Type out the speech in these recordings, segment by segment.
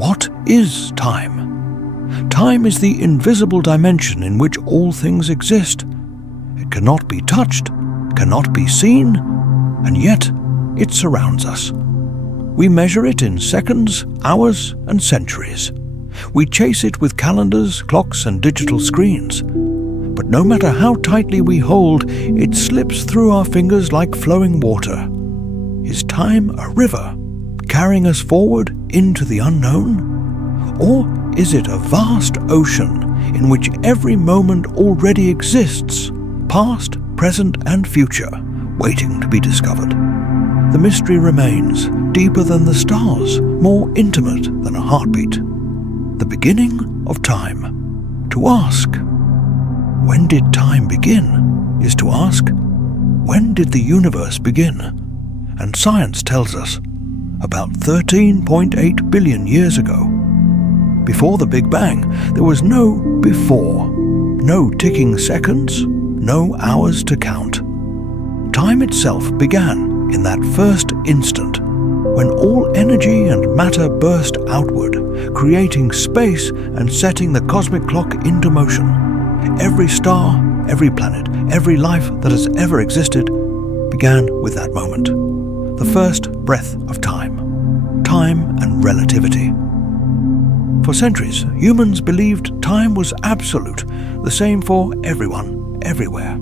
What is time? Time is the invisible dimension in which all things exist. It cannot be touched, cannot be seen, and yet it surrounds us. We measure it in seconds, hours, and centuries. We chase it with calendars, clocks, and digital screens. But no matter how tightly we hold, it slips through our fingers like flowing water. Is time a river, carrying us forward into the unknown? Or is it a vast ocean in which every moment already exists, past, present, and future, waiting to be discovered? The mystery remains, deeper than the stars, more intimate than a heartbeat. The beginning of time. To ask, when did time begin, is to ask, when did the universe begin? And science tells us, about 13.8 billion years ago. Before the Big Bang, there was no before, no ticking seconds, no hours to count. Time itself began in that first instant, when all energy and matter burst outward, creating space and setting the cosmic clock into motion. Every star, every planet, every life that has ever existed began with that moment. The first breath of time. Time and relativity. For centuries, humans believed time was absolute, the same for everyone, everywhere.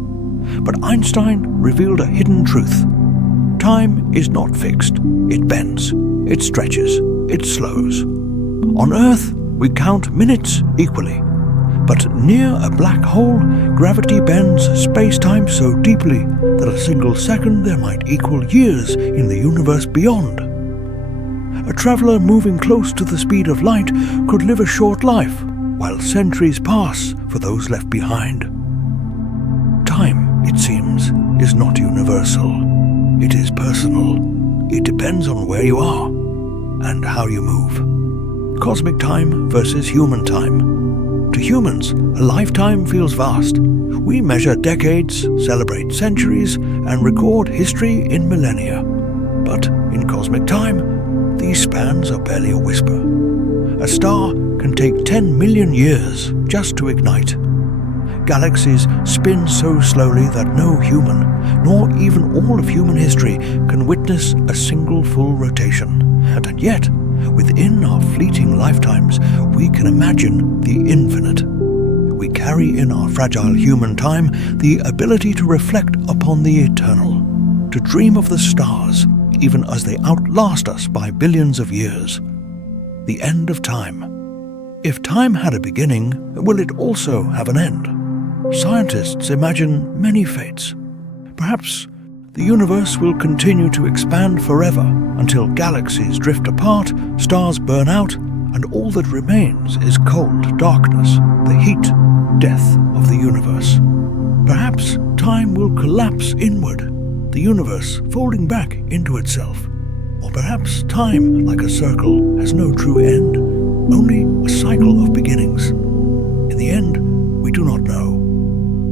But Einstein revealed a hidden truth. Time is not fixed. It bends, it stretches, it slows. On Earth, we count minutes equally. But near a black hole, gravity bends space-time so deeply that a single second there might equal years in the universe beyond. A traveler moving close to the speed of light could live a short life, while centuries pass for those left behind. Time, it seems, is not universal. It is personal. It depends on where you are and how you move. Cosmic time versus human time. To humans, a lifetime feels vast. We measure decades, celebrate centuries, and record history in millennia. But in cosmic time, these spans are barely a whisper. A star can take 10 million years just to ignite. Galaxies spin so slowly that no human, nor even all of human history, can witness a single full rotation. And yet, within our fleeting lifetimes, we can imagine the infinite. We carry in our fragile human time the ability to reflect upon the eternal, to dream of the stars, even as they outlast us by billions of years. The end of time. If time had a beginning, will it also have an end? Scientists imagine many fates. Perhaps the universe will continue to expand forever until galaxies drift apart, stars burn out, and all that remains is cold darkness, the heat, death of the universe. Perhaps time will collapse inward, the universe folding back into itself. Or perhaps time, like a circle, has no true end, only a cycle of beginnings. In the end, we do not know,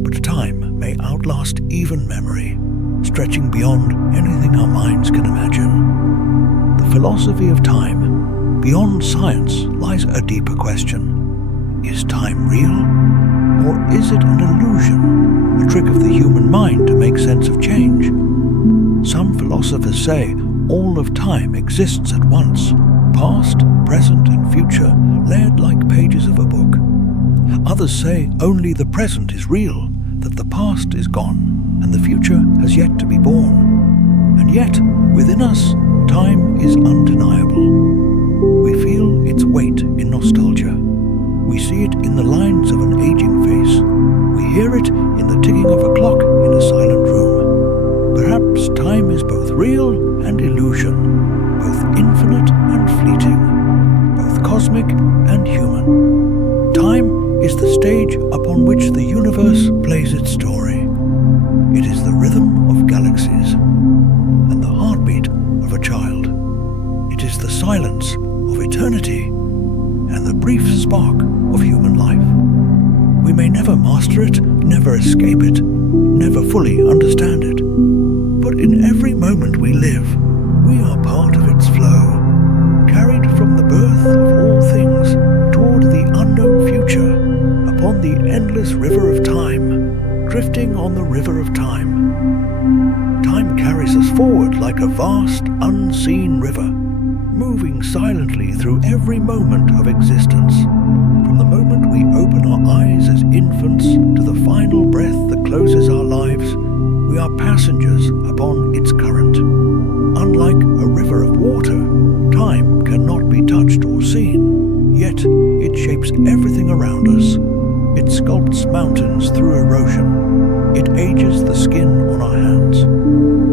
but time may outlast even memory, stretching beyond anything our minds can imagine. The philosophy of time, beyond science, lies a deeper question. Is time real? Or is it an illusion, a trick of the human mind to make sense of change? Some philosophers say all of time exists at once, past, present, and future, layered like pages of a book. Others say only the present is real, that the past is gone, and the future has yet to be born. And yet, within us, time is undeniable. We feel its weight in nostalgia. We see it in the lines of an aging face. We hear it in the ticking of a clock in a silent room. Perhaps time is both real and illusion, both infinite and fleeting, both cosmic and human. Time is the stage upon which the universe plays its story. It is the rhythm of galaxies and the heartbeat of a child. It is the silence of eternity and the brief spark of human life. We may never master it, never escape it, never fully understand it. But in every moment we live, we are part of its flow, carried from the birth of all like a vast, unseen river, moving silently through every moment of existence. From the moment we open our eyes as infants to the final breath that closes our lives, we are passengers upon its current. Unlike a river of water, time cannot be touched or seen, yet it shapes everything around us. It sculpts mountains through erosion. It ages the skin on our hands.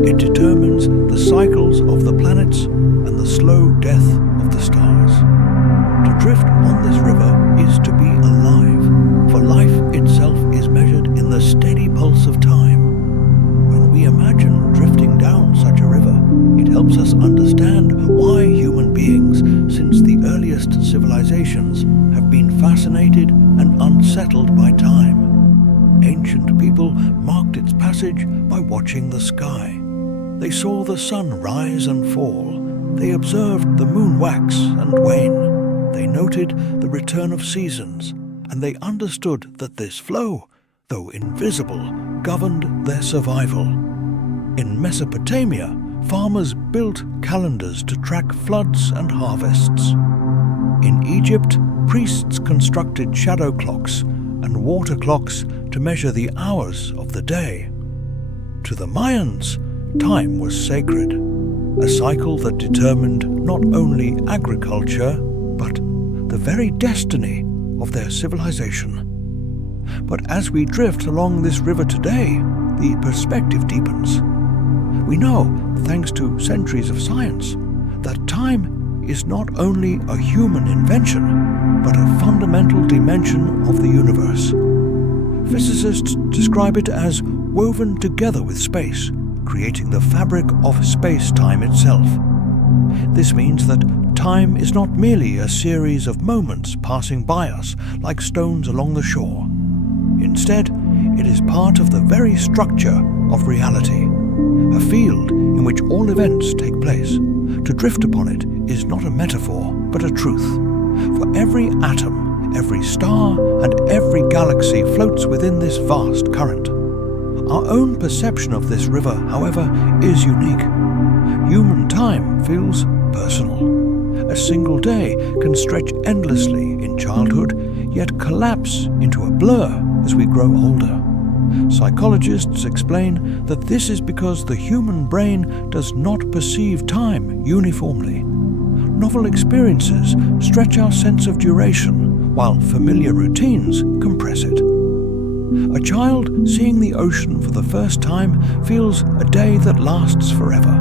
It determines the cycles of the planets and the slow death of the stars. To drift on this river is to be alive, for life itself is measured in the steady pulse of time. When we imagine drifting down such a river, it helps us understand why human beings, since the earliest civilizations, have been fascinated and unsettled by time. Ancient people marked its passage by watching the sky. They saw the sun rise and fall. They observed the moon wax and wane. They noted the return of seasons, and they understood that this flow, though invisible, governed their survival. In Mesopotamia, farmers built calendars to track floods and harvests. In Egypt, priests constructed shadow clocks and water clocks to measure the hours of the day. To the Mayans, time was sacred, a cycle that determined not only agriculture, but the very destiny of their civilization. But as we drift along this river today, the perspective deepens. We know, thanks to centuries of science, that time is not only a human invention, but a fundamental dimension of the universe. Physicists describe it as woven together with space, creating the fabric of space-time itself. This means that time is not merely a series of moments passing by us like stones along the shore. Instead, it is part of the very structure of reality, a field in which all events take place. To drift upon it is not a metaphor, but a truth. For every atom, every star, and every galaxy floats within this vast current. Our own perception of this river, however, is unique. Human time feels personal. A single day can stretch endlessly in childhood, yet collapse into a blur as we grow older. Psychologists explain that this is because the human brain does not perceive time uniformly. Novel experiences stretch our sense of duration, while familiar routines compress it. A child seeing the ocean for the first time feels a day that lasts forever,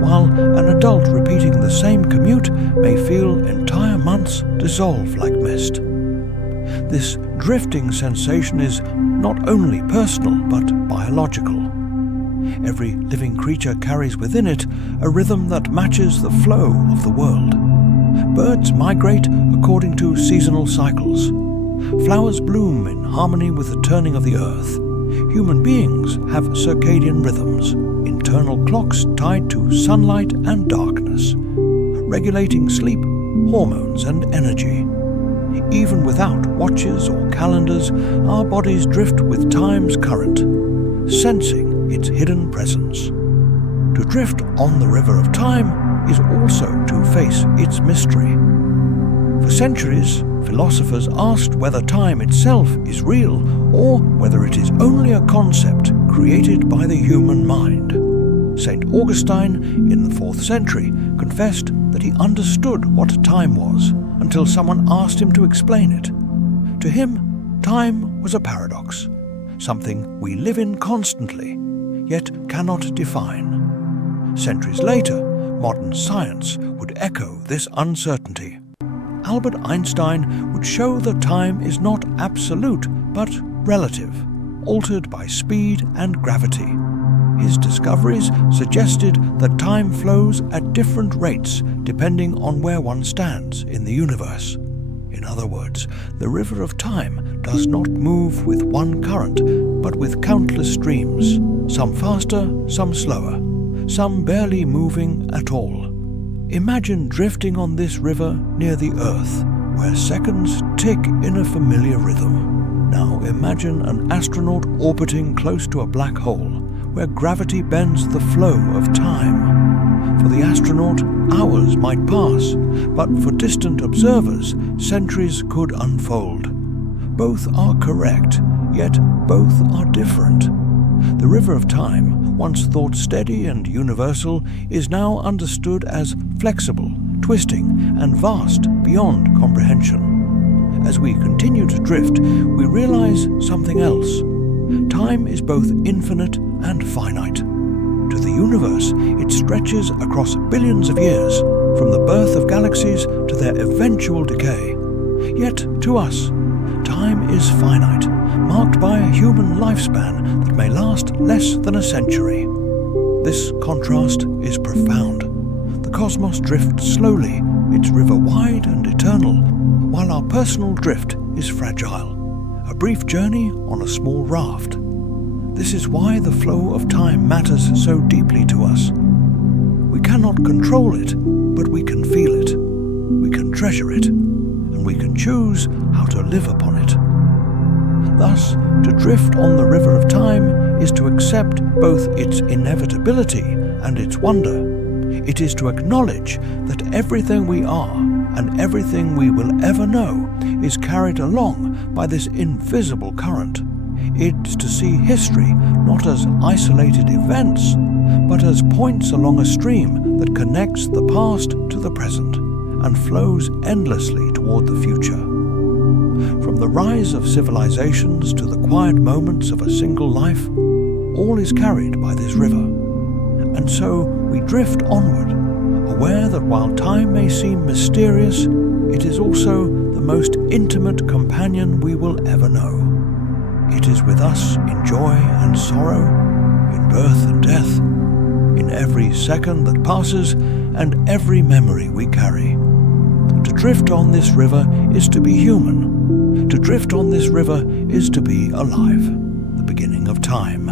while an adult repeating the same commute may feel entire months dissolve like mist. This drifting sensation is not only personal but biological. Every living creature carries within it a rhythm that matches the flow of the world. Birds migrate according to seasonal cycles. Flowers bloom in harmony with the turning of the earth. Human beings have circadian rhythms, internal clocks tied to sunlight and darkness, regulating sleep, hormones, and energy. Even without watches or calendars, our bodies drift with time's current, sensing its hidden presence. To drift on the river of time is also to face its mystery. For centuries, philosophers asked whether time itself is real or whether it is only a concept created by the human mind. St. Augustine, in the 4th century, confessed that he understood what time was until someone asked him to explain it. To him, time was a paradox, something we live in constantly, yet cannot define. Centuries later, modern science would echo this uncertainty. Albert Einstein would show that time is not absolute, but relative, altered by speed and gravity. His discoveries suggested that time flows at different rates depending on where one stands in the universe. In other words, the river of time does not move with one current, but with countless streams, some faster, some slower, some barely moving at all. Imagine drifting on this river near the Earth, where seconds tick in a familiar rhythm. Now imagine an astronaut orbiting close to a black hole, where gravity bends the flow of time. For the astronaut, hours might pass, but for distant observers, centuries could unfold. Both are correct, yet both are different. The river of time, once thought steady and universal, is now understood as flexible, twisting, and vast beyond comprehension. As we continue to drift, we realize something else. Time is both infinite and finite. To the universe, it stretches across billions of years, from the birth of galaxies to their eventual decay. Yet, to us, time is finite, marked by a human lifespan that may last less than a century. This contrast is profound. The cosmos drifts slowly, its river wide and eternal, while our personal drift is fragile, a brief journey on a small raft. This is why the flow of time matters so deeply to us. We cannot control it, but we can feel it. We can treasure it, and we can choose how to live upon it. Thus, to drift on the river of time is to accept both its inevitability and its wonder. It is to acknowledge that everything we are and everything we will ever know is carried along by this invisible current. It's to see history not as isolated events, but as points along a stream that connects the past to the present and flows endlessly toward the future. From the rise of civilizations to the quiet moments of a single life, all is carried by this river. And so we drift onward, aware that while time may seem mysterious, it is also the most intimate companion we will ever know. It is with us in joy and sorrow, in birth and death, in every second that passes and every memory we carry. To drift on this river is to be human. To drift on this river is to be alive, the beginning of time.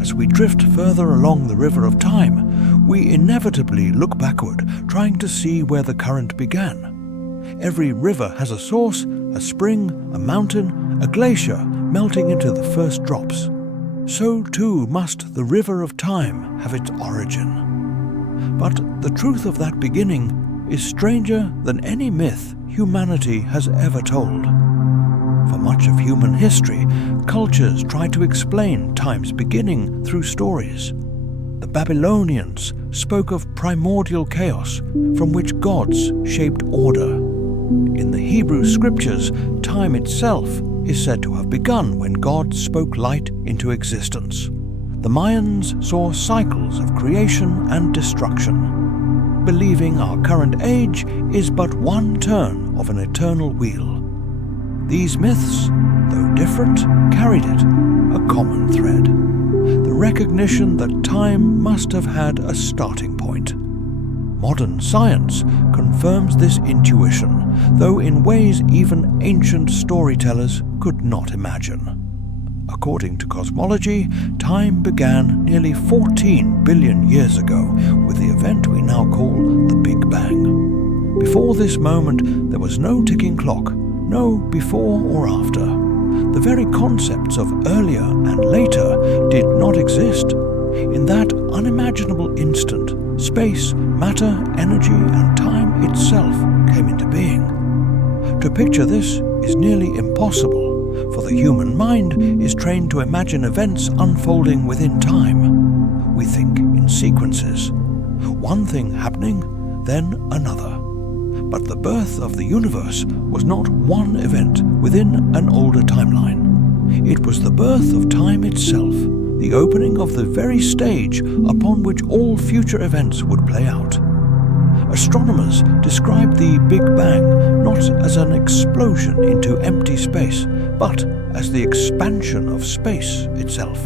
As we drift further along the river of time, we inevitably look backward, trying to see where the current began. Every river has a source, a spring, a mountain, a glacier melting into the first drops. So too must the river of time have its origin. But the truth of that beginning is stranger than any myth humanity has ever told. For much of human history, cultures tried to explain time's beginning through stories. The Babylonians spoke of primordial chaos from which gods shaped order. In the Hebrew scriptures, time itself is said to have begun when God spoke light into existence. The Mayans saw cycles of creation and destruction, believing our current age is but one turn of an eternal wheel. These myths, though different, carried it, a common thread: the recognition that time must have had a starting point. Modern science confirms this intuition, though in ways even ancient storytellers could not imagine. According to cosmology, time began nearly 14 billion years ago with the event we now call the Big Bang. Before this moment, there was no ticking clock, no before or after. The very concepts of earlier and later did not exist. In that unimaginable instant, space, matter, energy, and time itself came into being. To picture this is nearly impossible, for the human mind is trained to imagine events unfolding within time. We think in sequences, one thing happening, then another. But the birth of the universe was not one event within an older timeline. It was the birth of time itself, the opening of the very stage upon which all future events would play out. Astronomers describe the Big Bang not as an explosion into empty space, but as the expansion of space itself.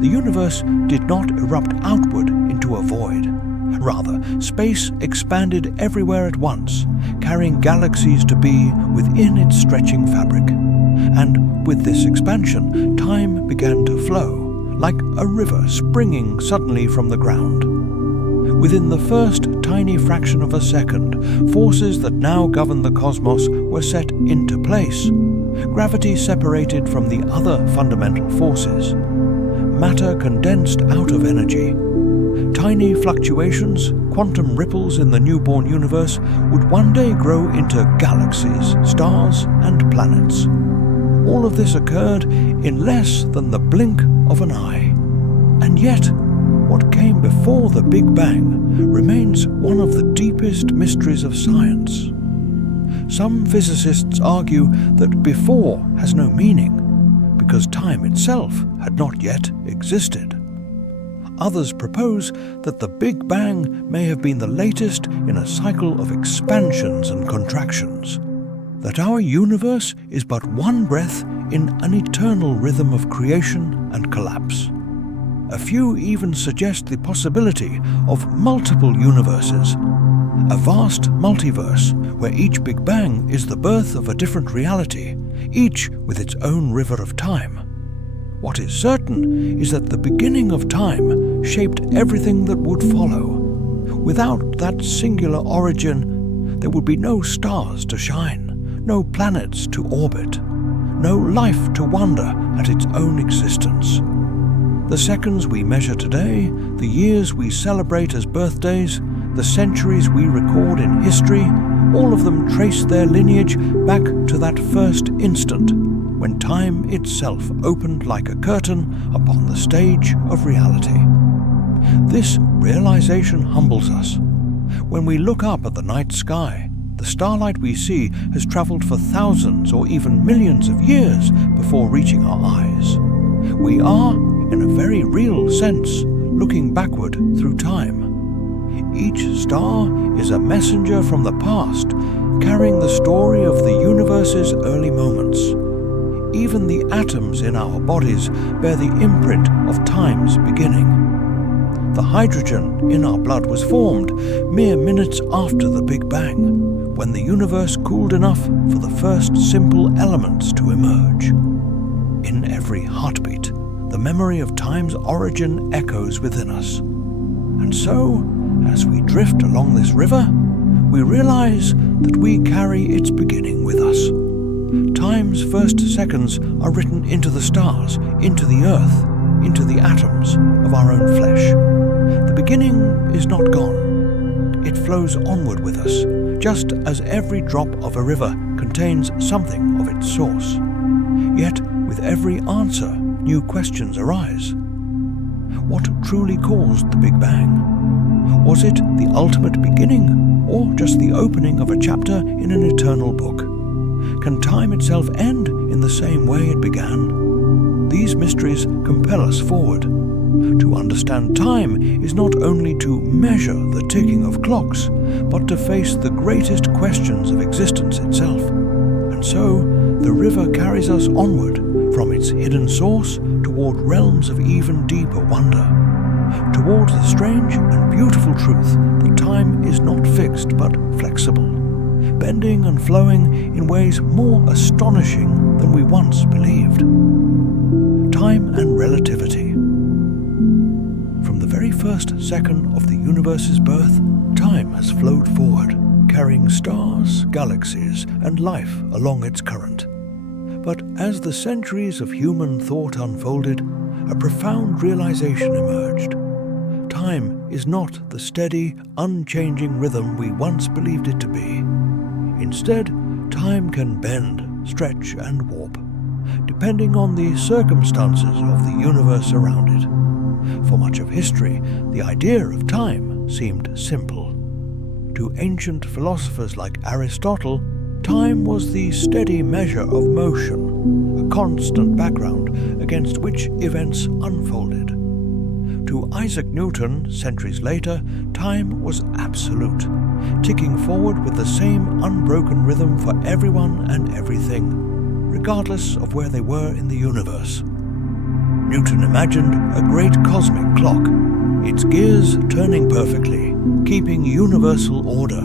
The universe did not erupt outward into a void. Rather, space expanded everywhere at once, carrying galaxies to be within its stretching fabric. And with this expansion, time began to flow, like a river springing suddenly from the ground. Within the first tiny fraction of a second, forces that now govern the cosmos were set into place. Gravity separated from the other fundamental forces. matter condensed out of energy. Tiny fluctuations, quantum ripples in the newborn universe, would one day grow into galaxies, stars, and planets. All of this occurred in less than the blink of an eye. And yet, what came before the Big Bang remains one of the deepest mysteries of science. Some physicists argue that before has no meaning, because time itself had not yet existed. Others propose that the Big Bang may have been the latest in a cycle of expansions and contractions, that our universe is but one breath in an eternal rhythm of creation and collapse. A few even suggest the possibility of multiple universes, a vast multiverse where each Big Bang is the birth of a different reality, each with its own river of time. What is certain is that the beginning of time shaped everything that would follow. Without that singular origin, there would be no stars to shine, no planets to orbit, no life to wonder at its own existence. The seconds we measure today, the years we celebrate as birthdays, the centuries we record in history, all of them trace their lineage back to that first instant when time itself opened like a curtain upon the stage of reality. This realization humbles us. When we look up at the night sky, the starlight we see has traveled for thousands or even millions of years before reaching our eyes. We are, in a very real sense, looking backward through time. Each star is a messenger from the past, carrying the story of the universe's early moments. Even the atoms in our bodies bear the imprint of time's beginning. The hydrogen in our blood was formed mere minutes after the Big Bang, when the universe cooled enough for the first simple elements to emerge. In every heartbeat, the memory of time's origin echoes within us. And so, as we drift along this river, we realize that we carry its beginning with us. Time's first seconds are written into the stars, into the earth, into the atoms of our own flesh. The beginning is not gone. It flows onward with us, just as every drop of a river contains something of its source. Yet, with every answer, new questions arise. What truly caused the Big Bang? Was it the ultimate beginning, or just the opening of a chapter in an eternal book? Can time itself end in the same way it began? These mysteries compel us forward. To understand time is not only to measure the ticking of clocks, but to face the greatest questions of existence itself. And so, the river carries us onward from its hidden source toward realms of even deeper wonder, towards the strange and beautiful truth that time is not fixed but flexible, bending and flowing in ways more astonishing than we once believed. Time and relativity. From the very first second of the universe's birth, time has flowed forward, carrying stars, galaxies, and life along its current. But as the centuries of human thought unfolded, a profound realization emerged. Time is not the steady, unchanging rhythm we once believed it to be. Instead, time can bend, stretch, and warp, depending on the circumstances of the universe around it. For much of history, the idea of time seemed simple. To ancient philosophers like Aristotle, time was the steady measure of motion, a constant background against which events unfolded. To Isaac Newton, centuries later, time was absolute, ticking forward with the same unbroken rhythm for everyone and everything, regardless of where they were in the universe. Newton imagined a great cosmic clock, its gears turning perfectly, keeping universal order.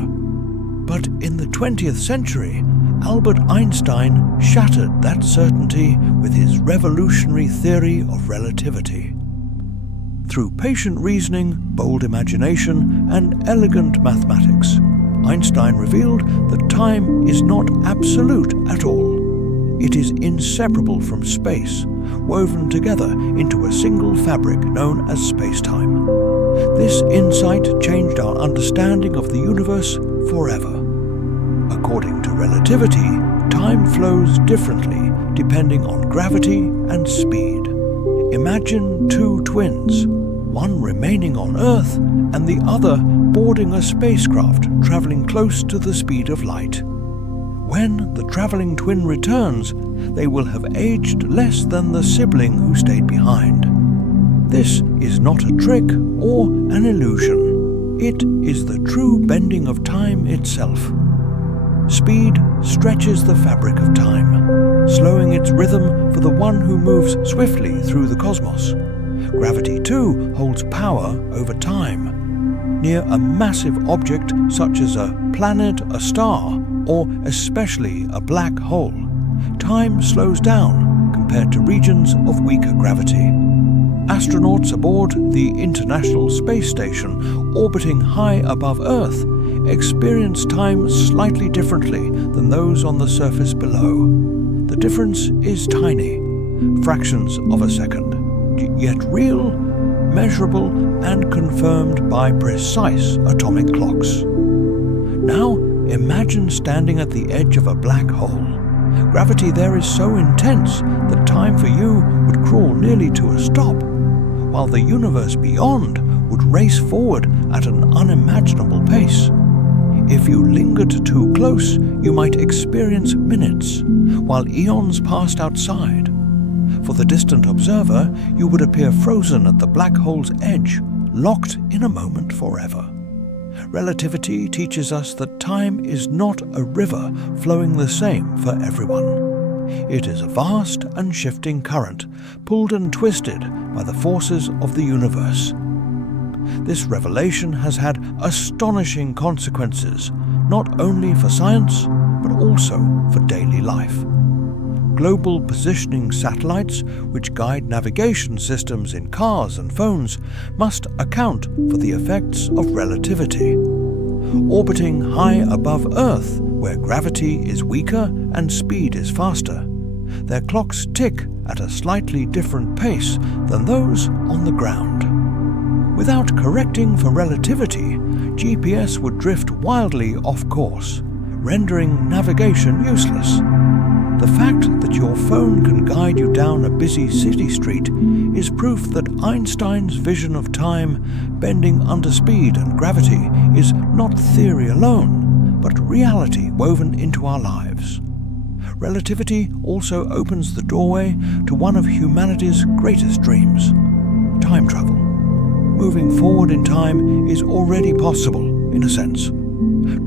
But in the 20th century, Albert Einstein shattered that certainty with his revolutionary theory of relativity. Through patient reasoning, bold imagination, and elegant mathematics, Einstein revealed that time is not absolute at all. It is inseparable from space, woven together into a single fabric known as space-time. This insight changed our understanding of the universe forever. According to relativity, time flows differently depending on gravity and speed. Imagine two twins, one remaining on Earth and the other boarding a spacecraft traveling close to the speed of light. When the traveling twin returns, they will have aged less than the sibling who stayed behind. This is not a trick or an illusion. It is the true bending of time itself. Speed stretches the fabric of time, slowing its rhythm for the one who moves swiftly through the cosmos. Gravity, too, holds power over time. Near a massive object such as a planet, a star, or especially a black hole, time slows down compared to regions of weaker gravity. Astronauts aboard the International Space Station orbiting high above Earth experience time slightly differently than those on the surface below. The difference is tiny, fractions of a second, yet real, measurable, and confirmed by precise atomic clocks. Now, imagine standing at the edge of a black hole. Gravity there is so intense that time for you would crawl nearly to a stop, while the universe beyond would race forward at an unimaginable pace. If you lingered too close, you might experience minutes, while eons passed outside. For the distant observer, you would appear frozen at the black hole's edge, locked in a moment forever. Relativity teaches us that time is not a river flowing the same for everyone. It is a vast and shifting current, pulled and twisted by the forces of the universe. This revelation has had astonishing consequences, not only for science, but also for daily life. Global positioning satellites, which guide navigation systems in cars and phones, must account for the effects of relativity. Orbiting high above Earth, where gravity is weaker and speed is faster, their clocks tick at a slightly different pace than those on the ground. Without correcting for relativity, GPS would drift wildly off course, rendering navigation useless. The fact that your phone can guide you down a busy city street is proof that Einstein's vision of time bending under speed and gravity is not theory alone, but reality woven into our lives. Relativity also opens the doorway to one of humanity's greatest dreams: time travel. Moving forward in time is already possible, in a sense.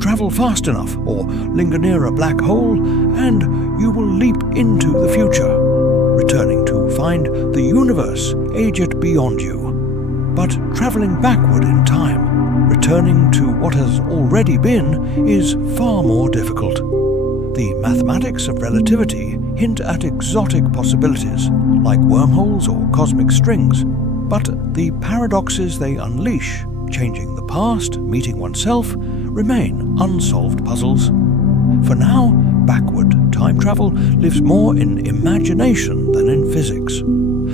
Travel fast enough or linger near a black hole and you will leap into the future, returning to find the universe age it beyond you. But traveling backward in time, returning to what has already been, is far more difficult. The mathematics of relativity hint at exotic possibilities, like wormholes or cosmic strings, but the paradoxes they unleash, changing the past, meeting oneself, remain unsolved puzzles. For now, backward time travel lives more in imagination than in physics.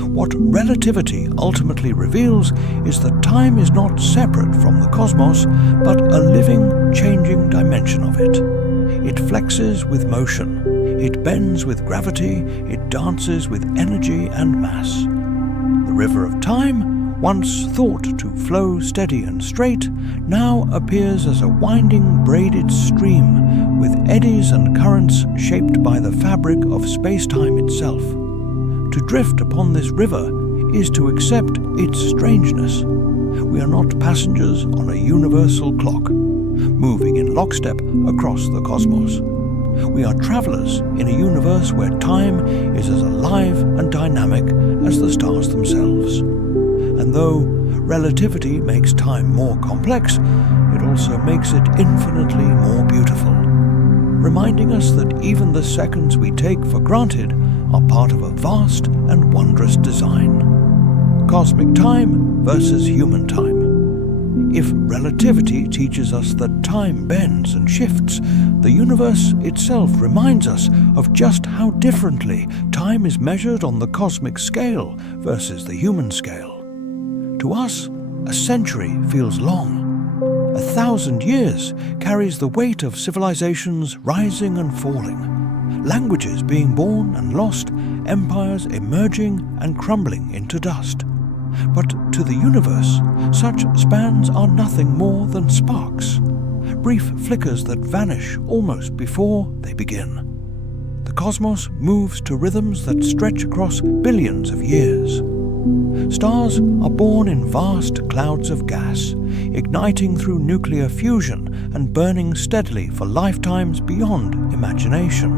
What relativity ultimately reveals is that time is not separate from the cosmos, but a living, changing dimension of it. It flexes with motion, it bends with gravity, it dances with energy and mass. The river of time, once thought to flow steady and straight, now appears as a winding braided stream with eddies and currents shaped by the fabric of space-time itself. To drift upon this river is to accept its strangeness. We are not passengers on a universal clock, moving in lockstep across the cosmos. We are travelers in a universe where time is as alive and dynamic as the stars themselves. And though relativity makes time more complex, it also makes it infinitely more beautiful, reminding us that even the seconds we take for granted are part of a vast and wondrous design. Cosmic time versus human time. If relativity teaches us that time bends and shifts, the universe itself reminds us of just how differently time is measured on the cosmic scale versus the human scale. To us, a century feels long. 1,000 years carries the weight of civilizations rising and falling, languages being born and lost, empires emerging and crumbling into dust. But to the universe, such spans are nothing more than sparks, brief flickers that vanish almost before they begin. The cosmos moves to rhythms that stretch across billions of years. Stars are born in vast clouds of gas, igniting through nuclear fusion and burning steadily for lifetimes beyond imagination.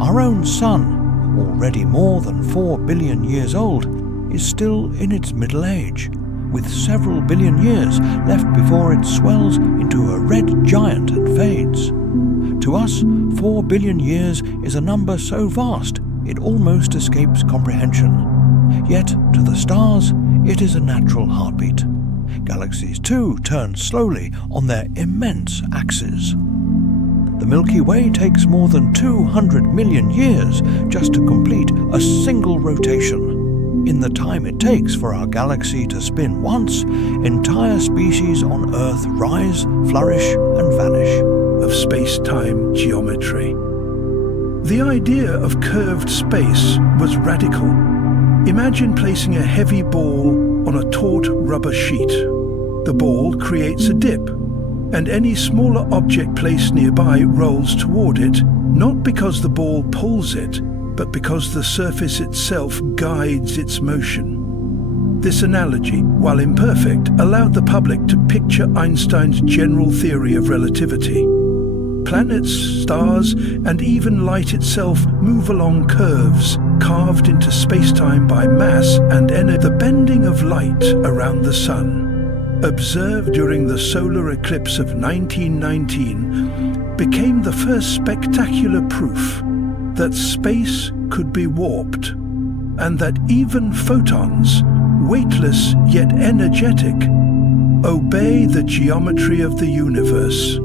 Our own sun, already more than 4 billion years old, is still in its middle age, with several billion years left before it swells into a red giant and fades. To us, 4 billion years is a number so vast it almost escapes comprehension. Yet, to the stars, it is a natural heartbeat. Galaxies too turn slowly on their immense axes. The Milky Way takes more than 200 million years just to complete a single rotation. In the time it takes for our galaxy to spin once, entire species on Earth rise, flourish, and vanish. Of space-time geometry. The idea of curved space was radical. Imagine placing a heavy ball on a taut rubber sheet. The ball creates a dip, and any smaller object placed nearby rolls toward it, not because the ball pulls it, but because the surface itself guides its motion. This analogy, while imperfect, allowed the public to picture Einstein's general theory of relativity. Planets, stars, and even light itself move along curves carved into space-time by mass and energy. The bending of light around the Sun, observed during the solar eclipse of 1919, became the first spectacular proof that space could be warped, and that even photons, weightless yet energetic, obey the geometry of the universe.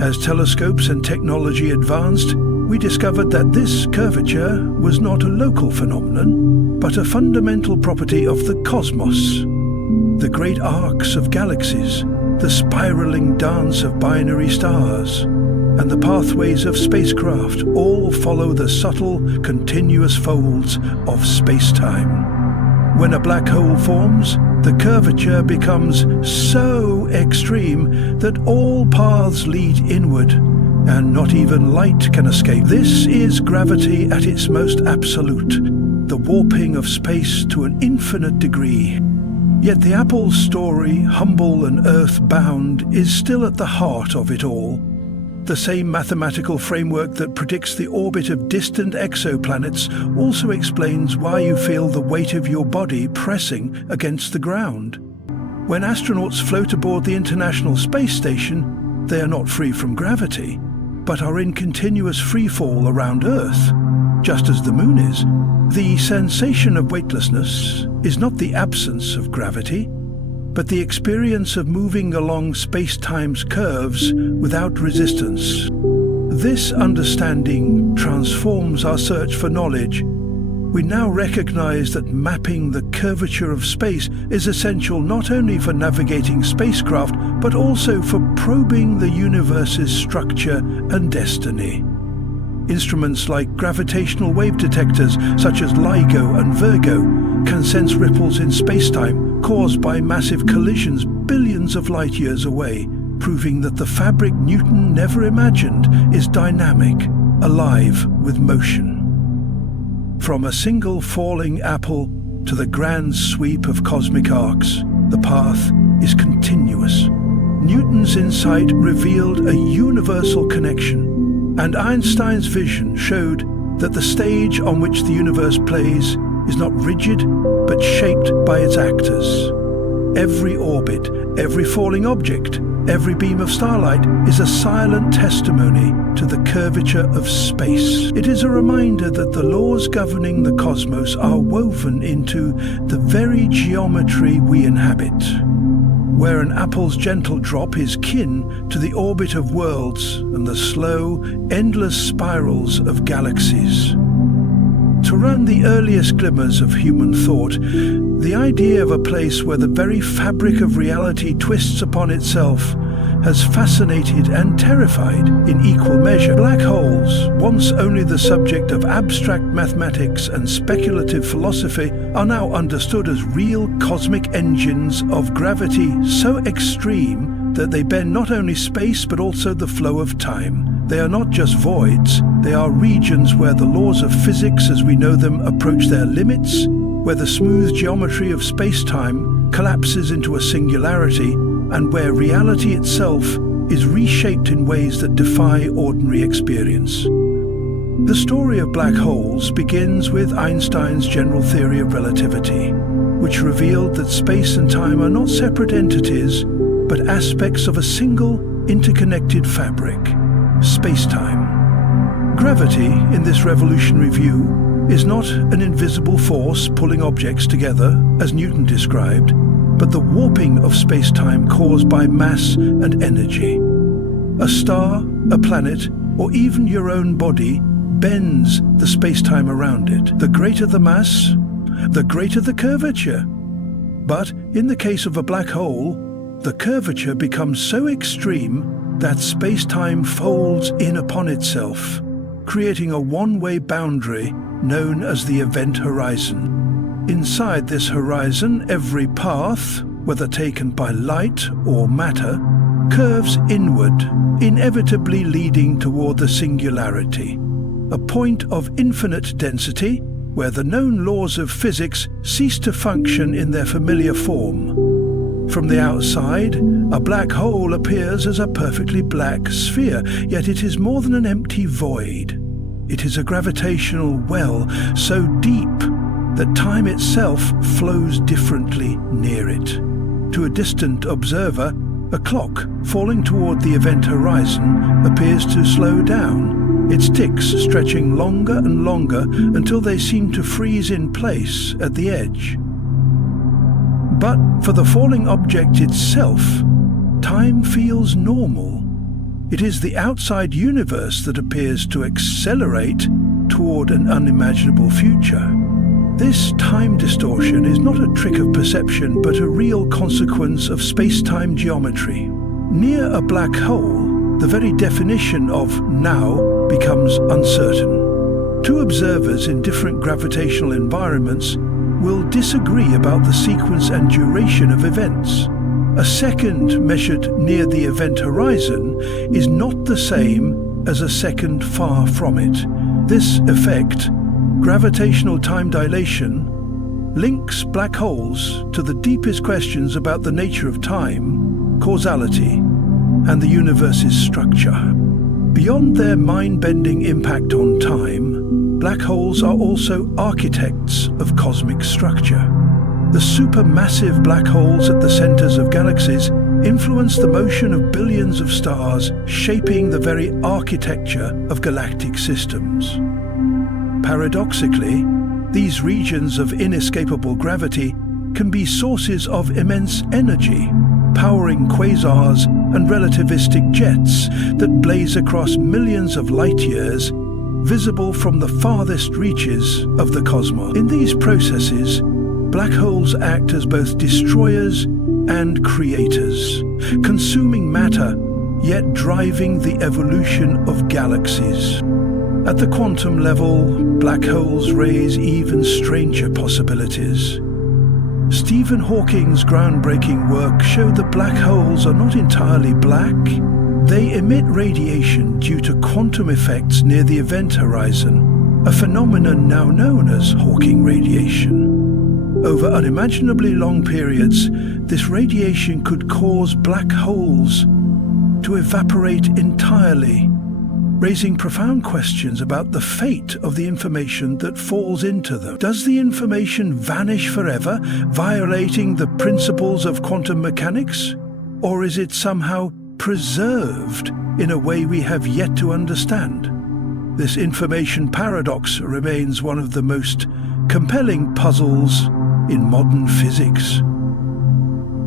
As telescopes and technology advanced, we discovered that this curvature was not a local phenomenon, but a fundamental property of the cosmos. The great arcs of galaxies, the spiraling dance of binary stars, and the pathways of spacecraft all follow the subtle, continuous folds of space-time. When a black hole forms, the curvature becomes so extreme that all paths lead inward, and not even light can escape. This is gravity at its most absolute, the warping of space to an infinite degree. Yet the Apple's story, humble and earth-bound, is still at the heart of it all. The same mathematical framework that predicts the orbit of distant exoplanets also explains why you feel the weight of your body pressing against the ground. When astronauts float aboard the International Space Station, they are not free from gravity, but are in continuous freefall around Earth, just as the Moon is. The sensation of weightlessness is not the absence of gravity, but the experience of moving along space-time's curves without resistance. This understanding transforms our search for knowledge. We now recognize that mapping the curvature of space is essential not only for navigating spacecraft, but also for probing the universe's structure and destiny. Instruments like gravitational wave detectors, such as LIGO and Virgo, can sense ripples in spacetime caused by massive collisions billions of light years away, proving that the fabric Newton never imagined is dynamic, alive with motion. From a single falling apple to the grand sweep of cosmic arcs, the path is continuous. Newton's insight revealed a universal connection, and Einstein's vision showed that the stage on which the universe plays is not rigid, but shaped by its actors. Every orbit, every falling object, every beam of starlight is a silent testimony to the curvature of space. It is a reminder that the laws governing the cosmos are woven into the very geometry we inhabit. where an apple's gentle drop is kin to the orbit of worlds and the slow, endless spirals of galaxies. To run the earliest glimmers of human thought, the idea of a place where the very fabric of reality twists upon itself has fascinated and terrified in equal measure. Black holes, once only the subject of abstract mathematics and speculative philosophy, are now understood as real cosmic engines of gravity so extreme that they bend not only space but also the flow of time. They are not just voids, they are regions where the laws of physics as we know them approach their limits, where the smooth geometry of space-time collapses into a singularity, and where reality itself is reshaped in ways that defy ordinary experience. The story of black holes begins with Einstein's general theory of relativity, which revealed that space and time are not separate entities, but aspects of a single, interconnected fabric, space-time. Gravity, in this revolutionary view, is not an invisible force pulling objects together, as Newton described, but the warping of space-time caused by mass and energy. A star, a planet, or even your own body bends the space-time around it. The greater the mass, the greater the curvature. But in the case of a black hole, the curvature becomes so extreme that space-time folds in upon itself, creating a one-way boundary known as the event horizon. Inside this horizon, every path, whether taken by light or matter, curves inward, inevitably leading toward the singularity, a point of infinite density where the known laws of physics cease to function in their familiar form. From the outside, a black hole appears as a perfectly black sphere, yet it is more than an empty void. It is a gravitational well so deep that time itself flows differently near it. To a distant observer, a clock falling toward the event horizon appears to slow down, its ticks stretching longer and longer until they seem to freeze in place at the edge. But for the falling object itself, time feels normal. It is the outside universe that appears to accelerate toward an unimaginable future. This time distortion is not a trick of perception, but a real consequence of space-time geometry. Near a black hole, the very definition of now becomes uncertain. Two observers in different gravitational environments will disagree about the sequence and duration of events. A second measured near the event horizon is not the same as a second far from it. This effect, gravitational time dilation, links black holes to the deepest questions about the nature of time, causality, and the universe's structure. Beyond their mind-bending impact on time, black holes are also architects of cosmic structure. The supermassive black holes at the centers of galaxies influence the motion of billions of stars, shaping the very architecture of galactic systems. Paradoxically, these regions of inescapable gravity can be sources of immense energy, powering quasars and relativistic jets that blaze across millions of light-years, visible from the farthest reaches of the cosmos. In these processes, black holes act as both destroyers and creators, consuming matter, yet driving the evolution of galaxies. At the quantum level, black holes raise even stranger possibilities. Stephen Hawking's groundbreaking work showed that black holes are not entirely black. They emit radiation due to quantum effects near the event horizon, a phenomenon now known as Hawking radiation. Over unimaginably long periods, this radiation could cause black holes to evaporate entirely, raising profound questions about the fate of the information that falls into them. Does the information vanish forever, violating the principles of quantum mechanics? Or is it somehow preserved in a way we have yet to understand? This information paradox remains one of the most compelling puzzles in modern physics.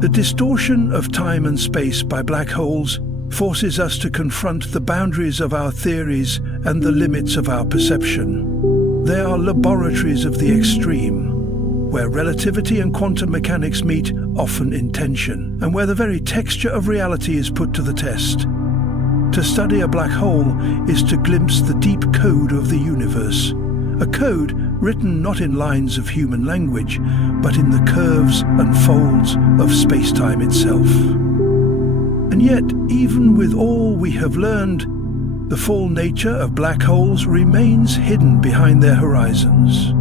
The distortion of time and space by black holes forces us to confront the boundaries of our theories and the limits of our perception. They are laboratories of the extreme, where relativity and quantum mechanics meet, often in tension, and where the very texture of reality is put to the test. To study a black hole is to glimpse the deep code of the universe, a code written not in lines of human language, but in the curves and folds of space-time itself. And yet, even with all we have learned, the full nature of black holes remains hidden behind their horizons.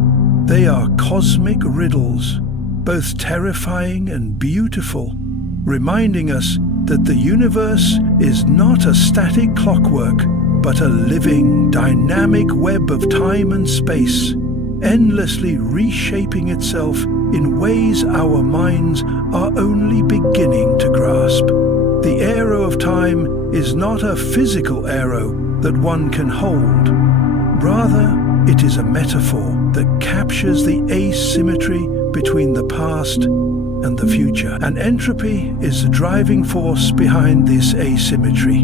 They are cosmic riddles, both terrifying and beautiful, reminding us that the universe is not a static clockwork, but a living, dynamic web of time and space, endlessly reshaping itself in ways our minds are only beginning to grasp. The arrow of time is not a physical arrow that one can hold. Rather, it is a metaphor that captures the asymmetry between the past and the future. And entropy is the driving force behind this asymmetry.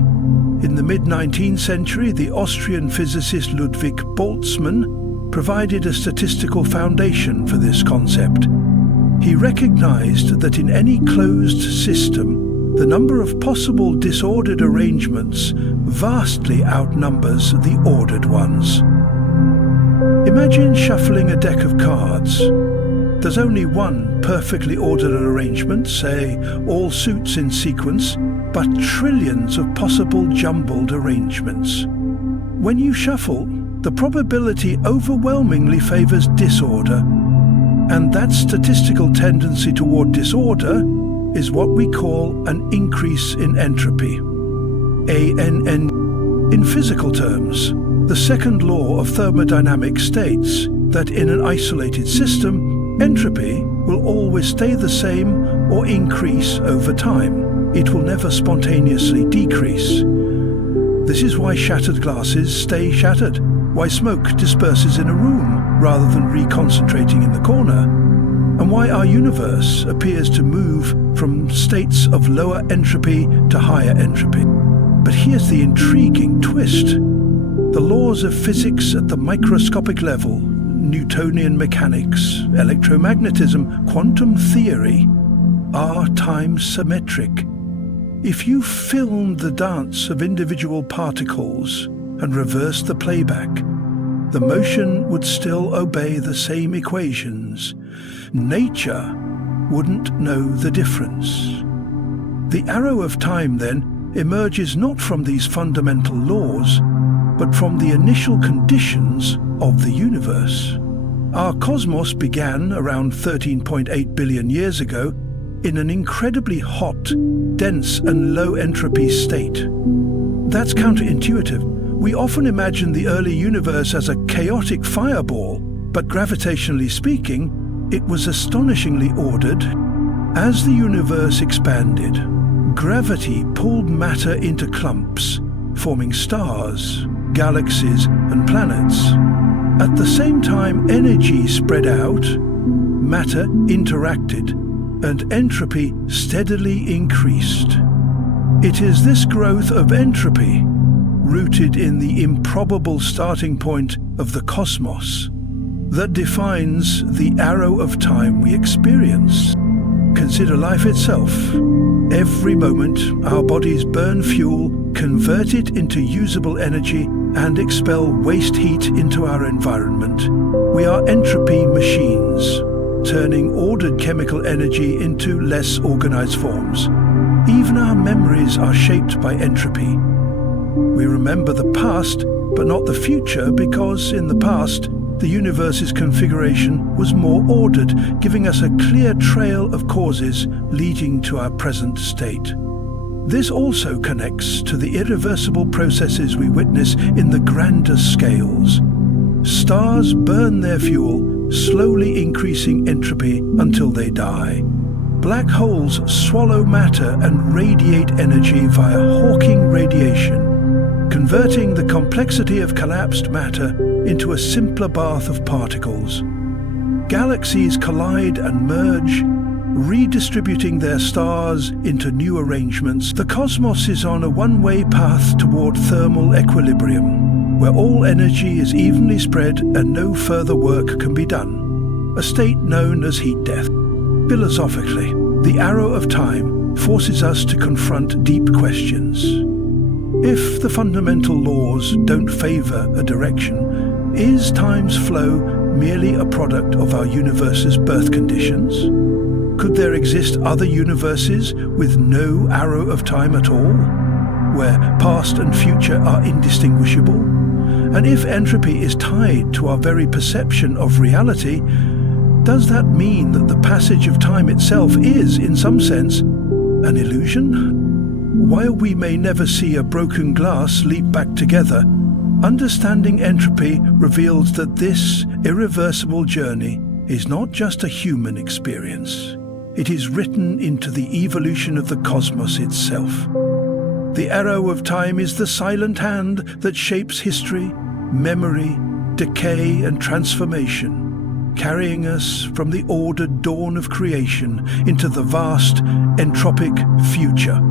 In the mid-19th century, the Austrian physicist Ludwig Boltzmann provided a statistical foundation for this concept. He recognized that in any closed system, the number of possible disordered arrangements vastly outnumbers the ordered ones. Imagine shuffling a deck of cards. There's only one perfectly ordered arrangement, say all suits in sequence, but trillions of possible jumbled arrangements. When you shuffle, the probability overwhelmingly favors disorder, and that statistical tendency toward disorder is what we call an increase in entropy. ANN. In physical terms, the second law of thermodynamics states that in an isolated system, entropy will always stay the same or increase over time. It will never spontaneously decrease. This is why shattered glasses stay shattered, why smoke disperses in a room rather than reconcentrating in the corner, and why our universe appears to move from states of lower entropy to higher entropy. But here's the intriguing twist. The laws of physics at the microscopic level, Newtonian mechanics, electromagnetism, quantum theory, are time-symmetric. If you filmed the dance of individual particles and reversed the playback, the motion would still obey the same equations. Nature wouldn't know the difference. The arrow of time, then, emerges not from these fundamental laws, but from the initial conditions of the universe. Our cosmos began around 13.8 billion years ago in an incredibly hot, dense and low entropy state. That's counterintuitive. We often imagine the early universe as a chaotic fireball, but gravitationally speaking, it was astonishingly ordered. As the universe expanded, gravity pulled matter into clumps, forming stars, galaxies and planets. At the same time, energy spread out, matter interacted, and entropy steadily increased. It is this growth of entropy, rooted in the improbable starting point of the cosmos, that defines the arrow of time we experience. Consider life itself. Every moment, our bodies burn fuel, convert it into usable energy, and expel waste heat into our environment. We are entropy machines, turning ordered chemical energy into less organized forms. Even our memories are shaped by entropy. We remember the past, but not the future, because in the past, the universe's configuration was more ordered, giving us a clear trail of causes leading to our present state. This also connects to the irreversible processes we witness in the grander scales. Stars burn their fuel, slowly increasing entropy until they die. Black holes swallow matter and radiate energy via Hawking radiation, converting the complexity of collapsed matter into a simpler bath of particles. Galaxies collide and merge, redistributing their stars into new arrangements. The cosmos is on a one-way path toward thermal equilibrium, where all energy is evenly spread and no further work can be done, a state known as heat death. Philosophically, the arrow of time forces us to confront deep questions. If the fundamental laws don't favor a direction, is time's flow merely a product of our universe's birth conditions? Could there exist other universes with no arrow of time at all, where past and future are indistinguishable? And if entropy is tied to our very perception of reality, does that mean that the passage of time itself is, in some sense, an illusion? While we may never see a broken glass leap back together, understanding entropy reveals that this irreversible journey is not just a human experience. It is written into the evolution of the cosmos itself. The arrow of time is the silent hand that shapes history, memory, decay, and transformation, carrying us from the ordered dawn of creation into the vast, entropic future.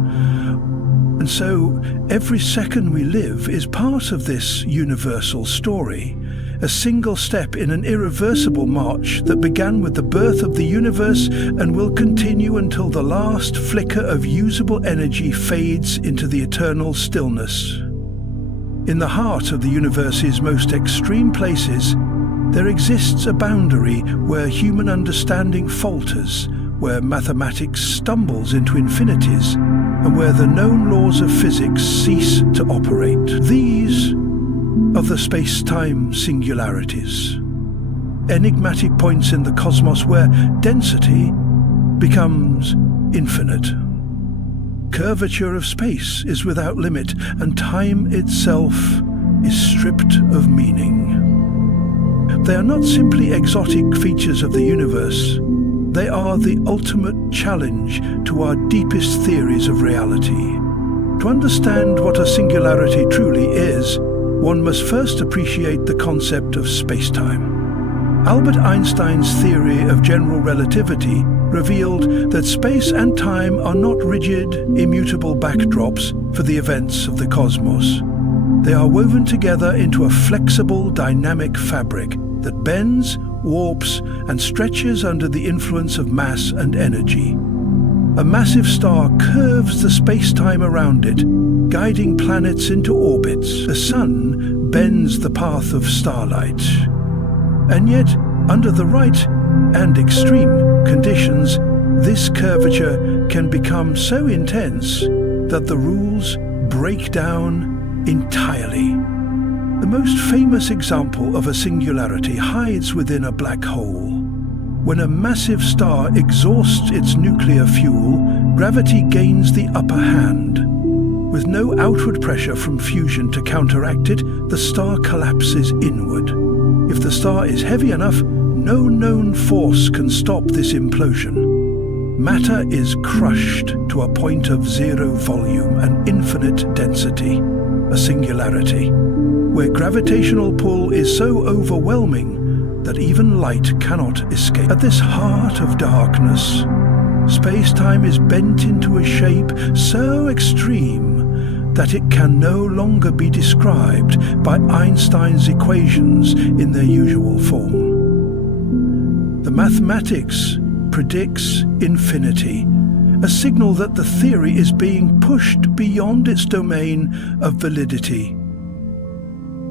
And so, every second we live is part of this universal story, a single step in an irreversible march that began with the birth of the universe and will continue until the last flicker of usable energy fades into the eternal stillness. In the heart of the universe's most extreme places, there exists a boundary where human understanding falters, where mathematics stumbles into infinities, and where the known laws of physics cease to operate. These are the space-time singularities, enigmatic points in the cosmos where density becomes infinite. Curvature of space is without limit, and time itself is stripped of meaning. They are not simply exotic features of the universe. They are the ultimate challenge to our deepest theories of reality. To understand what a singularity truly is, one must first appreciate the concept of space-time. Albert Einstein's theory of general relativity revealed that space and time are not rigid, immutable backdrops for the events of the cosmos. They are woven together into a flexible, dynamic fabric that bends, warps, and stretches under the influence of mass and energy. A massive star curves the space-time around it, guiding planets into orbits. The sun bends the path of starlight. And yet, under the right and extreme conditions, this curvature can become so intense that the rules break down entirely. The most famous example of a singularity hides within a black hole. When a massive star exhausts its nuclear fuel, gravity gains the upper hand. With no outward pressure from fusion to counteract it, the star collapses inward. If the star is heavy enough, no known force can stop this implosion. Matter is crushed to a point of zero volume and infinite density, a singularity, where gravitational pull is so overwhelming that even light cannot escape. At this heart of darkness, space-time is bent into a shape so extreme that it can no longer be described by Einstein's equations in their usual form. The mathematics predicts infinity, a signal that the theory is being pushed beyond its domain of validity.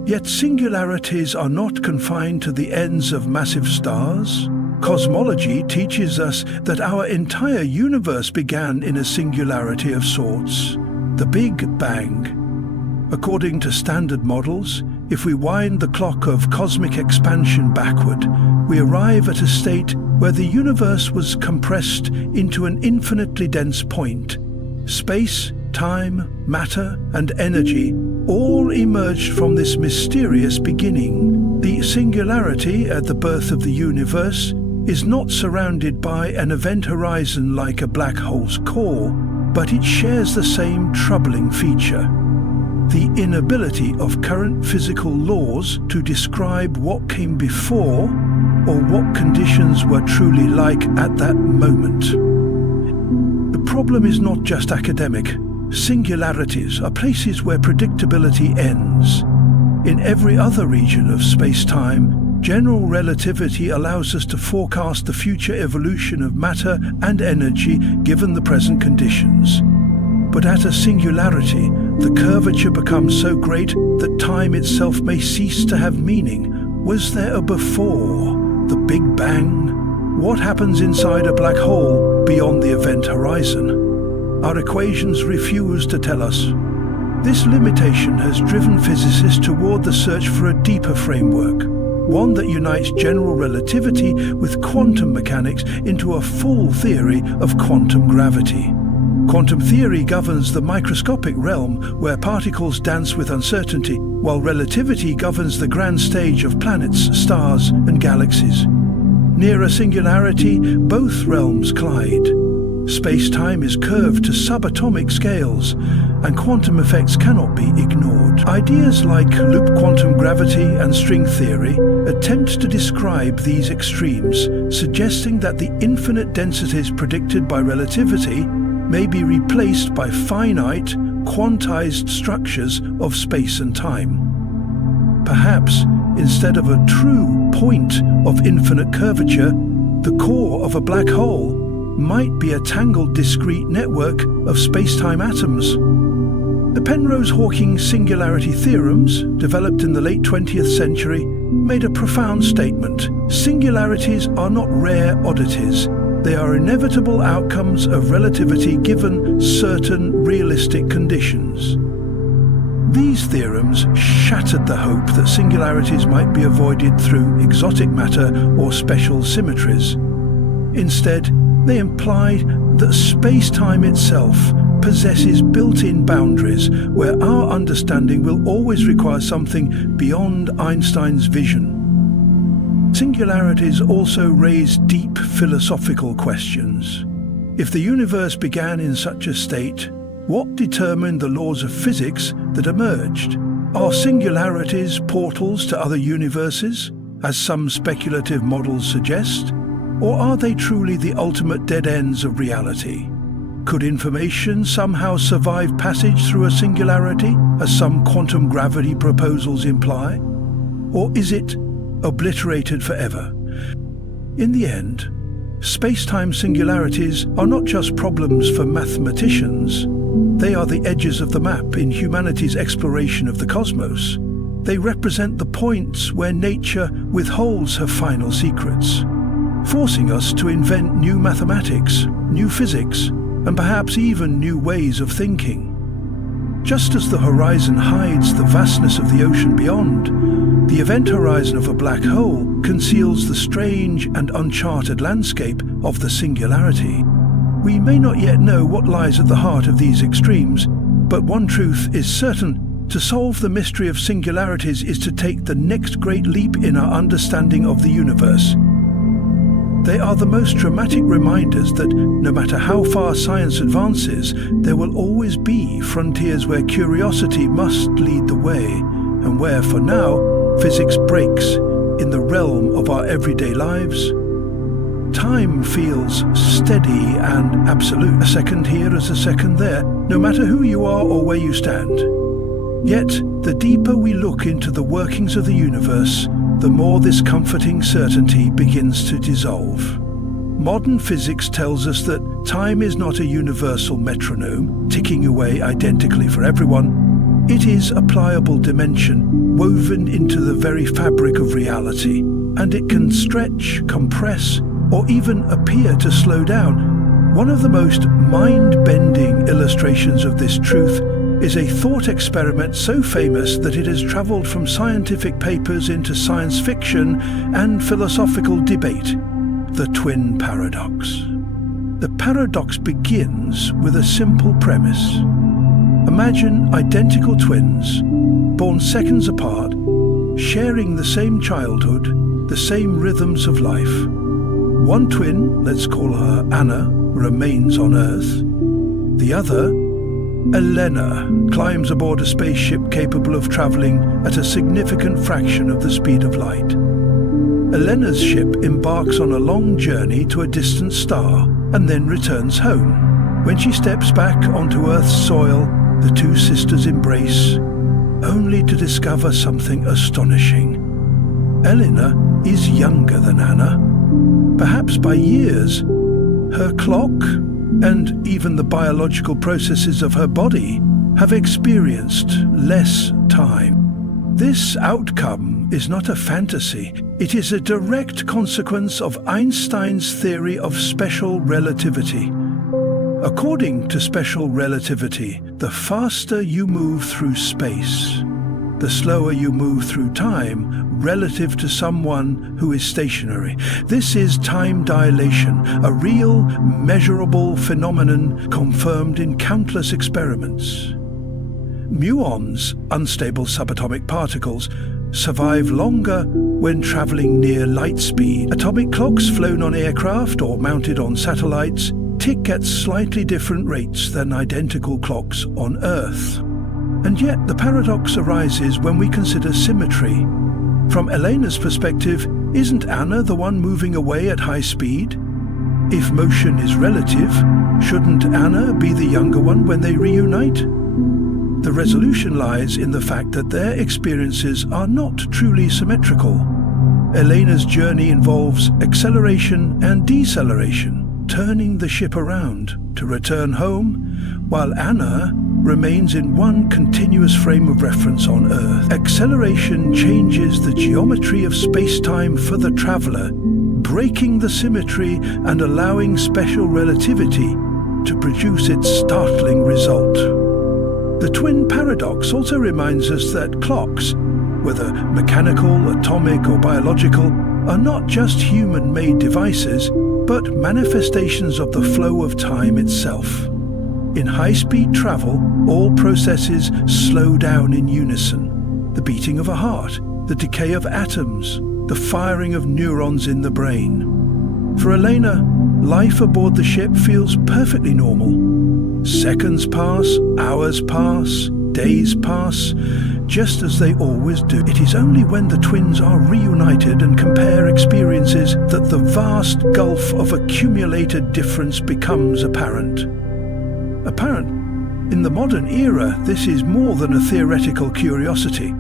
Yet singularities are not confined to the ends of massive stars. Cosmology teaches us that our entire universe began in a singularity of sorts, the Big Bang. According to standard models, if we wind the clock of cosmic expansion backward, we arrive at a state where the universe was compressed into an infinitely dense point. Space, time, matter, and energy all emerged from this mysterious beginning. The singularity at the birth of the universe is not surrounded by an event horizon like a black hole's core, but it shares the same troubling feature: the inability of current physical laws to describe what came before or what conditions were truly like at that moment. problem is not just academic. Singularities are places where predictability ends. In every other region of space-time, general relativity allows us to forecast the future evolution of matter and energy given the present conditions. But at a singularity, the curvature becomes so great that time itself may cease to have meaning. Was there a before the Big Bang? What happens inside a black hole beyond the event horizon? Our equations refuse to tell us. This limitation has driven physicists toward the search for a deeper framework, one that unites general relativity with quantum mechanics into a full theory of quantum gravity. Quantum theory governs the microscopic realm where particles dance with uncertainty, while relativity governs the grand stage of planets, stars, and galaxies. Near a singularity, both realms collide. Space-time is curved to subatomic scales, and quantum effects cannot be ignored. Ideas like loop quantum gravity and string theory attempt to describe these extremes, suggesting that the infinite densities predicted by relativity may be replaced by finite, quantized structures of space and time. Perhaps, instead of a true point of infinite curvature, the core of a black hole might be a tangled discrete network of space-time atoms. The Penrose-Hawking singularity theorems, developed in the late 20th century, made a profound statement. Singularities are not rare oddities. They are inevitable outcomes of relativity given certain realistic conditions. These theorems shattered the hope that singularities might be avoided through exotic matter or special symmetries. Instead, they implied that space-time itself possesses built-in boundaries where our understanding will always require something beyond Einstein's vision. Singularities also raise deep philosophical questions. If the universe began in such a state, what determined the laws of physics that emerged? Are singularities portals to other universes, as some speculative models suggest? Or are they truly the ultimate dead ends of reality? Could information somehow survive passage through a singularity, as some quantum gravity proposals imply? Or is it obliterated forever? In the end, space-time singularities are not just problems for mathematicians. They are the edges of the map in humanity's exploration of the cosmos. They represent the points where nature withholds her final secrets, forcing us to invent new mathematics, new physics, and perhaps even new ways of thinking. Just as the horizon hides the vastness of the ocean beyond, the event horizon of a black hole conceals the strange and uncharted landscape of the singularity. We may not yet know what lies at the heart of these extremes, but one truth is certain: to solve the mystery of singularities is to take the next great leap in our understanding of the universe. They are the most dramatic reminders that, no matter how far science advances, there will always be frontiers where curiosity must lead the way, and where, for now, physics breaks in the realm of our everyday lives. Time feels steady and absolute. A second here is a second there, no matter who you are or where you stand. Yet, the deeper we look into the workings of the universe, the more this comforting certainty begins to dissolve. Modern physics tells us that time is not a universal metronome, ticking away identically for everyone. It is a pliable dimension woven into the very fabric of reality, and it can stretch, compress, or even appear to slow down. One of the most mind-bending illustrations of this truth is a thought experiment so famous that it has traveled from scientific papers into science fiction and philosophical debate: the twin paradox. The paradox begins with a simple premise. Imagine identical twins, born seconds apart, sharing the same childhood, the same rhythms of life. One twin, let's call her Anna, remains on Earth. The other, Elena, climbs aboard a spaceship capable of traveling at a significant fraction of the speed of light. Elena's ship embarks on a long journey to a distant star and then returns home, When she steps back onto Earth's soil, the two sisters embrace, only to discover something astonishing. Elena is younger than Anna, perhaps by years. Her clock, and even the biological processes of her body, have experienced less time. This outcome is not a fantasy. It is a direct consequence of Einstein's theory of special relativity. According to special relativity, the faster you move through space, the slower you move through time relative to someone who is stationary. This is time dilation, a real, measurable phenomenon confirmed in countless experiments. Muons, unstable subatomic particles, survive longer when traveling near light speed. Atomic clocks flown on aircraft or mounted on satellites tick at slightly different rates than identical clocks on Earth. And yet the paradox arises when we consider symmetry. From Elena's perspective, isn't Anna the one moving away at high speed? If motion is relative, shouldn't Anna be the younger one when they reunite? The resolution lies in the fact that their experiences are not truly symmetrical. Elena's journey involves acceleration and deceleration, turning the ship around to return home, while Anna remains in one continuous frame of reference on Earth. Acceleration changes the geometry of space-time for the traveler, breaking the symmetry and allowing special relativity to produce its startling result. The twin paradox also reminds us that clocks, whether mechanical, atomic or biological, are not just human-made devices, but manifestations of the flow of time itself. In high-speed travel, all processes slow down in unison. The beating of a heart, the decay of atoms, the firing of neurons in the brain. For Elena, life aboard the ship feels perfectly normal. Seconds pass, hours pass, days pass, just as they always do. It is only when the twins are reunited and compare experiences that the vast gulf of accumulated difference becomes apparent. In the modern era, this is more than a theoretical curiosity.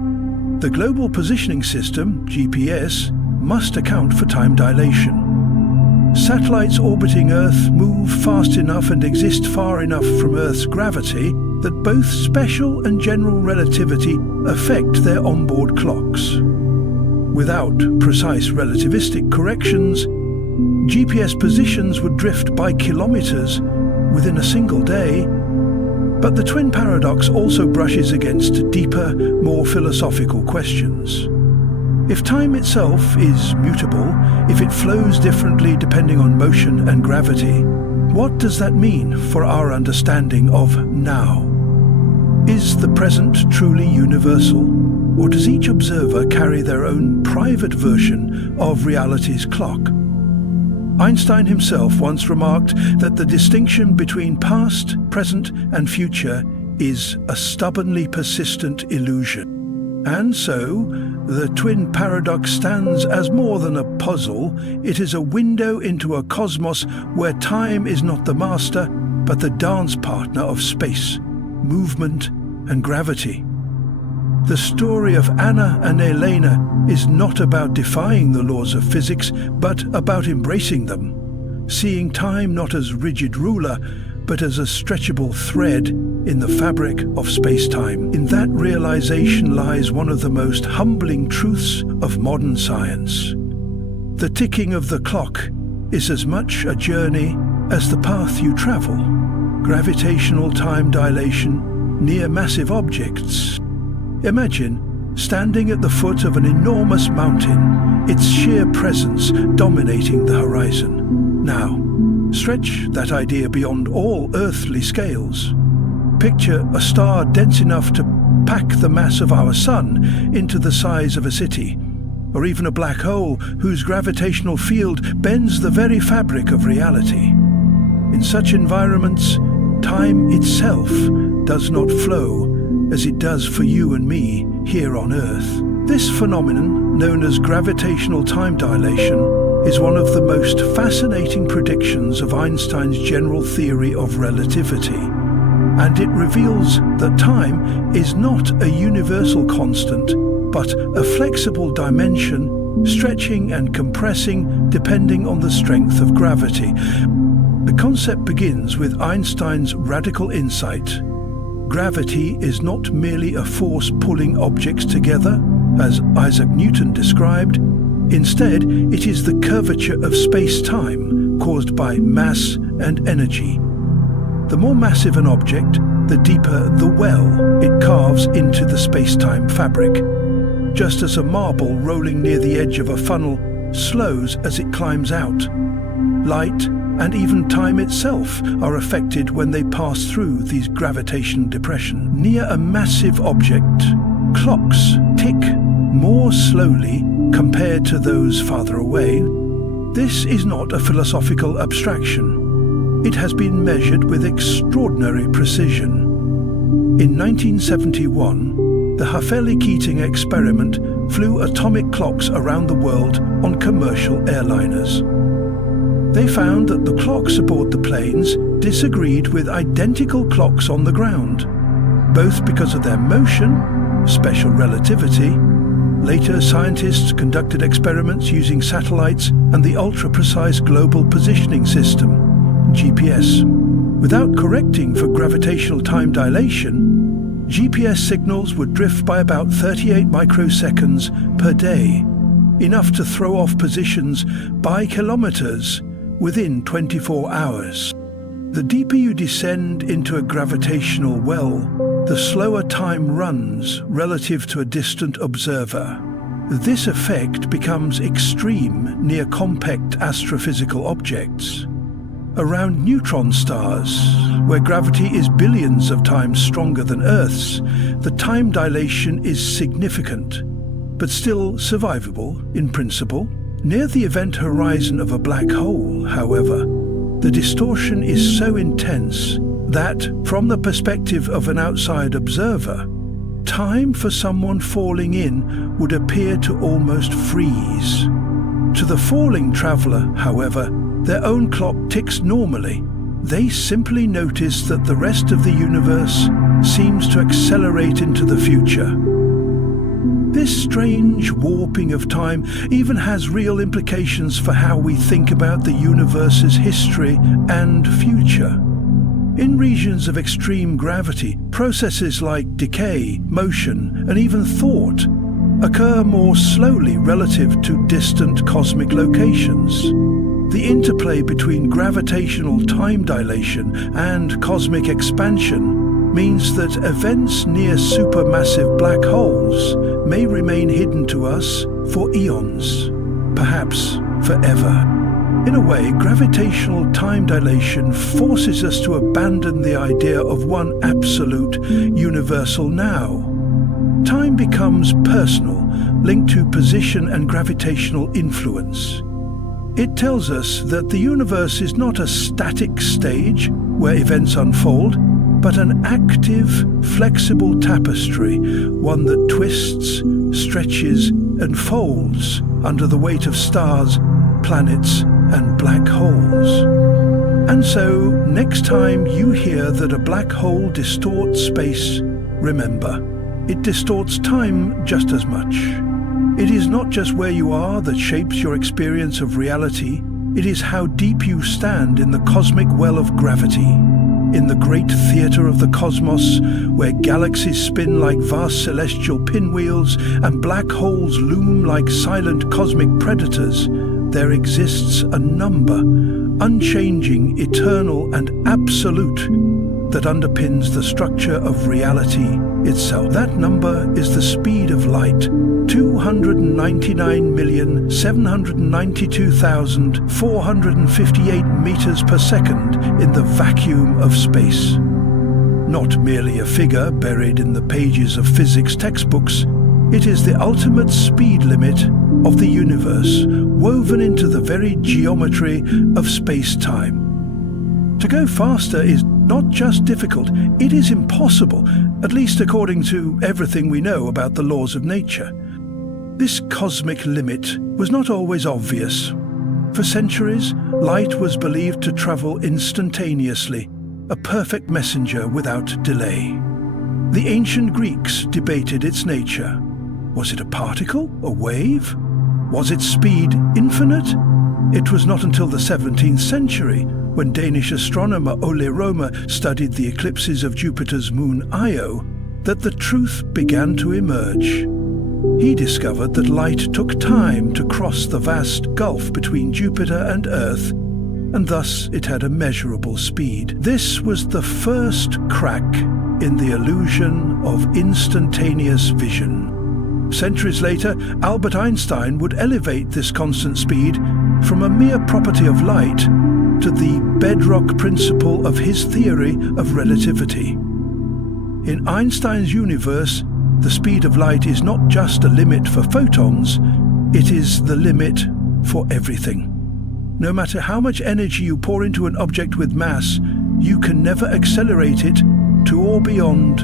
The Global Positioning System, GPS, must account for time dilation. Satellites orbiting Earth move fast enough and exist far enough from Earth's gravity that both special and general relativity affect their onboard clocks. Without precise relativistic corrections, GPS positions would drift by kilometers within a single day. But the twin paradox also brushes against deeper, more philosophical questions. If time itself is mutable, if it flows differently depending on motion and gravity, what does that mean for our understanding of now? Is the present truly universal, or does each observer carry their own private version of reality's clock? Einstein himself once remarked that the distinction between past, present, and future is a stubbornly persistent illusion. And so, the twin paradox stands as more than a puzzle. It is a window into a cosmos where time is not the master, but the dance partner of space, movement, and gravity. The story of Anna and Elena is not about defying the laws of physics, but about embracing them, seeing time not as rigid ruler, but as a stretchable thread in the fabric of space-time. In that realization lies one of the most humbling truths of modern science. The ticking of the clock is as much a journey as the path you travel. Gravitational time dilation near massive objects. Imagine standing at the foot of an enormous mountain, its sheer presence dominating the horizon. Now, stretch that idea beyond all earthly scales. Picture a star dense enough to pack the mass of our sun into the size of a city, or even a black hole whose gravitational field bends the very fabric of reality. In such environments, time itself does not flow as it does for you and me here on Earth. This phenomenon, known as gravitational time dilation, is one of the most fascinating predictions of Einstein's general theory of relativity, and it reveals that time is not a universal constant, but a flexible dimension, stretching and compressing depending on the strength of gravity. The concept begins with Einstein's radical insight. Gravity is not merely a force pulling objects together, as Isaac Newton described. Instead, it is the curvature of space-time caused by mass and energy. The more massive an object, the deeper the well it carves into the space-time fabric. Just as a marble rolling near the edge of a funnel slows as it climbs out. Light and even time itself are affected when they pass through these gravitational depressions. Near a massive object, clocks tick more slowly compared to those farther away. This is not a philosophical abstraction. It has been measured with extraordinary precision. In 1971, the Hafele-Keating experiment flew atomic clocks around the world on commercial airliners. They found that the clocks aboard the planes disagreed with identical clocks on the ground, both because of their motion, special relativity. Later, scientists conducted experiments using satellites and the ultra-precise Global Positioning System, GPS. Without correcting for gravitational time dilation, GPS signals would drift by about 38 microseconds per day, enough to throw off positions by kilometers within 24 hours. The deeper you descend into a gravitational well, the slower time runs relative to a distant observer. This effect becomes extreme near compact astrophysical objects. Around neutron stars, where gravity is billions of times stronger than Earth's, the time dilation is significant, but still survivable in principle. Near the event horizon of a black hole, however, the distortion is so intense that, from the perspective of an outside observer, time for someone falling in would appear to almost freeze. To the falling traveler, however, their own clock ticks normally. They simply notice that the rest of the universe seems to accelerate into the future. This strange warping of time even has real implications for how we think about the universe's history and future. In regions of extreme gravity, processes like decay, motion, and even thought occur more slowly relative to distant cosmic locations. The interplay between gravitational time dilation and cosmic expansion means that events near supermassive black holes may remain hidden to us for eons, perhaps forever. In a way, gravitational time dilation forces us to abandon the idea of one absolute, universal now. Time becomes personal, linked to position and gravitational influence. It tells us that the universe is not a static stage where events unfold, but an active, flexible tapestry, one that twists, stretches, and folds under the weight of stars, planets, and black holes. And so, next time you hear that a black hole distorts space, remember, it distorts time just as much. It is not just where you are that shapes your experience of reality, it is how deep you stand in the cosmic well of gravity. In the great theatre of the cosmos, where galaxies spin like vast celestial pinwheels and black holes loom like silent cosmic predators, there exists a number, unchanging, eternal, and absolute, that underpins the structure of reality itself. That number is the speed of light, 299,792,458 meters per second in the vacuum of space. Not merely a figure buried in the pages of physics textbooks, it is the ultimate speed limit of the universe, woven into the very geometry of space-time. To go faster is not just difficult, it is impossible, at least according to everything we know about the laws of nature. This cosmic limit was not always obvious. For centuries, light was believed to travel instantaneously, a perfect messenger without delay. The ancient Greeks debated its nature. Was it a particle, a wave? Was its speed infinite? It was not until the 17th century, when Danish astronomer Ole Romer studied the eclipses of Jupiter's moon Io, that the truth began to emerge. He discovered that light took time to cross the vast gulf between Jupiter and Earth, and thus it had a measurable speed. This was the first crack in the illusion of instantaneous vision. Centuries later, Albert Einstein would elevate this constant speed from a mere property of light to the bedrock principle of his theory of relativity. In Einstein's universe, the speed of light is not just a limit for photons, it is the limit for everything. No matter how much energy you pour into an object with mass, you can never accelerate it to or beyond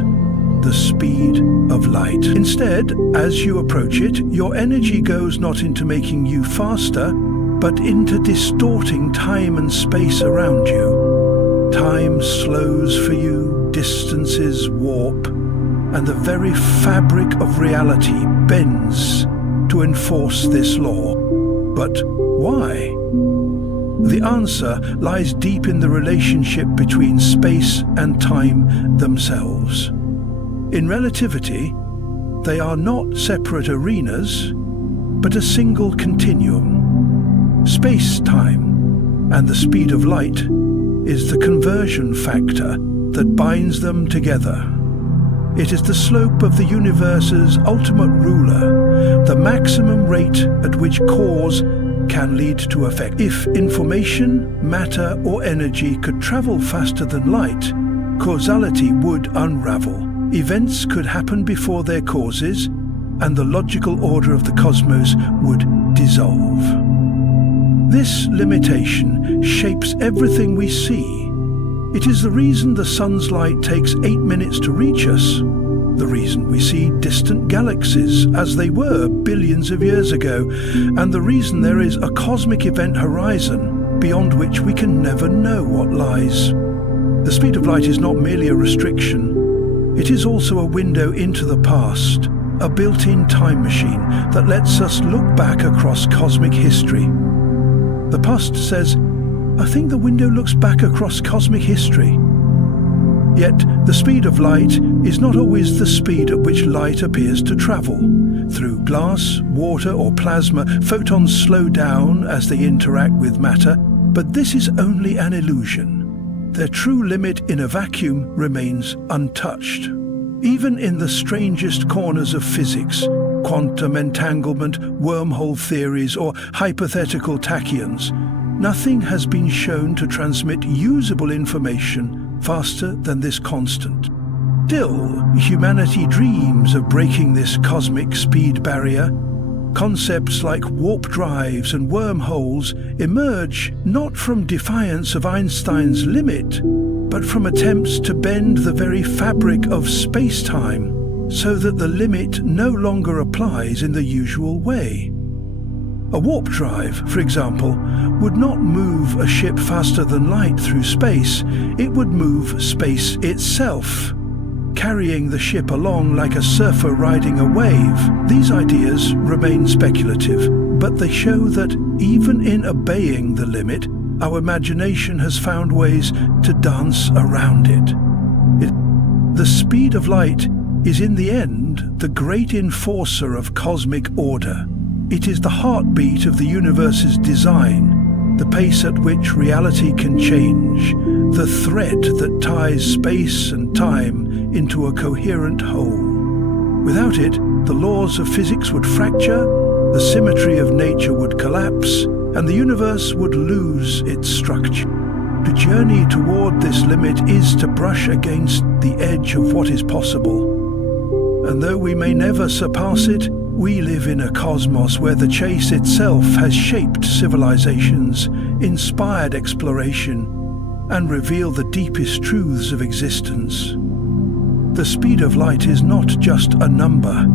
the speed of light. Instead, as you approach it, your energy goes not into making you faster, but into distorting time and space around you. Time slows for you, distances warp, and the very fabric of reality bends to enforce this law. But why? The answer lies deep in the relationship between space and time themselves. In relativity, they are not separate arenas, but a single continuum. Space-time and the speed of light is the conversion factor that binds them together. It is the slope of the universe's ultimate ruler, the maximum rate at which cause can lead to effect. If information, matter, or energy could travel faster than light, causality would unravel. Events could happen before their causes, and the logical order of the cosmos would dissolve. This limitation shapes everything we see. It is the reason the sun's light takes 8 minutes to reach us, the reason we see distant galaxies as they were billions of years ago, and the reason there is a cosmic event horizon beyond which we can never know what lies. The speed of light is not merely a restriction, it is also a window into the past, a built-in time machine that lets us look back across cosmic history. The past says, I think the window looks back across cosmic history. Yet, the speed of light is not always the speed at which light appears to travel. Through glass, water, or plasma, photons slow down as they interact with matter, but this is only an illusion. Their true limit in a vacuum remains untouched. Even in the strangest corners of physics, quantum entanglement, wormhole theories, or hypothetical tachyons, nothing has been shown to transmit usable information faster than this constant. Still, humanity dreams of breaking this cosmic speed barrier. Concepts like warp drives and wormholes emerge not from defiance of Einstein's limit, but from attempts to bend the very fabric of space-time so that the limit no longer applies in the usual way. A warp drive, for example, would not move a ship faster than light through space, it would move space itself, carrying the ship along like a surfer riding a wave. These ideas remain speculative, but they show that even in obeying the limit, our imagination has found ways to dance around it. The speed of light is in the end the great enforcer of cosmic order. It is the heartbeat of the universe's design, the pace at which reality can change, the thread that ties space and time into a coherent whole. Without it, the laws of physics would fracture, the symmetry of nature would collapse, and the universe would lose its structure. To journey toward this limit is to brush against the edge of what is possible. And though we may never surpass it, we live in a cosmos where the chase itself has shaped civilizations, inspired exploration, and revealed the deepest truths of existence. The speed of light is not just a number.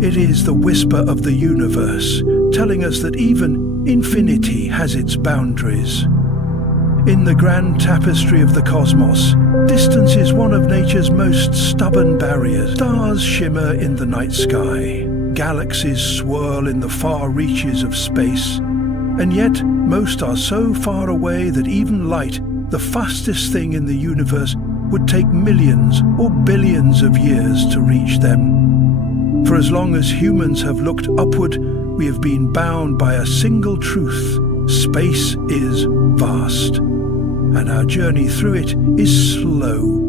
It is the whisper of the universe, telling us that even Infinity has its boundaries. In the grand tapestry of the cosmos, distance is one of nature's most stubborn barriers. Stars shimmer in the night sky, galaxies swirl in the far reaches of space, and yet most are so far away that even light, the fastest thing in the universe, would take millions or billions of years to reach them. For as long as humans have looked upward, we have been bound by a single truth: space is vast, and our journey through it is slow.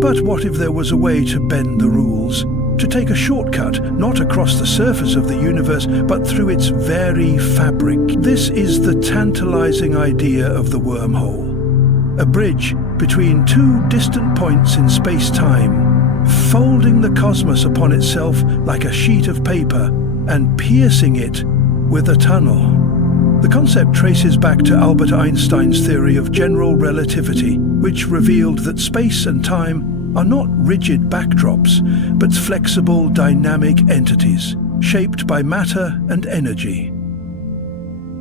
But what if there was a way to bend the rules? To take a shortcut, not across the surface of the universe, but through its very fabric. This is the tantalizing idea of the wormhole. A bridge between two distant points in space-time, folding the cosmos upon itself like a sheet of paper and piercing it with a tunnel. The concept traces back to Albert Einstein's theory of general relativity, which revealed that space and time are not rigid backdrops, but flexible, dynamic entities, shaped by matter and energy.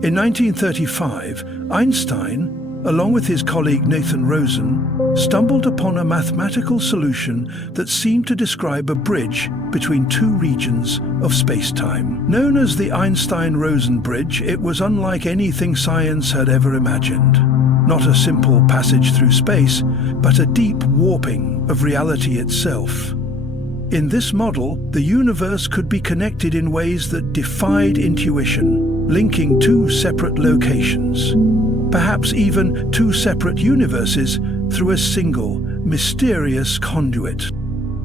In 1935, Einstein, along with his colleague Nathan Rosen, stumbled upon a mathematical solution that seemed to describe a bridge between two regions of space-time. Known as the Einstein-Rosen bridge, it was unlike anything science had ever imagined. Not a simple passage through space, but a deep warping of reality itself. In this model, the universe could be connected in ways that defied intuition, linking two separate locations, perhaps even two separate universes, through a single, mysterious conduit.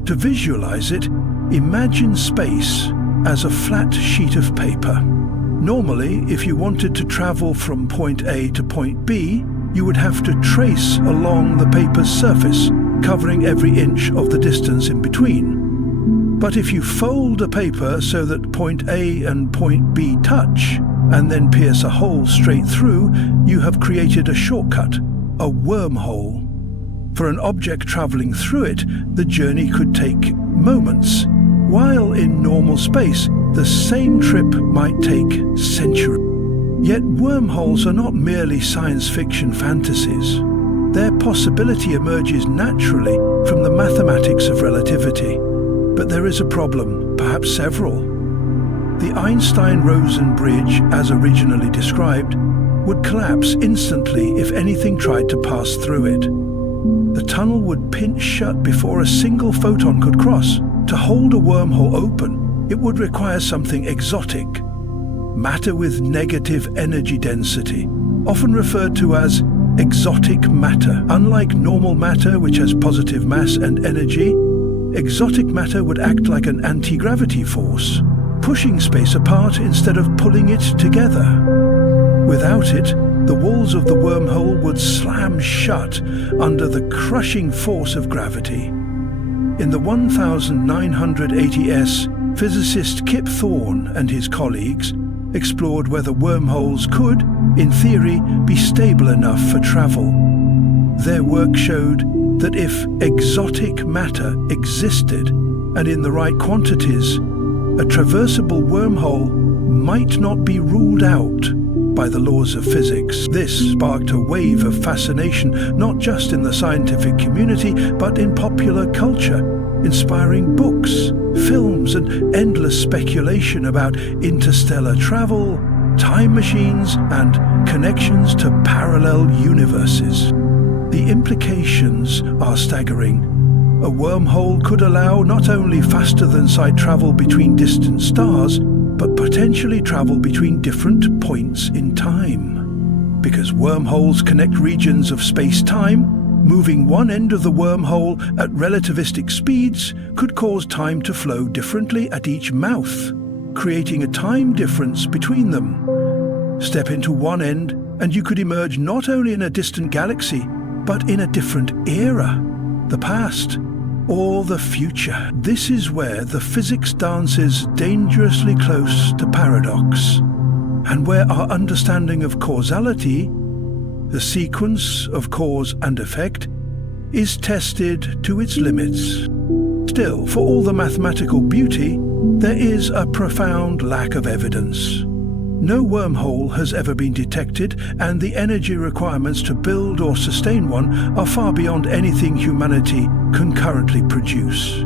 To visualize it, imagine space as a flat sheet of paper. Normally, if you wanted to travel from point A to point B, you would have to trace along the paper's surface, covering every inch of the distance in between. But if you fold a paper so that point A and point B touch, and then pierce a hole straight through, you have created a shortcut, a wormhole. For an object traveling through it, the journey could take moments, while in normal space, the same trip might take centuries. Yet wormholes are not merely science fiction fantasies. Their possibility emerges naturally from the mathematics of relativity. But there is a problem, perhaps several. The Einstein-Rosen bridge, as originally described, would collapse instantly if anything tried to pass through it. The tunnel would pinch shut before a single photon could cross. To hold a wormhole open, it would require something exotic. Matter with negative energy density, often referred to as exotic matter. Unlike normal matter, which has positive mass and energy, exotic matter would act like an anti-gravity force, pushing space apart instead of pulling it together. Without it, the walls of the wormhole would slam shut under the crushing force of gravity. In the 1980s, physicist Kip Thorne and his colleagues explored whether wormholes could, in theory, be stable enough for travel. Their work showed that if exotic matter existed, and in the right quantities, a traversable wormhole might not be ruled out by the laws of physics. This sparked a wave of fascination, not just in the scientific community, but in popular culture, inspiring books, films, and endless speculation about interstellar travel, time machines, and connections to parallel universes. The implications are staggering. A wormhole could allow not only faster-than-light travel between distant stars, but potentially travel between different points in time. Because wormholes connect regions of space-time, moving one end of the wormhole at relativistic speeds could cause time to flow differently at each mouth, creating a time difference between them. Step into one end, and you could emerge not only in a distant galaxy, but in a different era, the past or the future. This is where the physics dances dangerously close to paradox, and where our understanding of causality, the sequence of cause and effect, is tested to its limits. Still, for all the mathematical beauty, there is a profound lack of evidence. No wormhole has ever been detected, and the energy requirements to build or sustain one are far beyond anything humanity can currently produce.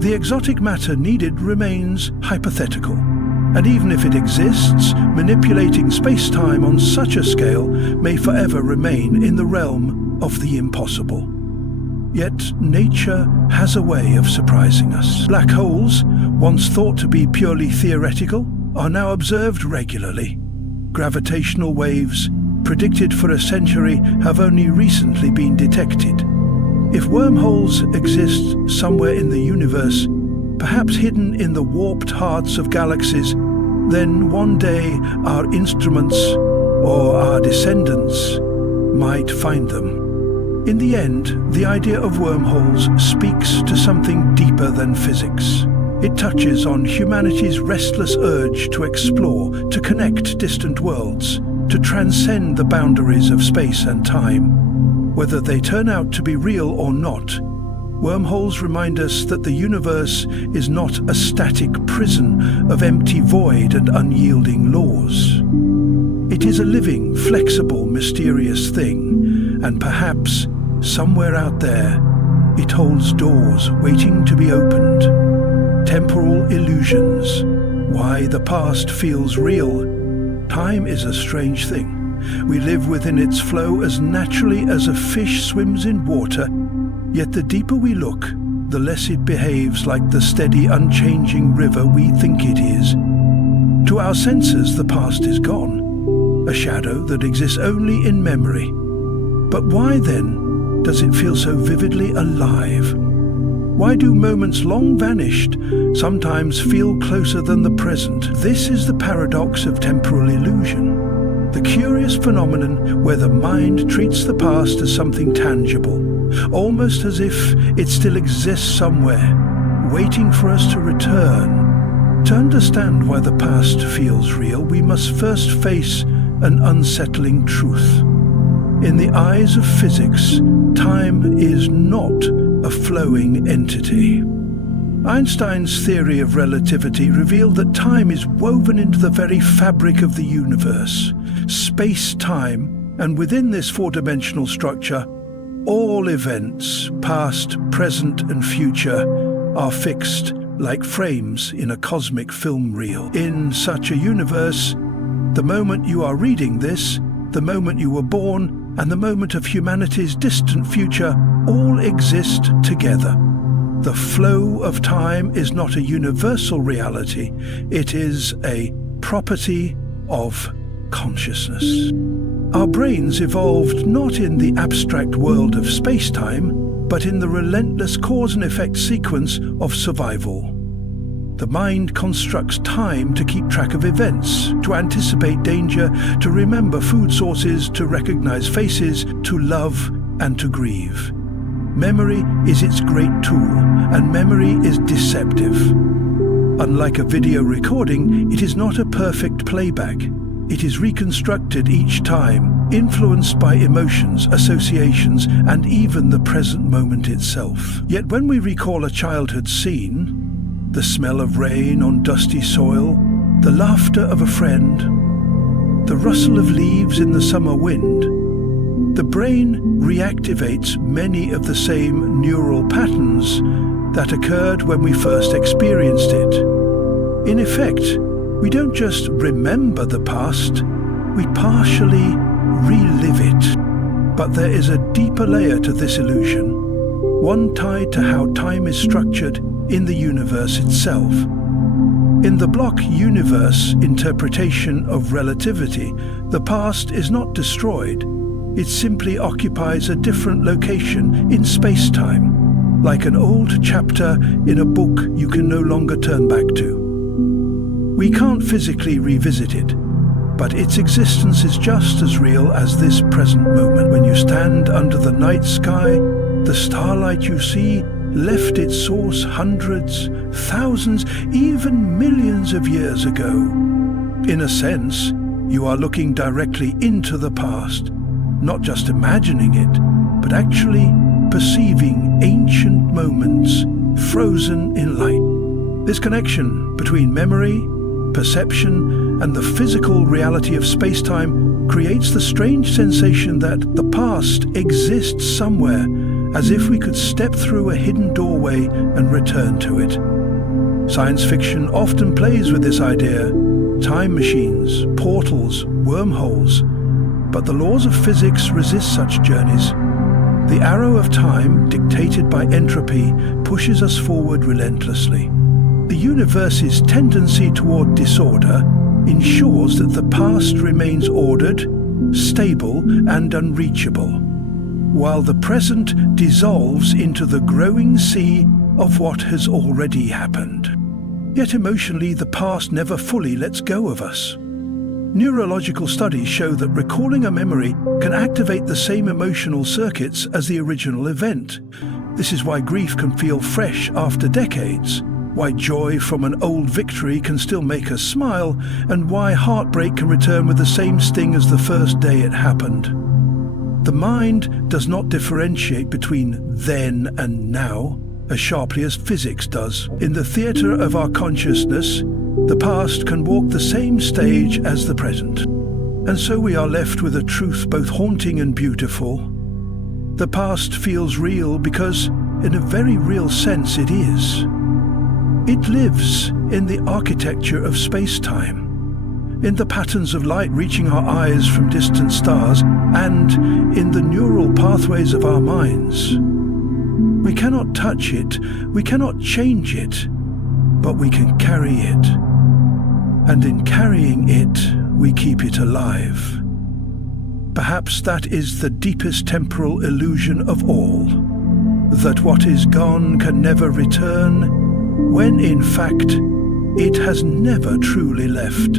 The exotic matter needed remains hypothetical, and even if it exists, manipulating space-time on such a scale may forever remain in the realm of the impossible. Yet nature has a way of surprising us. Black holes, once thought to be purely theoretical, are now observed regularly. Gravitational waves, predicted for a century, have only recently been detected. If wormholes exist somewhere in the universe, perhaps hidden in the warped hearts of galaxies, then one day our instruments or our descendants might find them. In the end, the idea of wormholes speaks to something deeper than physics. It touches on humanity's restless urge to explore, to connect distant worlds, to transcend the boundaries of space and time. Whether they turn out to be real or not, wormholes remind us that the universe is not a static prison of empty void and unyielding laws. It is a living, flexible, mysterious thing, and perhaps, somewhere out there, it holds doors waiting to be opened. Temporal illusions. Why the past feels real. Time is a strange thing. We live within its flow as naturally as a fish swims in water, yet the deeper we look, the less it behaves like the steady, unchanging river we think it is. To our senses, the past is gone, a shadow that exists only in memory. But why then does it feel so vividly alive? Why do moments long vanished sometimes feel closer than the present? This is the paradox of temporal illusion, the curious phenomenon where the mind treats the past as something tangible, almost as if it still exists somewhere, waiting for us to return. To understand why the past feels real, we must first face an unsettling truth. In the eyes of physics, time is not a flowing entity. Einstein's theory of relativity revealed that time is woven into the very fabric of the universe, space-time, and within this four-dimensional structure, all events, past, present, and future, are fixed like frames in a cosmic film reel. In such a universe, the moment you are reading this, the moment you were born, and the moment of humanity's distant future all exist together. The flow of time is not a universal reality, it is a property of consciousness. Our brains evolved not in the abstract world of space-time, but in the relentless cause and effect sequence of survival. The mind constructs time to keep track of events, to anticipate danger, to remember food sources, to recognize faces, to love and to grieve. Memory is its great tool, and memory is deceptive. Unlike a video recording, it is not a perfect playback. It is reconstructed each time, influenced by emotions, associations, and even the present moment itself. Yet when we recall a childhood scene, the smell of rain on dusty soil, the laughter of a friend, the rustle of leaves in the summer wind, the brain reactivates many of the same neural patterns that occurred when we first experienced it. In effect, we don't just remember the past, we partially relive it. But there is a deeper layer to this illusion, one tied to how time is structured in the universe itself. In the block universe interpretation of relativity, the past is not destroyed. It simply occupies a different location in space-time, like an old chapter in a book you can no longer turn back to. We can't physically revisit it, but its existence is just as real as this present moment. When you stand under the night sky, the starlight you see left its source hundreds, thousands, even millions of years ago. In a sense, you are looking directly into the past, not just imagining it, but actually perceiving ancient moments frozen in light. This connection between memory, perception, and the physical reality of space-time creates the strange sensation that the past exists somewhere, as if we could step through a hidden doorway and return to it. Science fiction often plays with this idea: time machines, portals, wormholes. But the laws of physics resist such journeys. The arrow of time, dictated by entropy, pushes us forward relentlessly. The universe's tendency toward disorder ensures that the past remains ordered, stable, and unreachable, while the present dissolves into the growing sea of what has already happened. Yet emotionally, the past never fully lets go of us. Neurological studies show that recalling a memory can activate the same emotional circuits as the original event. This is why grief can feel fresh after decades, why joy from an old victory can still make us smile, and why heartbreak can return with the same sting as the first day it happened. The mind does not differentiate between then and now as sharply as physics does. In the theatre of our consciousness, the past can walk the same stage as the present. And so we are left with a truth both haunting and beautiful. The past feels real because, in a very real sense, it is. It lives in the architecture of space-time, in the patterns of light reaching our eyes from distant stars, and in the neural pathways of our minds. We cannot touch it, we cannot change it, but we can carry it. And in carrying it, we keep it alive. Perhaps that is the deepest temporal illusion of all, that what is gone can never return, when in fact it has never truly left.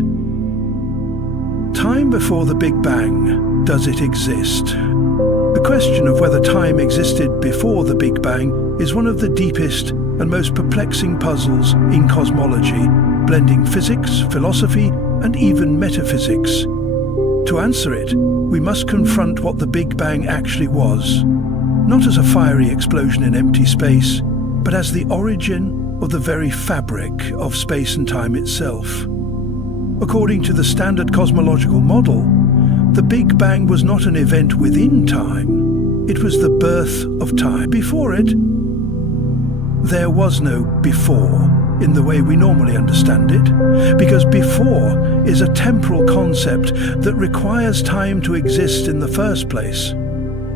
Time before the Big Bang, does it exist? The question of whether time existed before the Big Bang is one of the deepest and most perplexing puzzles in cosmology, blending physics, philosophy, and even metaphysics. To answer it, we must confront what the Big Bang actually was, not as a fiery explosion in empty space, but as the origin of the very fabric of space and time itself. According to the standard cosmological model, the Big Bang was not an event within time, it was the birth of time. Before it, there was no before in the way we normally understand it, because before is a temporal concept that requires time to exist in the first place.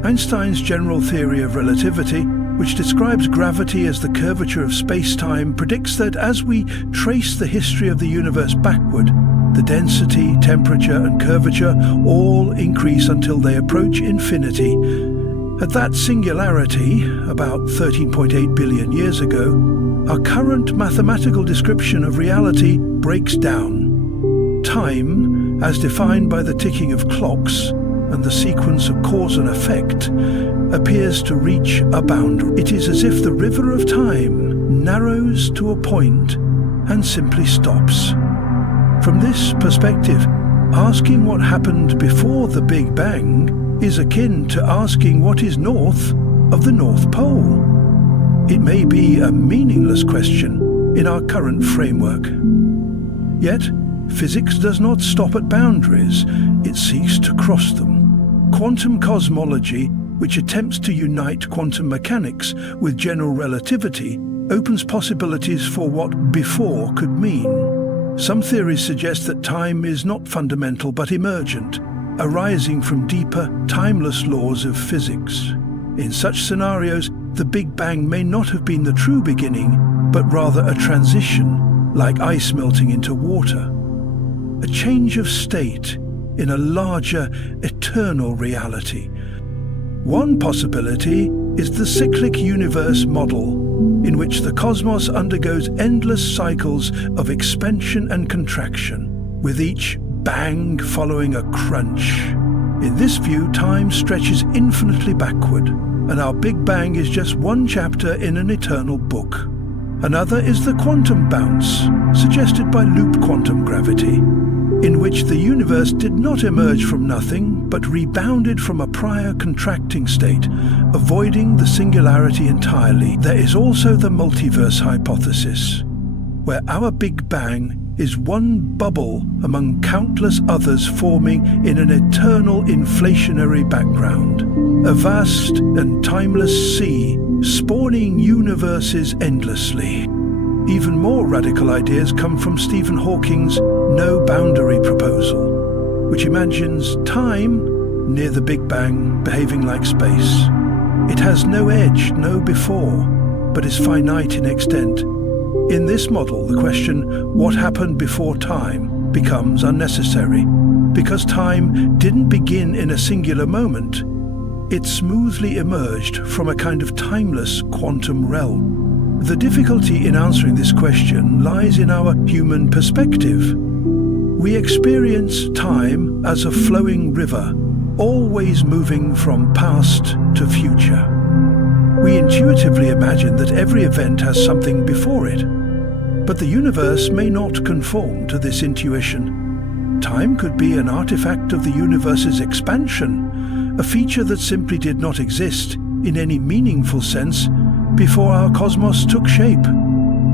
Einstein's general theory of relativity, which describes gravity as the curvature of space-time, predicts that as we trace the history of the universe backward, the density, temperature, and curvature all increase until they approach infinity. At that singularity, about 13.8 billion years ago, our current mathematical description of reality breaks down. Time, as defined by the ticking of clocks and the sequence of cause and effect, appears to reach a boundary. It is as if the river of time narrows to a point and simply stops. From this perspective, asking what happened before the Big Bang is akin to asking what is north of the North Pole. It may be a meaningless question in our current framework. Yet, physics does not stop at boundaries, it seeks to cross them. Quantum cosmology, which attempts to unite quantum mechanics with general relativity, opens possibilities for what before could mean. Some theories suggest that time is not fundamental but emergent, arising from deeper, timeless laws of physics. In such scenarios, the Big Bang may not have been the true beginning, but rather a transition, like ice melting into water. A change of state in a larger, eternal reality. One possibility is the cyclic universe model, in which the cosmos undergoes endless cycles of expansion and contraction, with each bang following a crunch. In this view, time stretches infinitely backward, and our Big Bang is just one chapter in an eternal book. Another is the quantum bounce, suggested by loop quantum gravity, in which the universe did not emerge from nothing, but rebounded from a prior contracting state, avoiding the singularity entirely. There is also the multiverse hypothesis, where our Big Bang is one bubble among countless others forming in an eternal inflationary background, a vast and timeless sea spawning universes endlessly. Even more radical ideas come from Stephen Hawking's no boundary proposal, which imagines time near the Big Bang behaving like space. It has no edge, no before, but is finite in extent. In this model, the question, what happened before time, becomes unnecessary. Because time didn't begin in a singular moment, it smoothly emerged from a kind of timeless quantum realm. The difficulty in answering this question lies in our human perspective. We experience time as a flowing river, always moving from past to future. We intuitively imagine that every event has something before it, but the universe may not conform to this intuition. Time could be an artifact of the universe's expansion, a feature that simply did not exist in any meaningful sense before our cosmos took shape.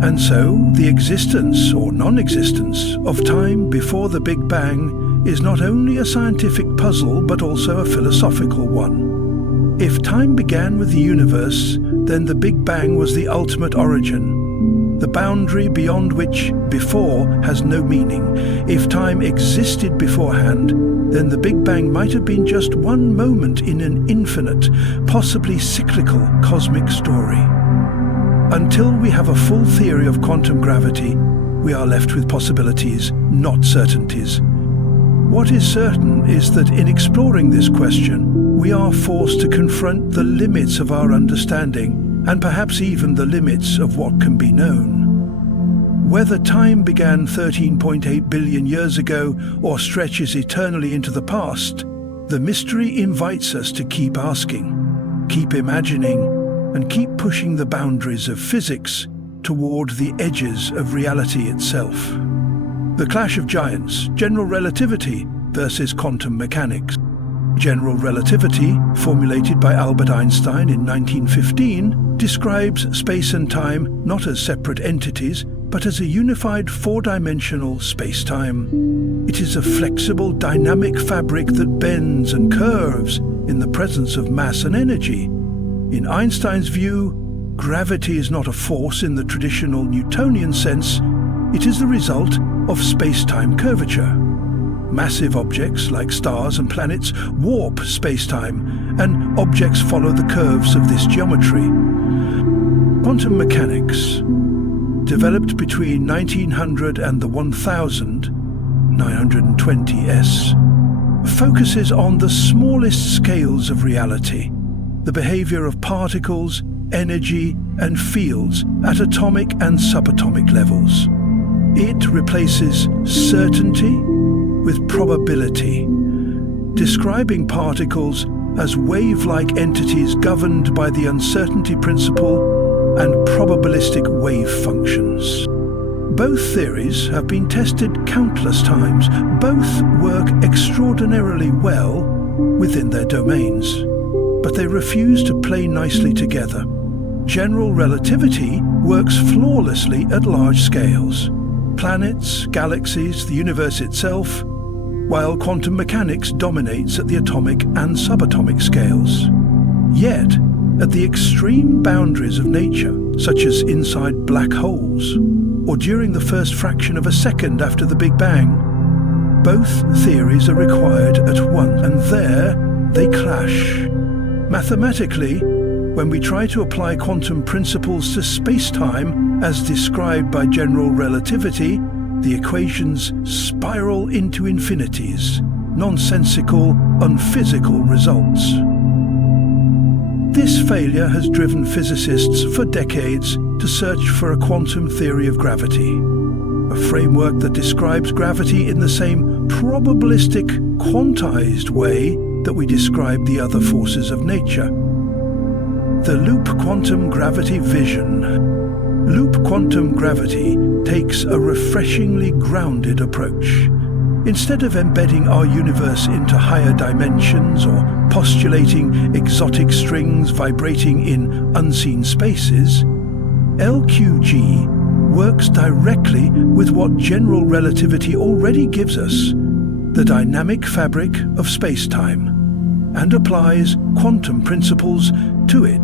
And so, the existence or non-existence of time before the Big Bang is not only a scientific puzzle but also a philosophical one. If time began with the universe, then the Big Bang was the ultimate origin, the boundary beyond which before has no meaning. If time existed beforehand, then the Big Bang might have been just one moment in an infinite, possibly cyclical cosmic story. Until we have a full theory of quantum gravity, we are left with possibilities, not certainties. What is certain is that in exploring this question, we are forced to confront the limits of our understanding, and perhaps even the limits of what can be known. Whether time began 13.8 billion years ago or stretches eternally into the past, the mystery invites us to keep asking, keep imagining, and keep pushing the boundaries of physics toward the edges of reality itself. The clash of giants, general relativity versus quantum mechanics. General relativity, formulated by Albert Einstein in 1915, describes space and time not as separate entities, but as a unified four-dimensional space-time. It is a flexible, dynamic fabric that bends and curves in the presence of mass and energy. In Einstein's view, gravity is not a force in the traditional Newtonian sense. It is the result of space-time curvature. Massive objects like stars and planets warp space-time, and objects follow the curves of this geometry. Quantum mechanics, developed between 1900 and the 1920s, focuses on the smallest scales of reality, the behavior of particles, energy, and fields at atomic and subatomic levels. It replaces certainty with probability, describing particles as wave-like entities governed by the uncertainty principle and probabilistic wave functions. Both theories have been tested countless times. Both work extraordinarily well within their domains, but they refuse to play nicely together. General relativity works flawlessly at large scales. Planets, galaxies, the universe itself, while quantum mechanics dominates at the atomic and subatomic scales. Yet, at the extreme boundaries of nature, such as inside black holes, or during the first fraction of a second after the Big Bang, both theories are required at once, and there they clash. Mathematically, when we try to apply quantum principles to space-time as described by general relativity, the equations spiral into infinities, nonsensical, unphysical results. This failure has driven physicists for decades to search for a quantum theory of gravity, a framework that describes gravity in the same probabilistic, quantized way that we describe the other forces of nature. The loop quantum gravity vision. Loop quantum gravity takes a refreshingly grounded approach. Instead of embedding our universe into higher dimensions or postulating exotic strings vibrating in unseen spaces, LQG works directly with what general relativity already gives us, the dynamic fabric of space-time, and applies quantum principles to it.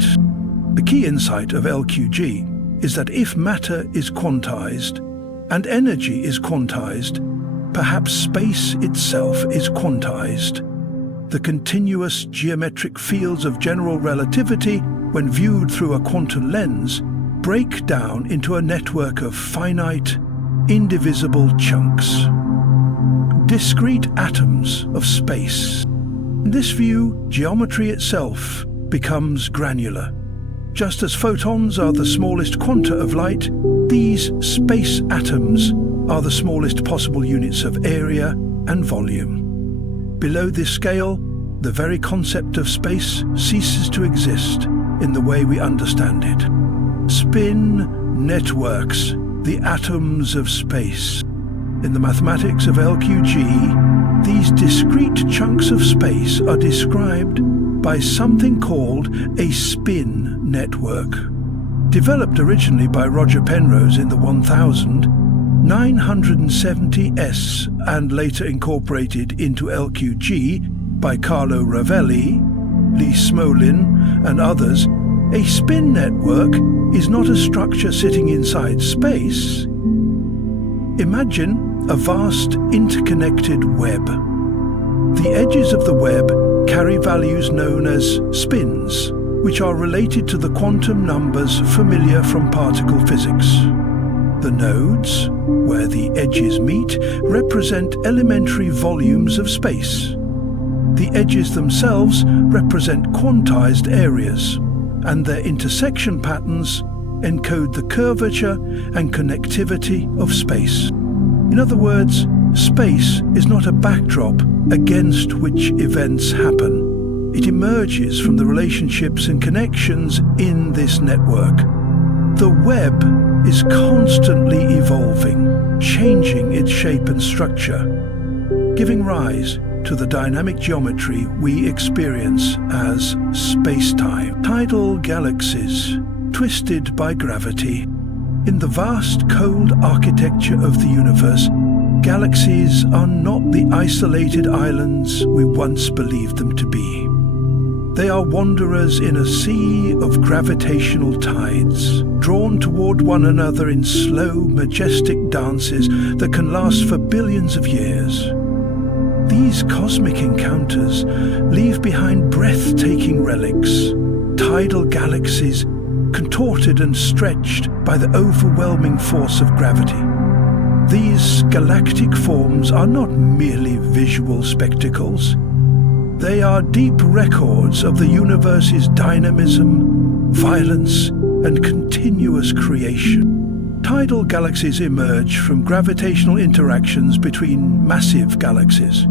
The key insight of LQG is that if matter is quantized and energy is quantized, perhaps space itself is quantized. The continuous geometric fields of general relativity, when viewed through a quantum lens, break down into a network of finite, indivisible chunks, discrete atoms of space. In this view, geometry itself becomes granular. Just as photons are the smallest quanta of light, these space atoms are the smallest possible units of area and volume. Below this scale, the very concept of space ceases to exist in the way we understand it. Spin networks, the atoms of space. In the mathematics of LQG, these discrete chunks of space are described by something called a spin network. Developed originally by Roger Penrose in the 1970s and later incorporated into LQG by Carlo Rovelli, Lee Smolin and others, a spin network is not a structure sitting inside space. Imagine a vast interconnected web. The edges of the web carry values known as spins, which are related to the quantum numbers familiar from particle physics. The nodes, where the edges meet, represent elementary volumes of space. The edges themselves represent quantized areas, and their intersection patterns encode the curvature and connectivity of space. In other words, space is not a backdrop against which events happen. It emerges from the relationships and connections in this network. The web is constantly evolving, changing its shape and structure, giving rise to the dynamic geometry we experience as space-time. Tidal galaxies, twisted by gravity. In the vast cold architecture of the universe, galaxies are not the isolated islands we once believed them to be. They are wanderers in a sea of gravitational tides, drawn toward one another in slow, majestic dances that can last for billions of years. These cosmic encounters leave behind breathtaking relics, tidal galaxies contorted and stretched by the overwhelming force of gravity. These galactic forms are not merely visual spectacles. They are deep records of the universe's dynamism, violence, and continuous creation. Tidal galaxies emerge from gravitational interactions between massive galaxies.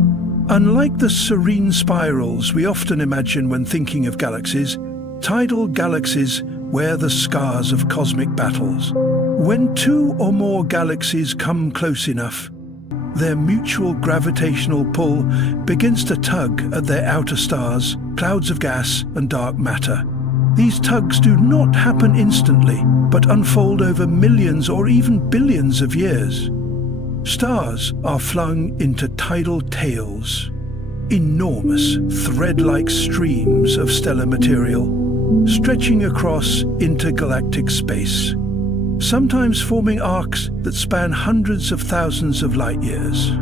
Unlike the serene spirals we often imagine when thinking of galaxies, tidal galaxies wear the scars of cosmic battles. When two or more galaxies come close enough, their mutual gravitational pull begins to tug at their outer stars, clouds of gas and dark matter. These tugs do not happen instantly, but unfold over millions or even billions of years. Stars are flung into tidal tails, enormous thread-like streams of stellar material, stretching across intergalactic space, sometimes forming arcs that span hundreds of thousands of light years.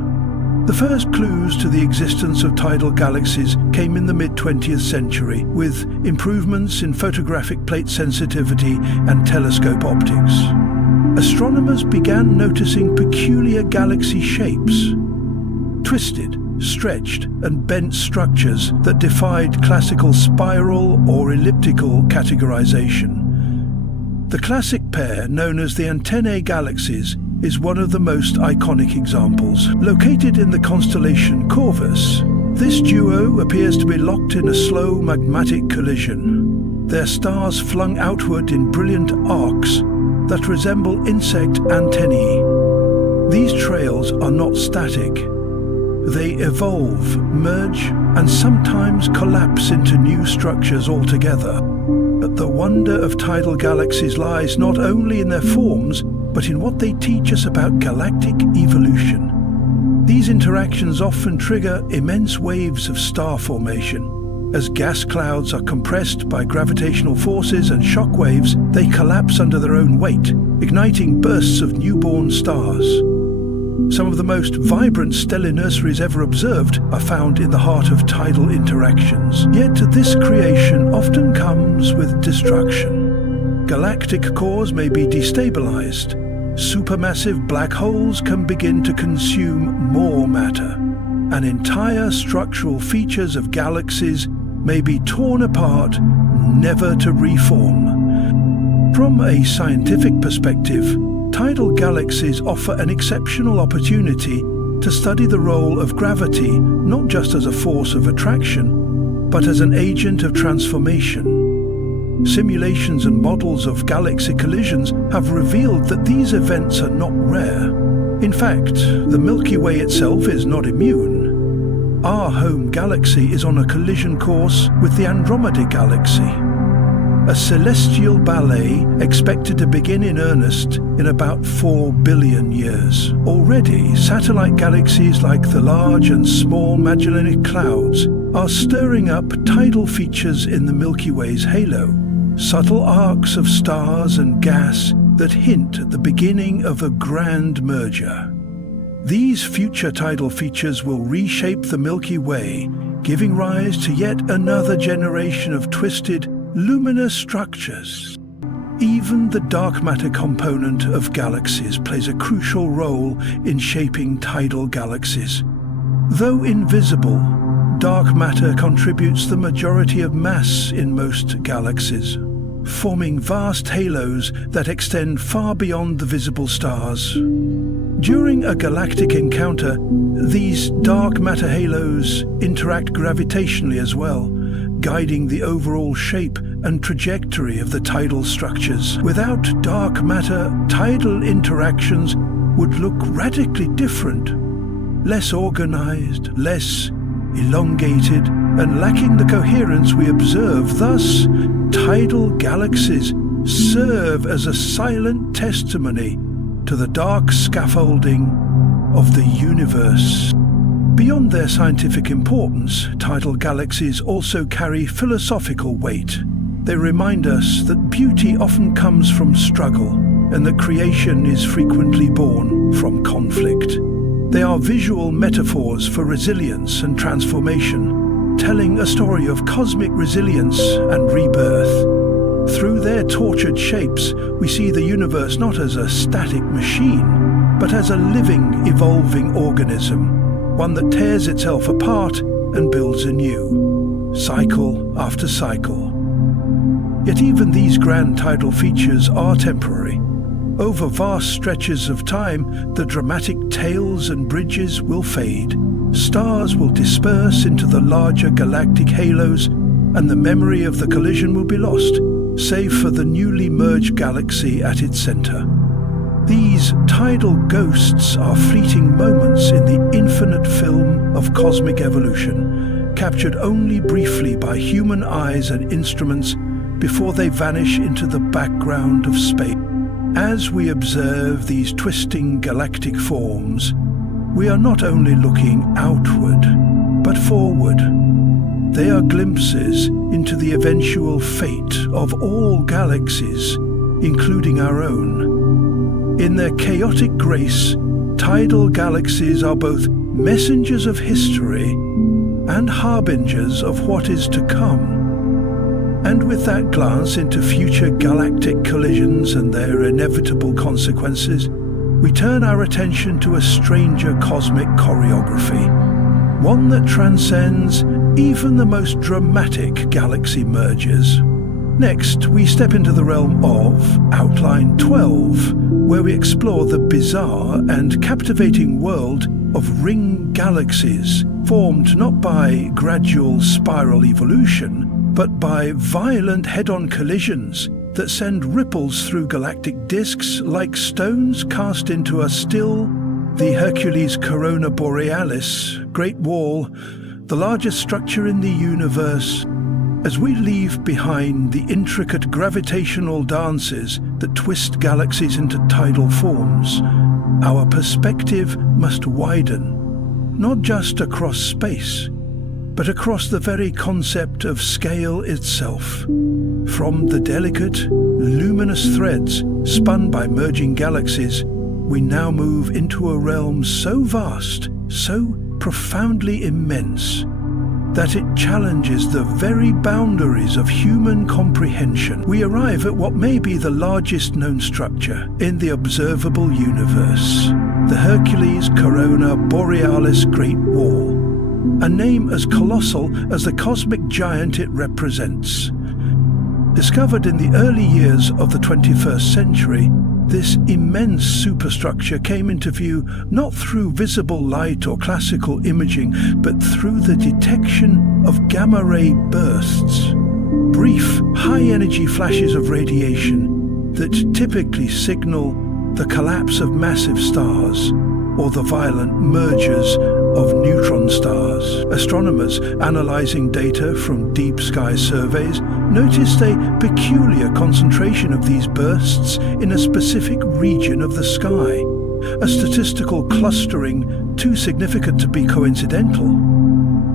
The first clues to the existence of tidal galaxies came in the mid-20th century, with improvements in photographic plate sensitivity and telescope optics. Astronomers began noticing peculiar galaxy shapes, twisted, stretched and bent structures that defied classical spiral or elliptical categorization. The classic pair, known as the Antennae galaxies, is one of the most iconic examples. Located in the constellation Corvus, this duo appears to be locked in a slow magmatic collision, their stars flung outward in brilliant arcs that resemble insect antennae. These trails are not static. They evolve, merge, and sometimes collapse into new structures altogether. But the wonder of tidal galaxies lies not only in their forms, but in what they teach us about galactic evolution. These interactions often trigger immense waves of star formation. As gas clouds are compressed by gravitational forces and shock waves, they collapse under their own weight, igniting bursts of newborn stars. Some of the most vibrant stellar nurseries ever observed are found in the heart of tidal interactions. Yet this creation often comes with destruction. Galactic cores may be destabilized. Supermassive black holes can begin to consume more matter, and entire structural features of galaxies may be torn apart, never to reform. From a scientific perspective, tidal galaxies offer an exceptional opportunity to study the role of gravity not just as a force of attraction, but as an agent of transformation. Simulations and models of galaxy collisions have revealed that these events are not rare. In fact, the Milky Way itself is not immune. Our home galaxy is on a collision course with the Andromeda Galaxy, a celestial ballet expected to begin in earnest in about 4 billion years. Already, satellite galaxies like the Large and Small Magellanic Clouds are stirring up tidal features in the Milky Way's halo, subtle arcs of stars and gas that hint at the beginning of a grand merger. These future tidal features will reshape the Milky Way, giving rise to yet another generation of twisted, luminous structures. Even the dark matter component of galaxies plays a crucial role in shaping tidal galaxies. Though invisible, dark matter contributes the majority of mass in most galaxies, forming vast halos that extend far beyond the visible stars. During a galactic encounter, these dark matter halos interact gravitationally as well, guiding the overall shape and trajectory of the tidal structures. Without dark matter, tidal interactions would look radically different, less organized, less elongated, and lacking the coherence we observe. Thus, tidal galaxies serve as a silent testimony to the dark scaffolding of the universe. Beyond their scientific importance, tidal galaxies also carry philosophical weight. They remind us that beauty often comes from struggle, and that creation is frequently born from conflict. They are visual metaphors for resilience and transformation, telling a story of cosmic resilience and rebirth. Through their tortured shapes, we see the universe not as a static machine, but as a living, evolving organism, one that tears itself apart and builds anew, cycle after cycle. Yet even these grand tidal features are temporary. Over vast stretches of time, the dramatic tails and bridges will fade. Stars will disperse into the larger galactic halos, and the memory of the collision will be lost, save for the newly merged galaxy at its center. These tidal ghosts are fleeting moments in the infinite film of cosmic evolution, captured only briefly by human eyes and instruments before they vanish into the background of space. As we observe these twisting galactic forms, we are not only looking outward, but forward. They are glimpses into the eventual fate of all galaxies, including our own. In their chaotic grace, tidal galaxies are both messengers of history and harbingers of what is to come. And with that glance into future galactic collisions and their inevitable consequences, we turn our attention to a stranger cosmic choreography, one that transcends even the most dramatic galaxy mergers. Next, we step into the realm of Outline 12, where we explore the bizarre and captivating world of ring galaxies, formed not by gradual spiral evolution, but by violent head-on collisions that send ripples through galactic disks like stones cast into a still. The Hercules Corona Borealis, Great Wall, the largest structure in the universe, As we leave behind the intricate gravitational dances that twist galaxies into tidal forms, our perspective must widen, not just across space, but across the very concept of scale itself. From the delicate, luminous threads spun by merging galaxies, we now move into a realm so vast, so profoundly immense, that it challenges the very boundaries of human comprehension. We arrive at what may be the largest known structure in the observable universe, the Hercules Corona Borealis Great Wall, a name as colossal as the cosmic giant it represents. Discovered in the early years of the 21st century, this immense superstructure came into view not through visible light or classical imaging, but through the detection of gamma-ray bursts, brief, high-energy flashes of radiation that typically signal the collapse of massive stars or the violent mergers of neutron stars. Astronomers analyzing data from deep sky surveys noticed a peculiar concentration of these bursts in a specific region of the sky, a statistical clustering too significant to be coincidental.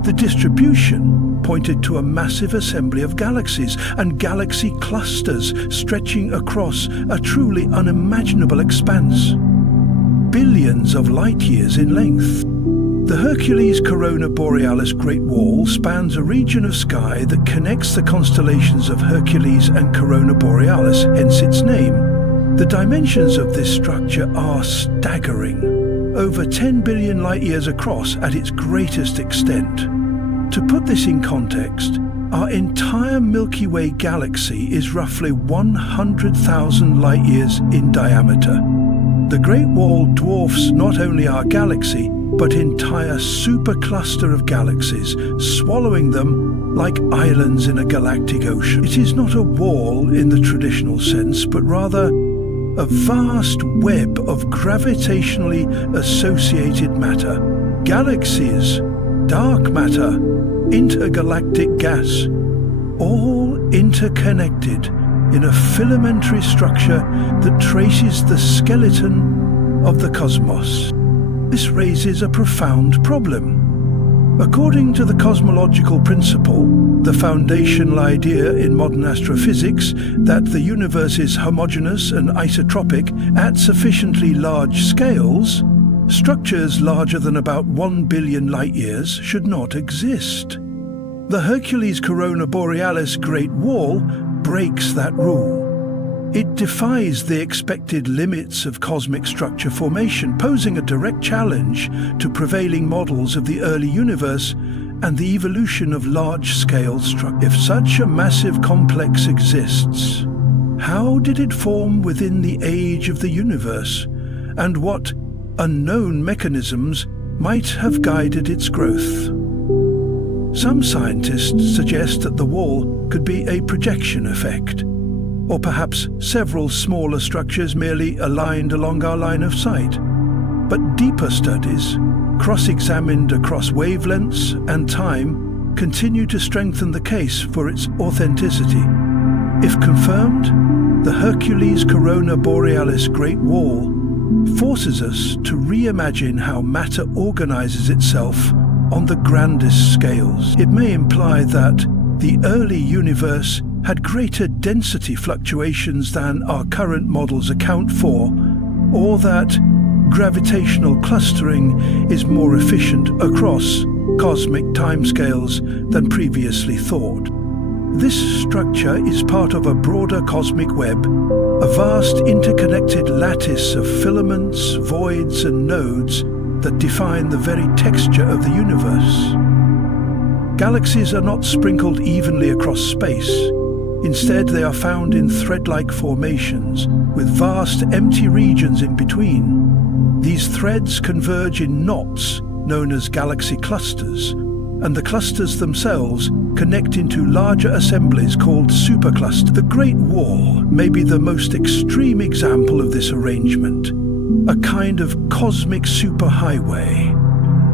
The distribution pointed to a massive assembly of galaxies and galaxy clusters stretching across a truly unimaginable expanse, billions of light-years in length. The Hercules Corona Borealis Great Wall spans a region of sky that connects the constellations of Hercules and Corona Borealis, hence its name. The dimensions of this structure are staggering, over 10 billion light-years across at its greatest extent. To put this in context, our entire Milky Way galaxy is roughly 100,000 light-years in diameter. The Great Wall dwarfs not only our galaxy, but entire supercluster of galaxies, swallowing them like islands in a galactic ocean. It is not a wall in the traditional sense, but rather a vast web of gravitationally associated matter. Galaxies, dark matter, intergalactic gas, all interconnected in a filamentary structure that traces the skeleton of the cosmos. This raises a profound problem. According to the cosmological principle, the foundational idea in modern astrophysics that the universe is homogeneous and isotropic at sufficiently large scales, structures larger than about 1 billion light-years should not exist. The Hercules Corona Borealis Great Wall breaks that rule. It defies the expected limits of cosmic structure formation, posing a direct challenge to prevailing models of the early universe and the evolution of large-scale structure. If such a massive complex exists, how did it form within the age of the universe, and what unknown mechanisms might have guided its growth? Some scientists suggest that the wall could be a projection effect, or perhaps several smaller structures merely aligned along our line of sight. But deeper studies, cross-examined across wavelengths and time, continue to strengthen the case for its authenticity. If confirmed, the Hercules Corona Borealis Great Wall forces us to reimagine how matter organizes itself on the grandest scales. It may imply that the early universe had greater density fluctuations than our current models account for, or that gravitational clustering is more efficient across cosmic timescales than previously thought. This structure is part of a broader cosmic web, a vast interconnected lattice of filaments, voids, and nodes that define the very texture of the universe. Galaxies are not sprinkled evenly across space. Instead, they are found in thread-like formations, with vast empty regions in between. These threads converge in knots, known as galaxy clusters, and the clusters themselves connect into larger assemblies called superclusters. The Great Wall may be the most extreme example of this arrangement, a kind of cosmic superhighway.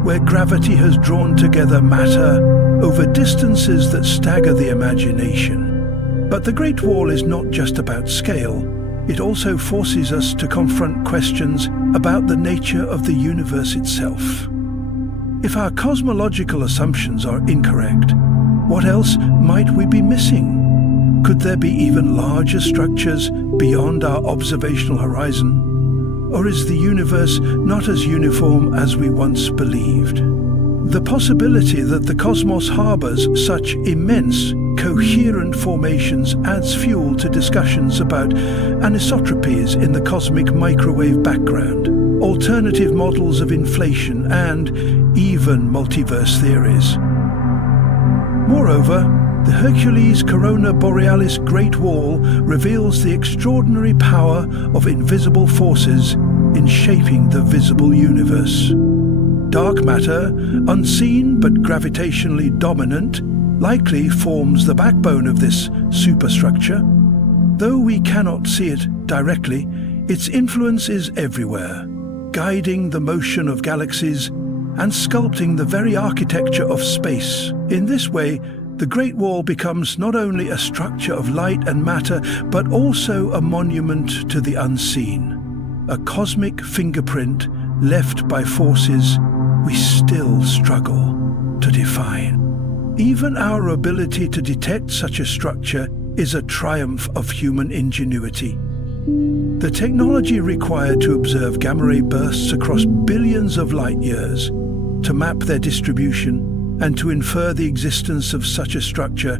where gravity has drawn together matter over distances that stagger the imagination. But the Great Wall is not just about scale. It also forces us to confront questions about the nature of the universe itself. If our cosmological assumptions are incorrect, what else might we be missing? Could there be even larger structures beyond our observational horizon? Or is the universe not as uniform as we once believed? The possibility that the cosmos harbors such immense, coherent formations adds fuel to discussions about anisotropies in the cosmic microwave background, alternative models of inflation, and even multiverse theories. Moreover, the Hercules Corona Borealis Great Wall reveals the extraordinary power of invisible forces in shaping the visible universe. Dark matter, unseen but gravitationally dominant, likely forms the backbone of this superstructure. Though we cannot see it directly, its influence is everywhere, guiding the motion of galaxies and sculpting the very architecture of space. In this way, the Great Wall becomes not only a structure of light and matter, but also a monument to the unseen, a cosmic fingerprint left by forces we still struggle to define. Even our ability to detect such a structure is a triumph of human ingenuity. The technology required to observe gamma-ray bursts across billions of light years, to map their distribution, and to infer the existence of such a structure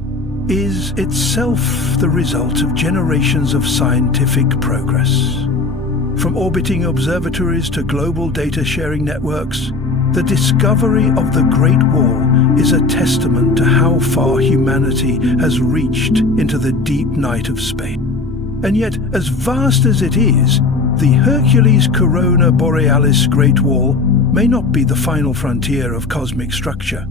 is itself the result of generations of scientific progress. From orbiting observatories to global data-sharing networks, the discovery of the Great Wall is a testament to how far humanity has reached into the deep night of space. And yet, as vast as it is, the Hercules Corona Borealis Great Wall may not be the final frontier of cosmic structure.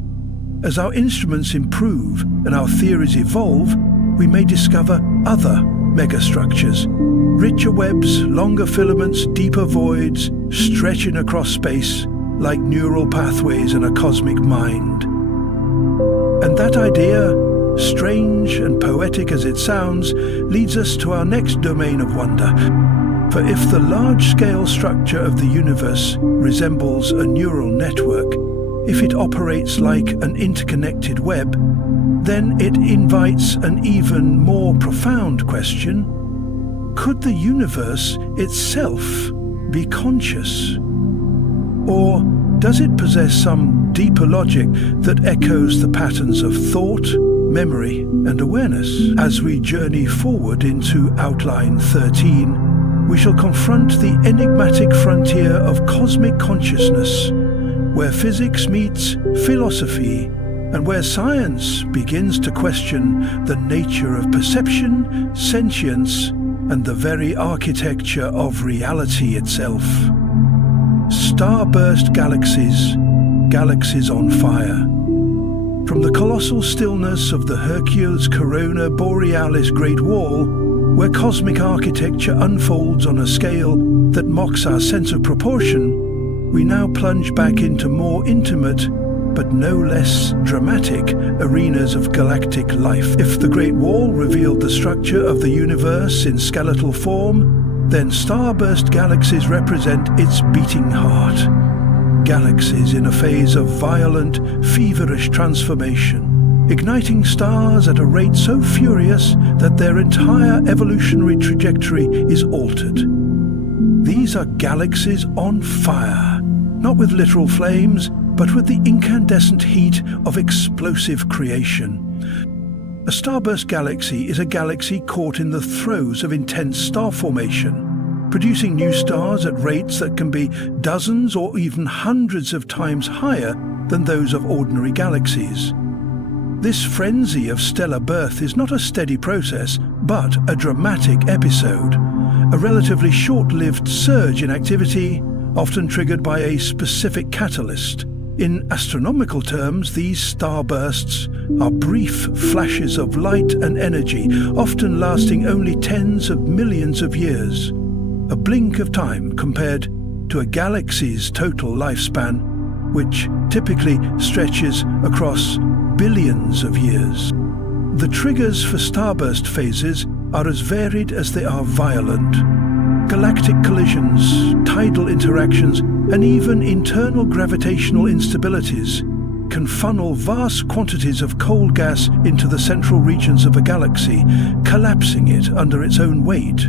As our instruments improve and our theories evolve, we may discover other megastructures, richer webs, longer filaments, deeper voids, stretching across space like neural pathways in a cosmic mind. And that idea, strange and poetic as it sounds, leads us to our next domain of wonder. For if the large-scale structure of the universe resembles a neural network, if it operates like an interconnected web, then it invites an even more profound question. Could the universe itself be conscious? Or does it possess some deeper logic that echoes the patterns of thought, memory, and awareness? As we journey forward into Outline 13, we shall confront the enigmatic frontier of cosmic consciousness, where physics meets philosophy, and where science begins to question the nature of perception, sentience, and the very architecture of reality itself. Starburst galaxies, galaxies on fire. From the colossal stillness of the Hercules Corona Borealis Great Wall, where cosmic architecture unfolds on a scale that mocks our sense of proportion, we now plunge back into more intimate, but no less dramatic, arenas of galactic life. If the Great Wall revealed the structure of the universe in skeletal form, then starburst galaxies represent its beating heart. Galaxies in a phase of violent, feverish transformation, igniting stars at a rate so furious that their entire evolutionary trajectory is altered. These are galaxies on fire, not with literal flames, but with the incandescent heat of explosive creation. A starburst galaxy is a galaxy caught in the throes of intense star formation, producing new stars at rates that can be dozens or even hundreds of times higher than those of ordinary galaxies. This frenzy of stellar birth is not a steady process, but a dramatic episode, a relatively short-lived surge in activity, often triggered by a specific catalyst. In astronomical terms, these starbursts are brief flashes of light and energy, often lasting only tens of millions of years. A blink of time compared to a galaxy's total lifespan. which typically stretches across billions of years. The triggers for starburst phases are as varied as they are violent. Galactic collisions, tidal interactions, and even internal gravitational instabilities can funnel vast quantities of cold gas into the central regions of a galaxy, collapsing it under its own weight.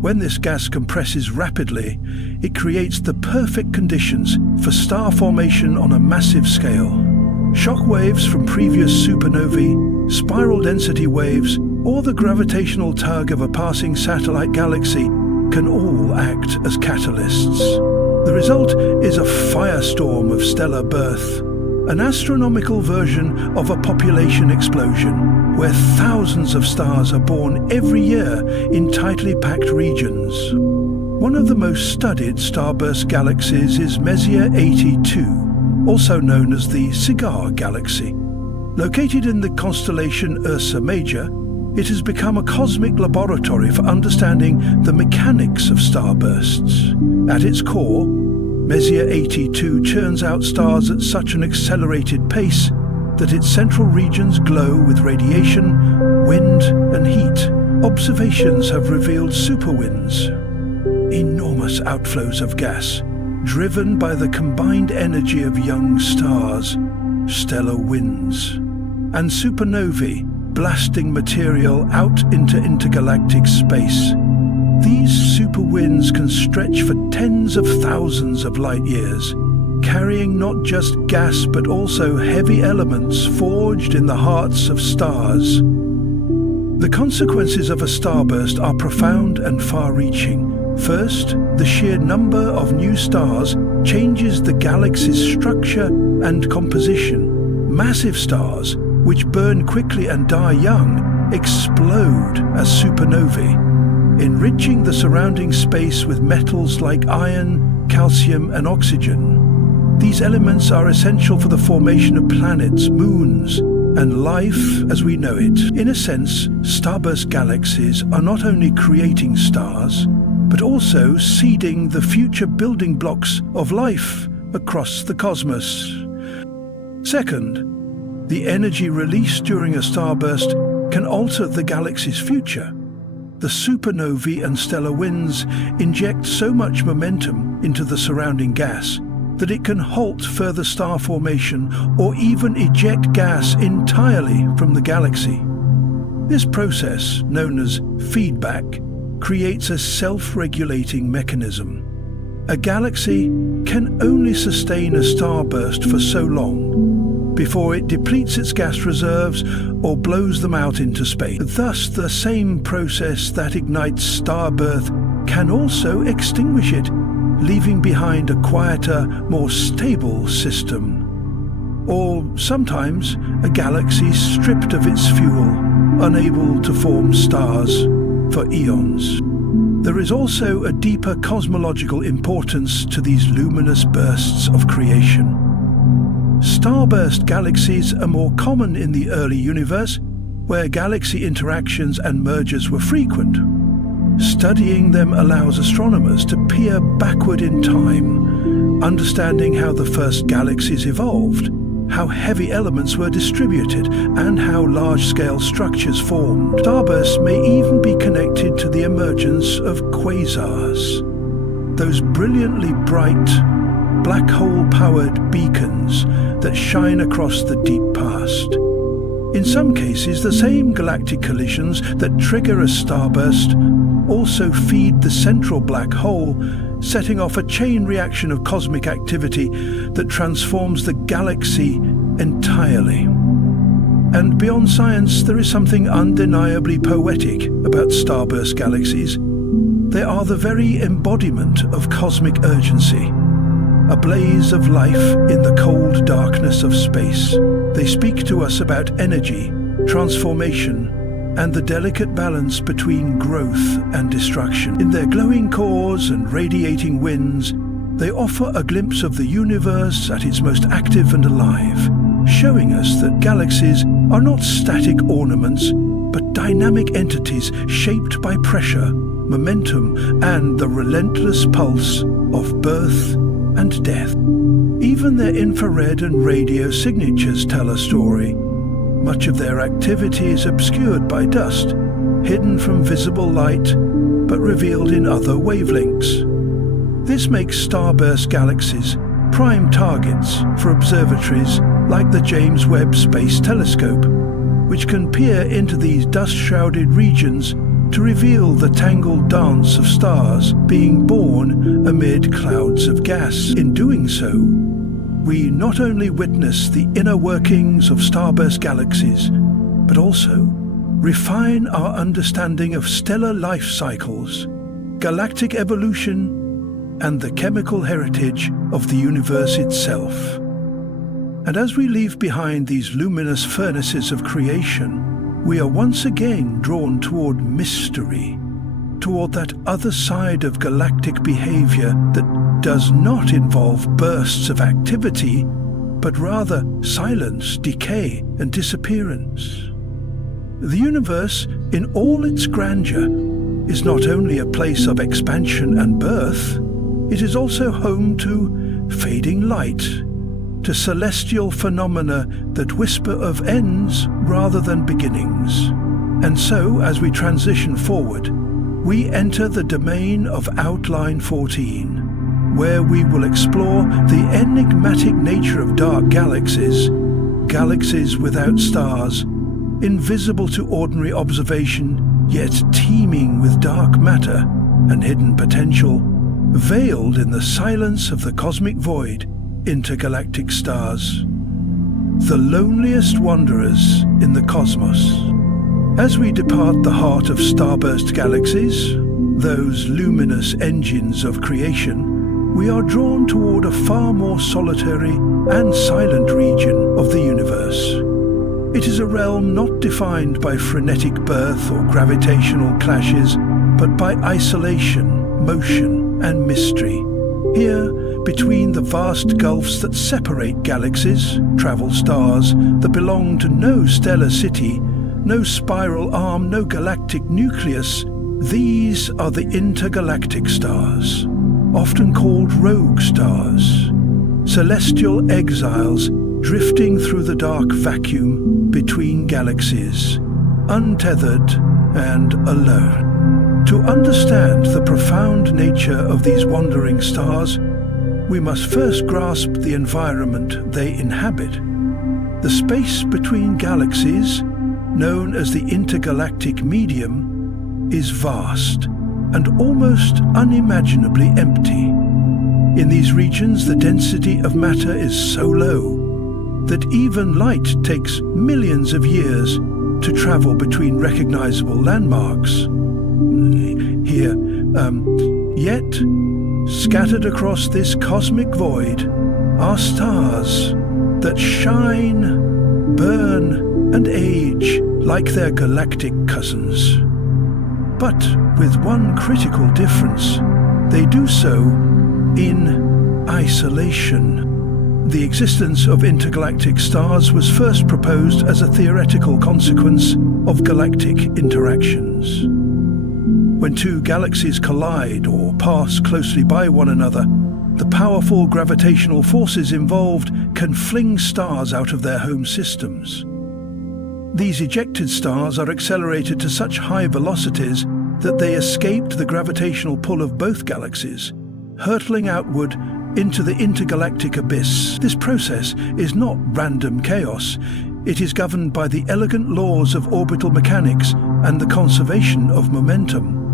When this gas compresses rapidly, it creates the perfect conditions for star formation on a massive scale. Shock waves from previous supernovae, spiral density waves, or the gravitational tug of a passing satellite galaxy can all act as catalysts. The result is a firestorm of stellar birth, an astronomical version of a population explosion, where thousands of stars are born every year in tightly packed regions. One of the most studied starburst galaxies is Messier 82, also known as the Cigar Galaxy. Located in the constellation Ursa Major, it has become a cosmic laboratory for understanding the mechanics of starbursts. At its core, Messier 82 churns out stars at such an accelerated pace that its central regions glow with radiation, wind, and heat. Observations have revealed superwinds, enormous outflows of gas, driven by the combined energy of young stars, stellar winds, and supernovae blasting material out into intergalactic space. These superwinds can stretch for tens of thousands of light years, carrying not just gas but also heavy elements forged in the hearts of stars. The consequences of a starburst are profound and far-reaching. First, the sheer number of new stars changes the galaxy's structure and composition. Massive stars, which burn quickly and die young, explode as supernovae, enriching the surrounding space with metals like iron, calcium, and oxygen. These elements are essential for the formation of planets, moons, and life as we know it. In a sense, starburst galaxies are not only creating stars, but also seeding the future building blocks of life across the cosmos. Second, the energy released during a starburst can alter the galaxy's future. The supernovae and stellar winds inject so much momentum into the surrounding gas that it can halt further star formation or even eject gas entirely from the galaxy. This process, known as feedback, creates a self-regulating mechanism. A galaxy can only sustain a starburst for so long before it depletes its gas reserves or blows them out into space. Thus, the same process that ignites star birth can also extinguish it, leaving behind a quieter, more stable system. Or sometimes a galaxy stripped of its fuel, unable to form stars for eons. There is also a deeper cosmological importance to these luminous bursts of creation. Starburst galaxies are more common in the early universe, where galaxy interactions and mergers were frequent. Studying them allows astronomers to peer backward in time, understanding how the first galaxies evolved, how heavy elements were distributed, and how large-scale structures formed. Starbursts may even be connected to the emergence of quasars, those brilliantly bright, black hole-powered beacons that shine across the deep past. In some cases, the same galactic collisions that trigger a starburst also feed the central black hole, setting off a chain reaction of cosmic activity that transforms the galaxy entirely. And beyond science, there is something undeniably poetic about starburst galaxies. They are the very embodiment of cosmic urgency, a blaze of life in the cold darkness of space. They speak to us about energy, transformation, and the delicate balance between growth and destruction. In their glowing cores and radiating winds, they offer a glimpse of the universe at its most active and alive, showing us that galaxies are not static ornaments, but dynamic entities shaped by pressure, momentum, and the relentless pulse of birth and death. Even their infrared and radio signatures tell a story. Much of their activity is obscured by dust, hidden from visible light, but revealed in other wavelengths. This makes starburst galaxies prime targets for observatories like the James Webb Space Telescope, which can peer into these dust-shrouded regions to reveal the tangled dance of stars being born amid clouds of gas. In doing so, we not only witness the inner workings of starburst galaxies, but also refine our understanding of stellar life cycles, galactic evolution, and the chemical heritage of the universe itself. And as we leave behind these luminous furnaces of creation, we are once again drawn toward mystery, toward that other side of galactic behavior that does not involve bursts of activity, but rather silence, decay, and disappearance. The universe, in all its grandeur, is not only a place of expansion and birth, it is also home to fading light, to celestial phenomena that whisper of ends rather than beginnings. And so, as we transition forward, we enter the domain of Outline 14, where we will explore the enigmatic nature of dark galaxies, galaxies without stars, invisible to ordinary observation, yet teeming with dark matter and hidden potential, veiled in the silence of the cosmic void, intergalactic stars, the loneliest wanderers in the cosmos. As we depart the heart of starburst galaxies, those luminous engines of creation, we are drawn toward a far more solitary and silent region of the universe. It is a realm not defined by frenetic birth or gravitational clashes, but by isolation, motion, and mystery. Here, between the vast gulfs that separate galaxies, travel stars that belong to no stellar city, no spiral arm, no galactic nucleus, these are the intergalactic stars, often called rogue stars, celestial exiles drifting through the dark vacuum between galaxies, untethered and alone. To understand the profound nature of these wandering stars, we must first grasp the environment they inhabit. The space between galaxies, known as the intergalactic medium, is vast and almost unimaginably empty. In these regions, the density of matter is so low that even light takes millions of years to travel between recognizable landmarks. Yet, scattered across this cosmic void are stars that shine, burn, and age like their galactic cousins. But with one critical difference, they do so in isolation. The existence of intergalactic stars was first proposed as a theoretical consequence of galactic interactions. When two galaxies collide or pass closely by one another, the powerful gravitational forces involved can fling stars out of their home systems. These ejected stars are accelerated to such high velocities that they escaped the gravitational pull of both galaxies, hurtling outward into the intergalactic abyss. This process is not random chaos. It is governed by the elegant laws of orbital mechanics and the conservation of momentum.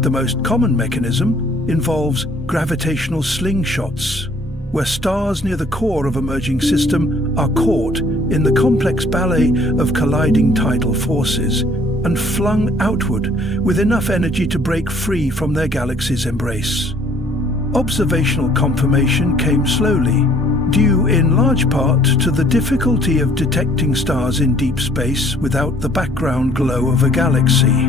The most common mechanism involves gravitational slingshots, where stars near the core of a merging system are caught in the complex ballet of colliding tidal forces and flung outward with enough energy to break free from their galaxy's embrace. Observational confirmation came slowly, due in large part to the difficulty of detecting stars in deep space without the background glow of a galaxy.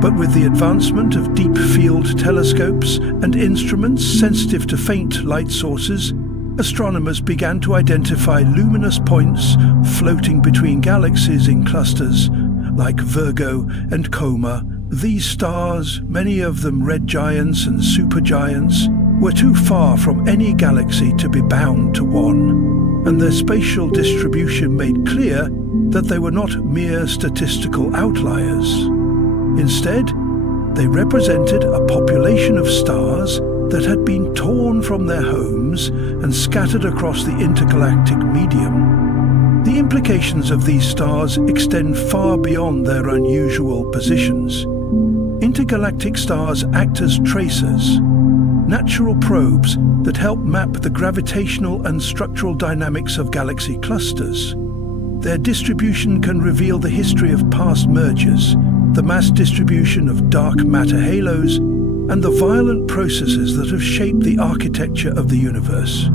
But with the advancement of deep field telescopes and instruments sensitive to faint light sources, astronomers began to identify luminous points floating between galaxies in clusters like Virgo and Coma. These stars, many of them red giants and supergiants, were too far from any galaxy to be bound to one, and their spatial distribution made clear that they were not mere statistical outliers. Instead, they represented a population of stars that had been torn from their homes and scattered across the intergalactic medium. The implications of these stars extend far beyond their unusual positions. Intergalactic stars act as tracers, natural probes that help map the gravitational and structural dynamics of galaxy clusters. Their distribution can reveal the history of past mergers, the mass distribution of dark matter halos, and the violent processes that have shaped the architecture of the universe.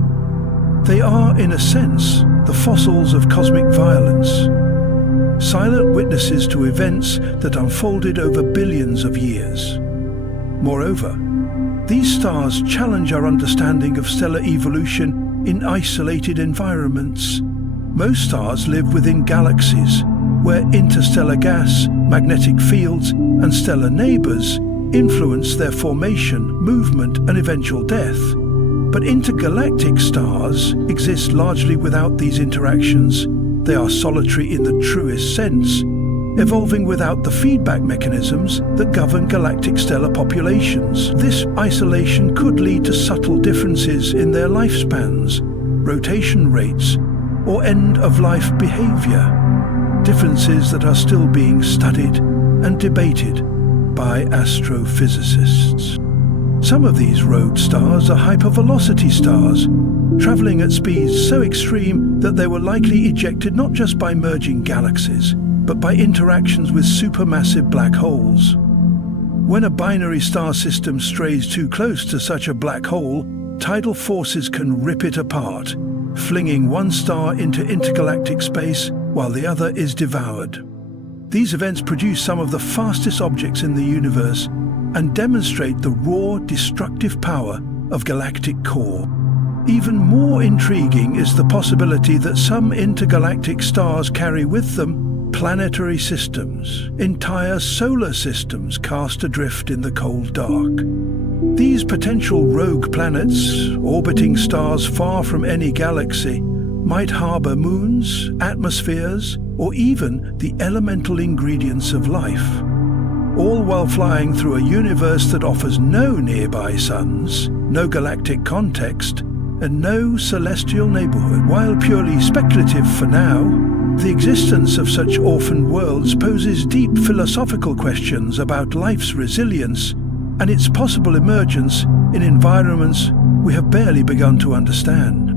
They are, in a sense, the fossils of cosmic violence, silent witnesses to events that unfolded over billions of years. Moreover, these stars challenge our understanding of stellar evolution in isolated environments. Most stars live within galaxies, where interstellar gas, magnetic fields, and stellar neighbors influence their formation, movement, and eventual death. But intergalactic stars exist largely without these interactions. They are solitary in the truest sense, evolving without the feedback mechanisms that govern galactic stellar populations. This isolation could lead to subtle differences in their lifespans, rotation rates, or end-of-life behavior, differences that are still being studied and debated by astrophysicists. Some of these rogue stars are hypervelocity stars, traveling at speeds so extreme that they were likely ejected not just by merging galaxies, but by interactions with supermassive black holes. When a binary star system strays too close to such a black hole, tidal forces can rip it apart, flinging one star into intergalactic space while the other is devoured. These events produce some of the fastest objects in the universe and demonstrate the raw, destructive power of galactic core. Even more intriguing is the possibility that some intergalactic stars carry with them planetary systems, entire solar systems cast adrift in the cold dark. These potential rogue planets, orbiting stars far from any galaxy, might harbor moons, atmospheres, or even the elemental ingredients of life, all while flying through a universe that offers no nearby suns, no galactic context, and no celestial neighborhood. While purely speculative for now, the existence of such orphaned worlds poses deep philosophical questions about life's resilience and its possible emergence in environments we have barely begun to understand.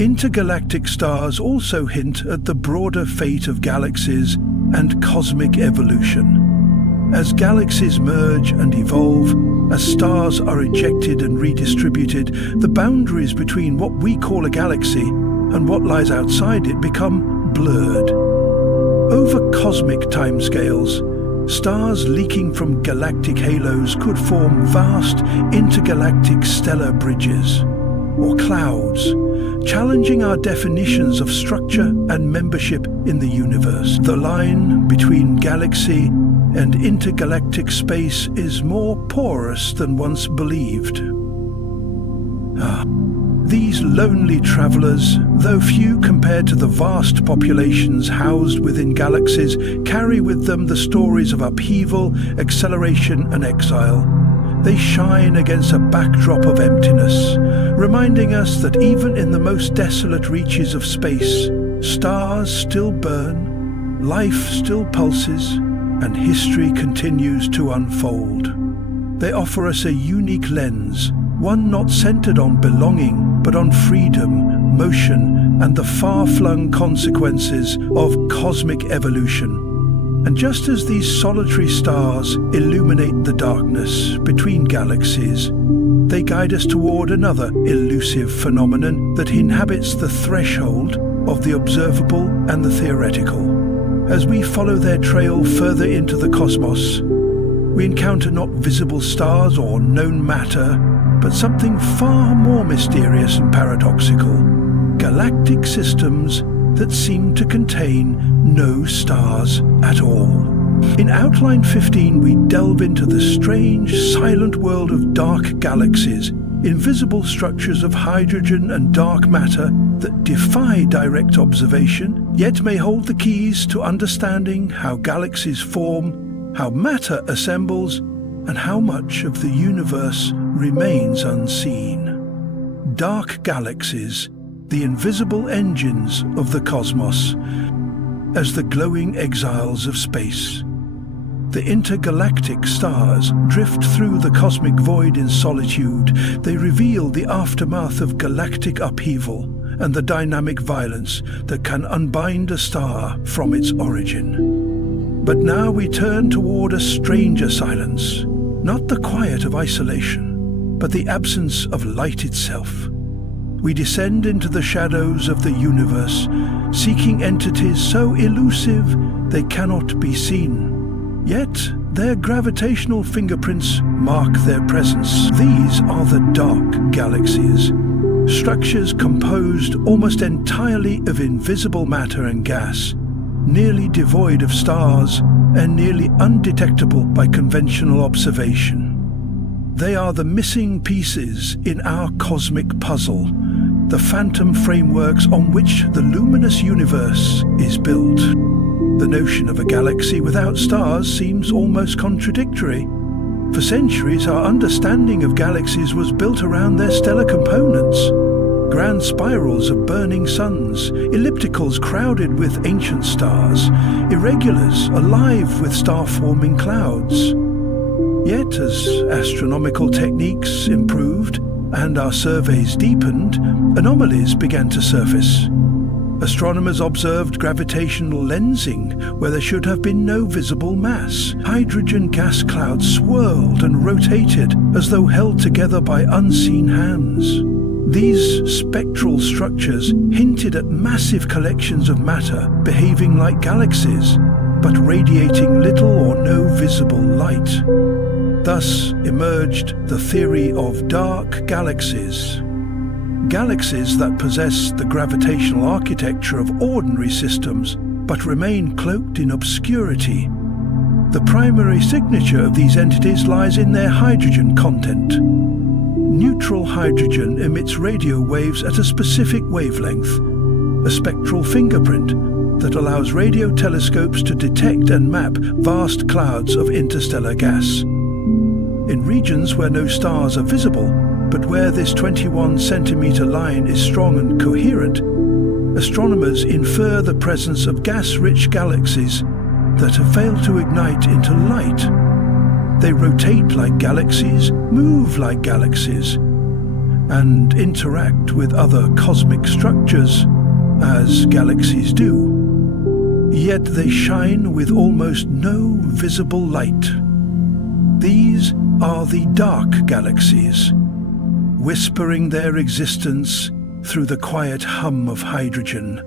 Intergalactic stars also hint at the broader fate of galaxies and cosmic evolution. As galaxies merge and evolve, as stars are ejected and redistributed, the boundaries between what we call a galaxy and what lies outside it become blurred. Over cosmic timescales, stars leaking from galactic halos could form vast intergalactic stellar bridges, or clouds, challenging our definitions of structure and membership in the universe. The line between galaxy and intergalactic space is more porous than once believed. These lonely travelers, though few compared to the vast populations housed within galaxies, carry with them the stories of upheaval, acceleration, and exile. They shine against a backdrop of emptiness, reminding us that even in the most desolate reaches of space, stars still burn, life still pulses, and history continues to unfold. They offer us a unique lens, one not centered on belonging, but on freedom, motion, and the far-flung consequences of cosmic evolution. And just as these solitary stars illuminate the darkness between galaxies, they guide us toward another elusive phenomenon that inhabits the threshold of the observable and the theoretical. As we follow their trail further into the cosmos, we encounter not visible stars or known matter, but something far more mysterious and paradoxical: galactic systems that seem to contain no stars at all. In Outline 15, we delve into the strange, silent world of dark galaxies invisible structures of hydrogen and dark matter that defy direct observation, yet may hold the keys to understanding how galaxies form, how matter assembles, and how much of the universe remains unseen. Dark galaxies, the invisible engines of the cosmos, as the glowing exiles of space. The intergalactic stars drift through the cosmic void in solitude. They reveal the aftermath of galactic upheaval and the dynamic violence that can unbind a star from its origin. But now we turn toward a stranger silence, not the quiet of isolation, but the absence of light itself. We descend into the shadows of the universe, seeking entities so elusive they cannot be seen. Yet their gravitational fingerprints mark their presence. These are the dark galaxies, structures composed almost entirely of invisible matter and gas, nearly devoid of stars and nearly undetectable by conventional observation. They are the missing pieces in our cosmic puzzle, the phantom frameworks on which the luminous universe is built. The notion of a galaxy without stars seems almost contradictory. For centuries, our understanding of galaxies was built around their stellar components. Grand spirals of burning suns, ellipticals crowded with ancient stars, irregulars alive with star-forming clouds. Yet, as astronomical techniques improved and our surveys deepened, anomalies began to surface. Astronomers observed gravitational lensing where there should have been no visible mass. Hydrogen gas clouds swirled and rotated as though held together by unseen hands. These spectral structures hinted at massive collections of matter behaving like galaxies, but radiating little or no visible light. Thus emerged the theory of dark galaxies. Galaxies that possess the gravitational architecture of ordinary systems, but remain cloaked in obscurity. The primary signature of these entities lies in their hydrogen content. Neutral hydrogen emits radio waves at a specific wavelength, a spectral fingerprint that allows radio telescopes to detect and map vast clouds of interstellar gas. In regions where no stars are visible, but where this 21-centimeter line is strong and coherent, astronomers infer the presence of gas-rich galaxies that have failed to ignite into light. They rotate like galaxies, move like galaxies, and interact with other cosmic structures as galaxies do. Yet they shine with almost no visible light. These are the dark galaxies, whispering their existence through the quiet hum of hydrogen.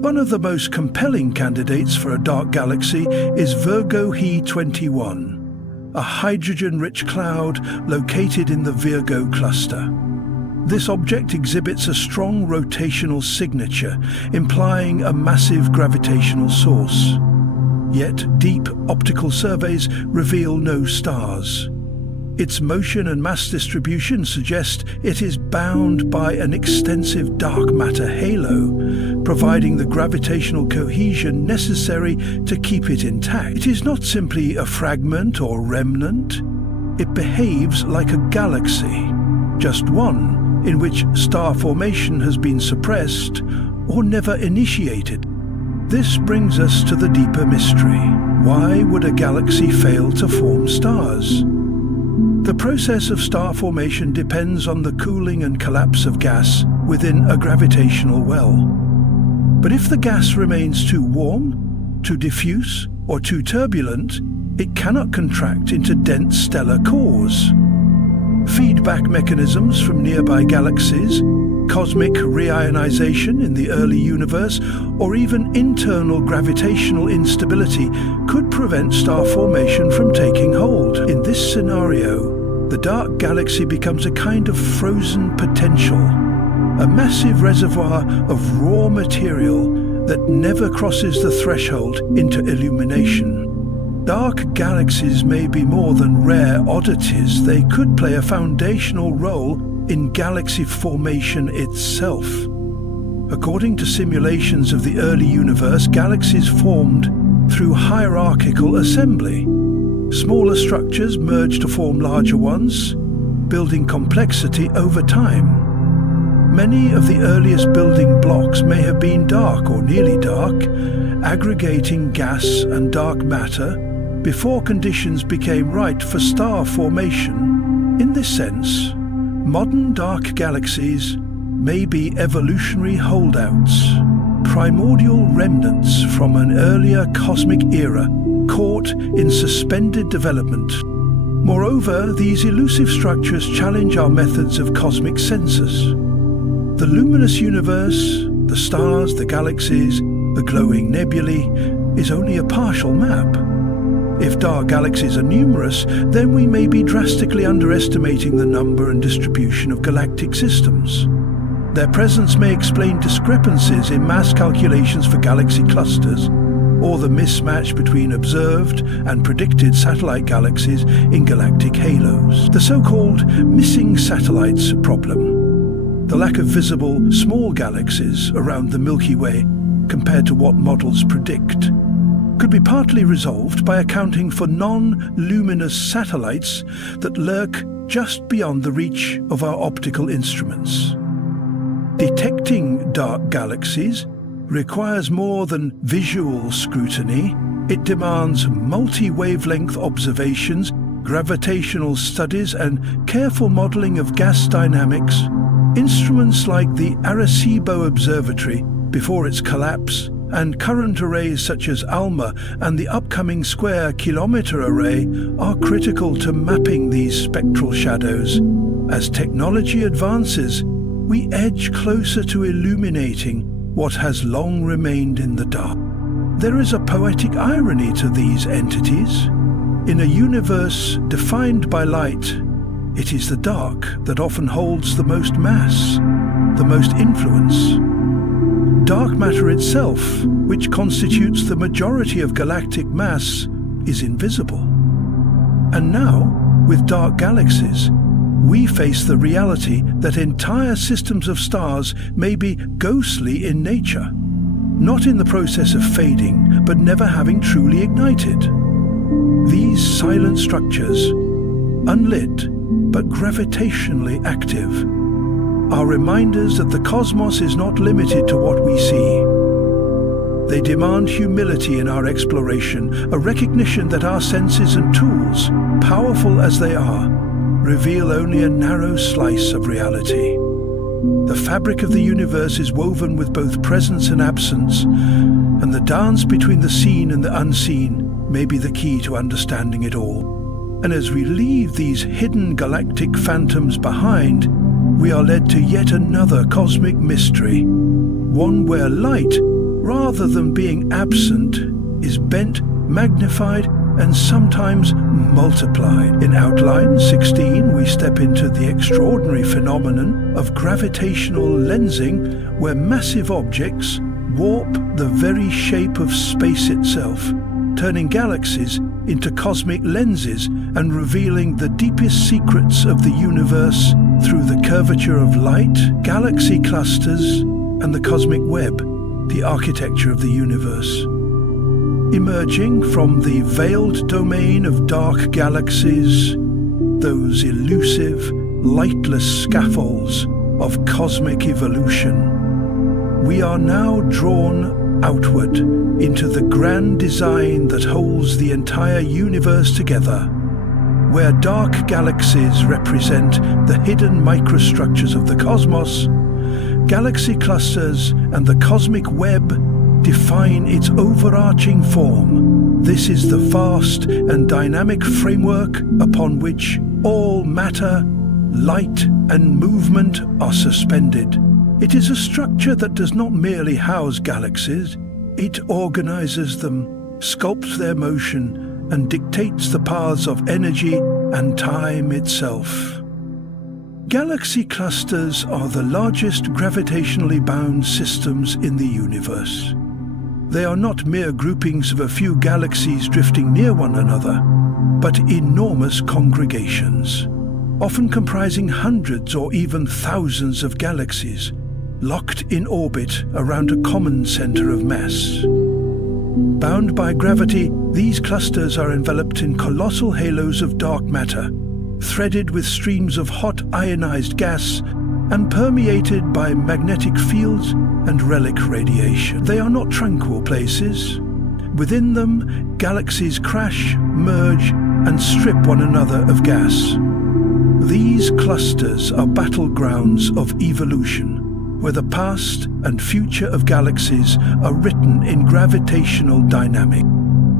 One of the most compelling candidates for a dark galaxy is Virgo He 21, a hydrogen-rich cloud located in the Virgo cluster. This object exhibits a strong rotational signature, implying a massive gravitational source. Yet deep optical surveys reveal no stars. Its motion and mass distribution suggest it is bound by an extensive dark matter halo, providing the gravitational cohesion necessary to keep it intact. It is not simply a fragment or remnant. It behaves like a galaxy, just one in which star formation has been suppressed or never initiated. This brings us to the deeper mystery. Why would a galaxy fail to form stars? The process of star formation depends on the cooling and collapse of gas within a gravitational well. But if the gas remains too warm, too diffuse, or too turbulent, it cannot contract into dense stellar cores. Feedback mechanisms from nearby galaxies, cosmic reionization in the early universe, or even internal gravitational instability could prevent star formation from taking hold. In this scenario, the dark galaxy becomes a kind of frozen potential, a massive reservoir of raw material that never crosses the threshold into illumination. Dark galaxies may be more than rare oddities. They could play a foundational role in galaxy formation itself. According to simulations of the early universe, galaxies formed through hierarchical assembly. Smaller structures merged to form larger ones, building complexity over time. Many of the earliest building blocks may have been dark or nearly dark, aggregating gas and dark matter before conditions became right for star formation. In this sense, modern dark galaxies may be evolutionary holdouts, primordial remnants from an earlier cosmic era caught in suspended development. Moreover, these elusive structures challenge our methods of cosmic census. The luminous universe, the stars, the galaxies, the glowing nebulae, is only a partial map. If dark galaxies are numerous, then we may be drastically underestimating the number and distribution of galactic systems. Their presence may explain discrepancies in mass calculations for galaxy clusters, or the mismatch between observed and predicted satellite galaxies in galactic halos. The so-called missing satellites problem. The lack of visible small galaxies around the Milky Way compared to what models predict could be partly resolved by accounting for non-luminous satellites that lurk just beyond the reach of our optical instruments. Detecting dark galaxies requires more than visual scrutiny. It demands multi-wavelength observations, gravitational studies, and careful modeling of gas dynamics. Instruments like the Arecibo Observatory, before its collapse, and current arrays such as ALMA and the upcoming Square Kilometre Array are critical to mapping these spectral shadows. As technology advances, we edge closer to illuminating what has long remained in the dark. There is a poetic irony to these entities. In a universe defined by light, it is the dark that often holds the most mass, the most influence. Dark matter itself, which constitutes the majority of galactic mass, is invisible. And now, with dark galaxies, we face the reality that entire systems of stars may be ghostly in nature, not in the process of fading, but never having truly ignited. These silent structures, unlit but gravitationally active, are reminders that the cosmos is not limited to what we see. They demand humility in our exploration, a recognition that our senses and tools, powerful as they are, reveal only a narrow slice of reality. The fabric of the universe is woven with both presence and absence, and the dance between the seen and the unseen may be the key to understanding it all. And as we leave these hidden galactic phantoms behind, we are led to yet another cosmic mystery, one where light, rather than being absent, is bent, magnified, and sometimes multiplied. In Outline 16, we step into the extraordinary phenomenon of gravitational lensing, where massive objects warp the very shape of space itself, turning galaxies into cosmic lenses and revealing the deepest secrets of the universe through the curvature of light, galaxy clusters, and the cosmic web, the architecture of the universe. Emerging from the veiled domain of dark galaxies, those elusive, lightless scaffolds of cosmic evolution, we are now drawn outward into the grand design that holds the entire universe together, where dark galaxies represent the hidden microstructures of the cosmos, galaxy clusters and the cosmic web define its overarching form. This is the vast and dynamic framework upon which all matter, light and movement are suspended. It is a structure that does not merely house galaxies, it organizes them, sculpts their motion, and dictates the paths of energy and time itself. Galaxy clusters are the largest gravitationally bound systems in the universe. They are not mere groupings of a few galaxies drifting near one another, but enormous congregations. often comprising hundreds or even thousands of galaxies, locked in orbit around a common center of mass. Bound by gravity, these clusters are enveloped in colossal halos of dark matter, threaded with streams of hot ionized gas and permeated by magnetic fields and relic radiation. They are not tranquil places. Within them, galaxies crash, merge, and strip one another of gas. These clusters are battlegrounds of evolution, where the past and future of galaxies are written in gravitational dynamics.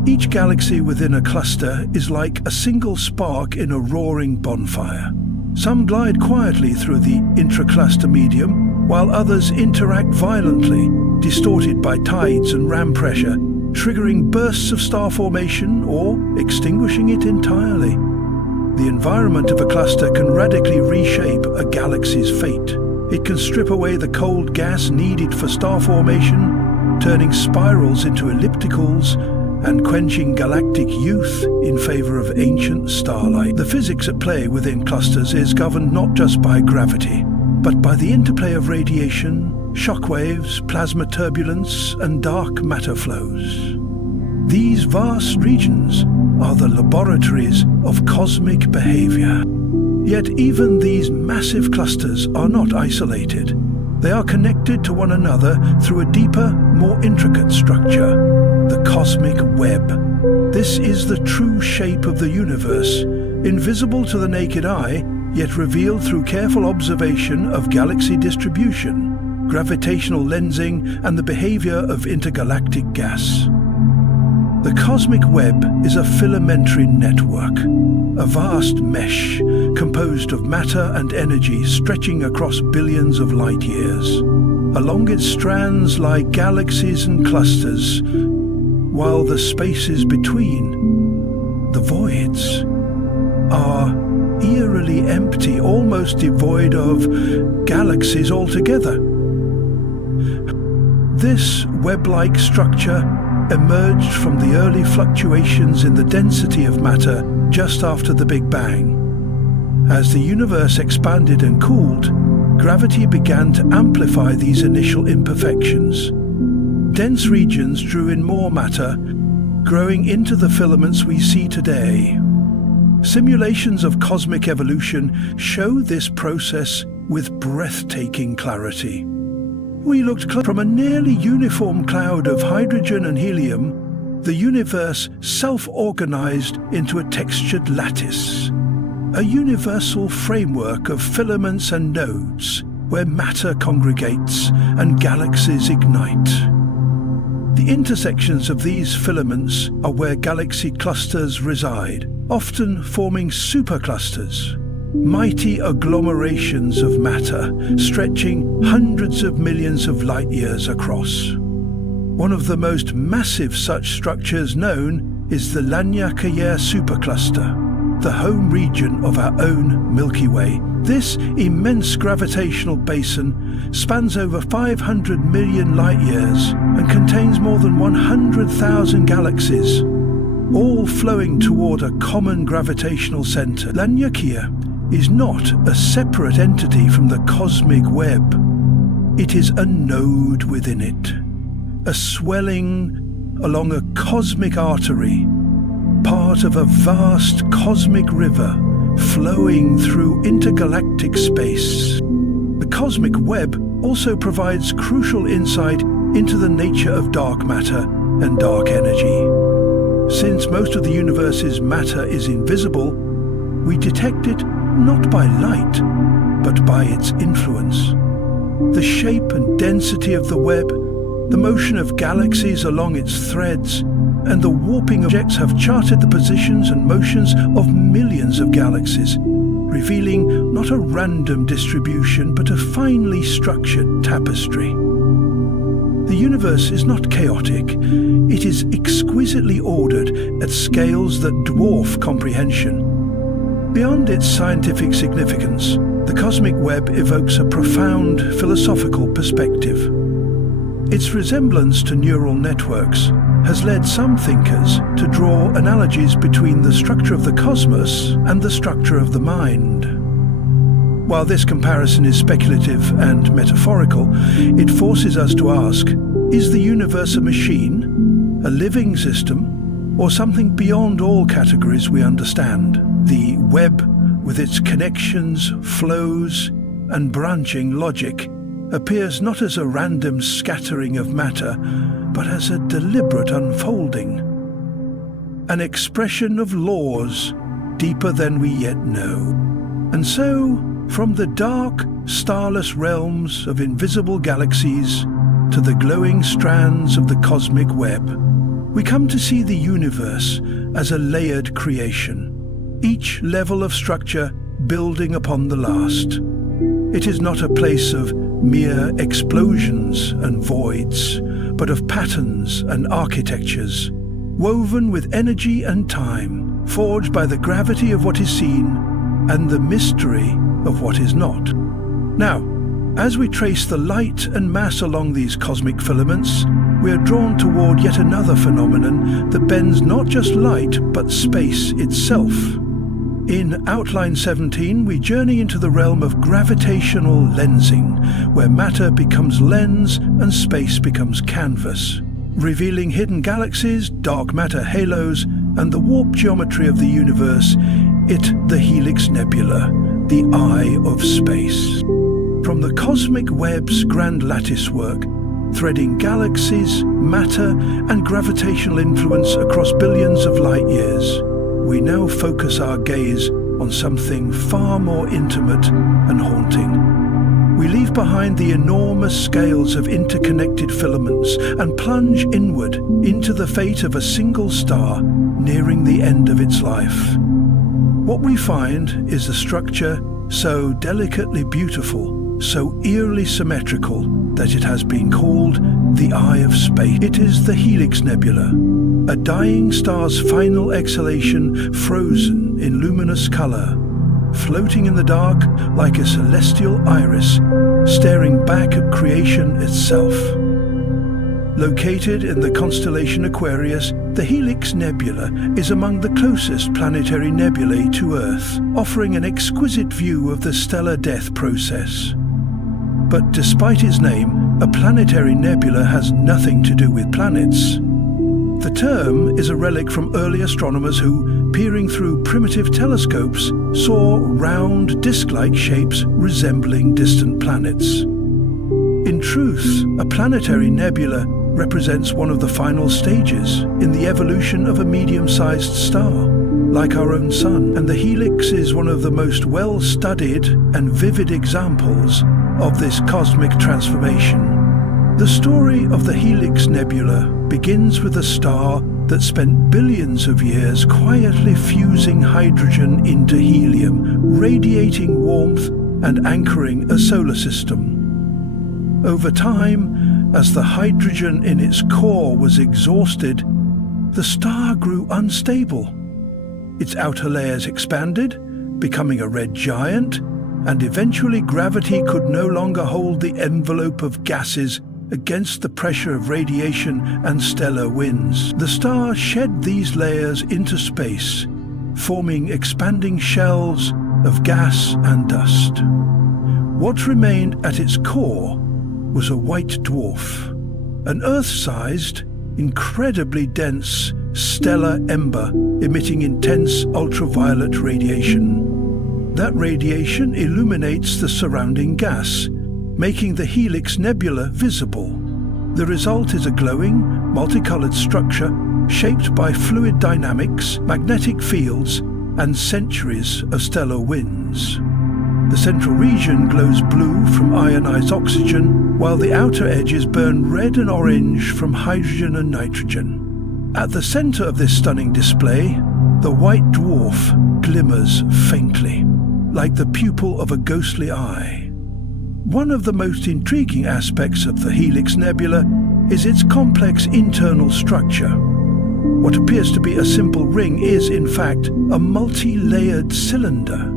Each galaxy within a cluster is like a single spark in a roaring bonfire. Some glide quietly through the intracluster medium, while others interact violently, distorted by tides and ram pressure, triggering bursts of star formation or extinguishing it entirely. The environment of a cluster can radically reshape a galaxy's fate. It can strip away the cold gas needed for star formation, turning spirals into ellipticals and quenching galactic youth in favor of ancient starlight. The physics at play within clusters is governed not just by gravity, but by the interplay of radiation, shockwaves, plasma turbulence, and dark matter flows. These vast regions are the laboratories of cosmic behavior. Yet even these massive clusters are not isolated. They are connected to one another through a deeper, more intricate structure, the cosmic web. This is the true shape of the universe, invisible to the naked eye, yet revealed through careful observation of galaxy distribution, gravitational lensing, and the behavior of intergalactic gas. The cosmic web is a filamentary network, a vast mesh composed of matter and energy stretching across billions of light years. Along its strands lie galaxies and clusters, while the spaces between, the voids, are eerily empty, almost devoid of galaxies altogether. This web-like structure emerged from the early fluctuations in the density of matter just after the Big Bang. As the universe expanded and cooled, gravity began to amplify these initial imperfections. Dense regions drew in more matter, growing into the filaments we see today. Simulations of cosmic evolution show this process with breathtaking clarity. We looked from a nearly uniform cloud of hydrogen and helium, the universe self-organized into a textured lattice, a universal framework of filaments and nodes where matter congregates and galaxies ignite. The intersections of these filaments are where galaxy clusters reside, often forming superclusters, mighty agglomerations of matter stretching hundreds of millions of light years across. One of the most massive such structures known is the Lagrangian supercluster, the home region of our own Milky Way. This immense gravitational basin spans over 500 million light-years and contains more than 100,000 galaxies, all flowing toward a common gravitational center. Lagrangian is not a separate entity from the cosmic web. It is a node within it, a swelling along a cosmic artery, part of a vast cosmic river flowing through intergalactic space. The cosmic web also provides crucial insight into the nature of dark matter and dark energy. Since most of the universe's matter is invisible, we detect it not by light, but by its influence. The shape and density of the web, the motion of galaxies along its threads, and the warping objects have charted the positions and motions of millions of galaxies, revealing not a random distribution but a finely structured tapestry. The universe is not chaotic, it is exquisitely ordered at scales that dwarf comprehension. Beyond its scientific significance, the cosmic web evokes a profound philosophical perspective. Its resemblance to neural networks has led some thinkers to draw analogies between the structure of the cosmos and the structure of the mind. While this comparison is speculative and metaphorical, it forces us to ask, is the universe a machine, a living system, or something beyond all categories we understand? The web, with its connections, flows, and branching logic, appears not as a random scattering of matter, but as a deliberate unfolding, an expression of laws deeper than we yet know. And so, from the dark, starless realms of invisible galaxies to the glowing strands of the cosmic web, we come to see the universe as a layered creation, each level of structure building upon the last. It is not a place of mere explosions and voids, but of patterns and architectures, woven with energy and time, forged by the gravity of what is seen and the mystery of what is not. Now, as we trace the light and mass along these cosmic filaments, we are drawn toward yet another phenomenon that bends not just light, but space itself. In Outline 17, we journey into the realm of gravitational lensing, where matter becomes lens and space becomes canvas, revealing hidden galaxies, dark matter halos, and the warp geometry of the universe, the Helix Nebula, the eye of space. From the cosmic web's grand latticework, threading galaxies, matter, and gravitational influence across billions of light years, we now focus our gaze on something far more intimate and haunting. We leave behind the enormous scales of interconnected filaments and plunge inward into the fate of a single star nearing the end of its life. What we find is a structure so delicately beautiful, so eerily symmetrical, that it has been called the Eye of Space. It is the Helix Nebula, a dying star's final exhalation frozen in luminous color, floating in the dark like a celestial iris, staring back at creation itself. Located in the constellation Aquarius, the Helix Nebula is among the closest planetary nebulae to Earth, offering an exquisite view of the stellar death process. But despite its name, a planetary nebula has nothing to do with planets. The term is a relic from early astronomers who, peering through primitive telescopes, saw round, disc-like shapes resembling distant planets. In truth, a planetary nebula represents one of the final stages in the evolution of a medium-sized star, like our own Sun, and the Helix is one of the most well-studied and vivid examples of this cosmic transformation. The story of the Helix Nebula begins with a star that spent billions of years quietly fusing hydrogen into helium, radiating warmth and anchoring a solar system. Over time, as the hydrogen in its core was exhausted, the star grew unstable. Its outer layers expanded, becoming a red giant, and eventually gravity could no longer hold the envelope of gases against the pressure of radiation and stellar winds. The star shed these layers into space, forming expanding shells of gas and dust. What remained at its core was a white dwarf, an Earth-sized, incredibly dense stellar ember emitting intense ultraviolet radiation. That radiation illuminates the surrounding gas, making the Helix Nebula visible. The result is a glowing, multicolored structure shaped by fluid dynamics, magnetic fields, and centuries of stellar winds. The central region glows blue from ionized oxygen, while the outer edges burn red and orange from hydrogen and nitrogen. At the center of this stunning display, the white dwarf glimmers faintly, like the pupil of a ghostly eye. One of the most intriguing aspects of the Helix Nebula is its complex internal structure. What appears to be a simple ring is, in fact, a multi-layered cylinder,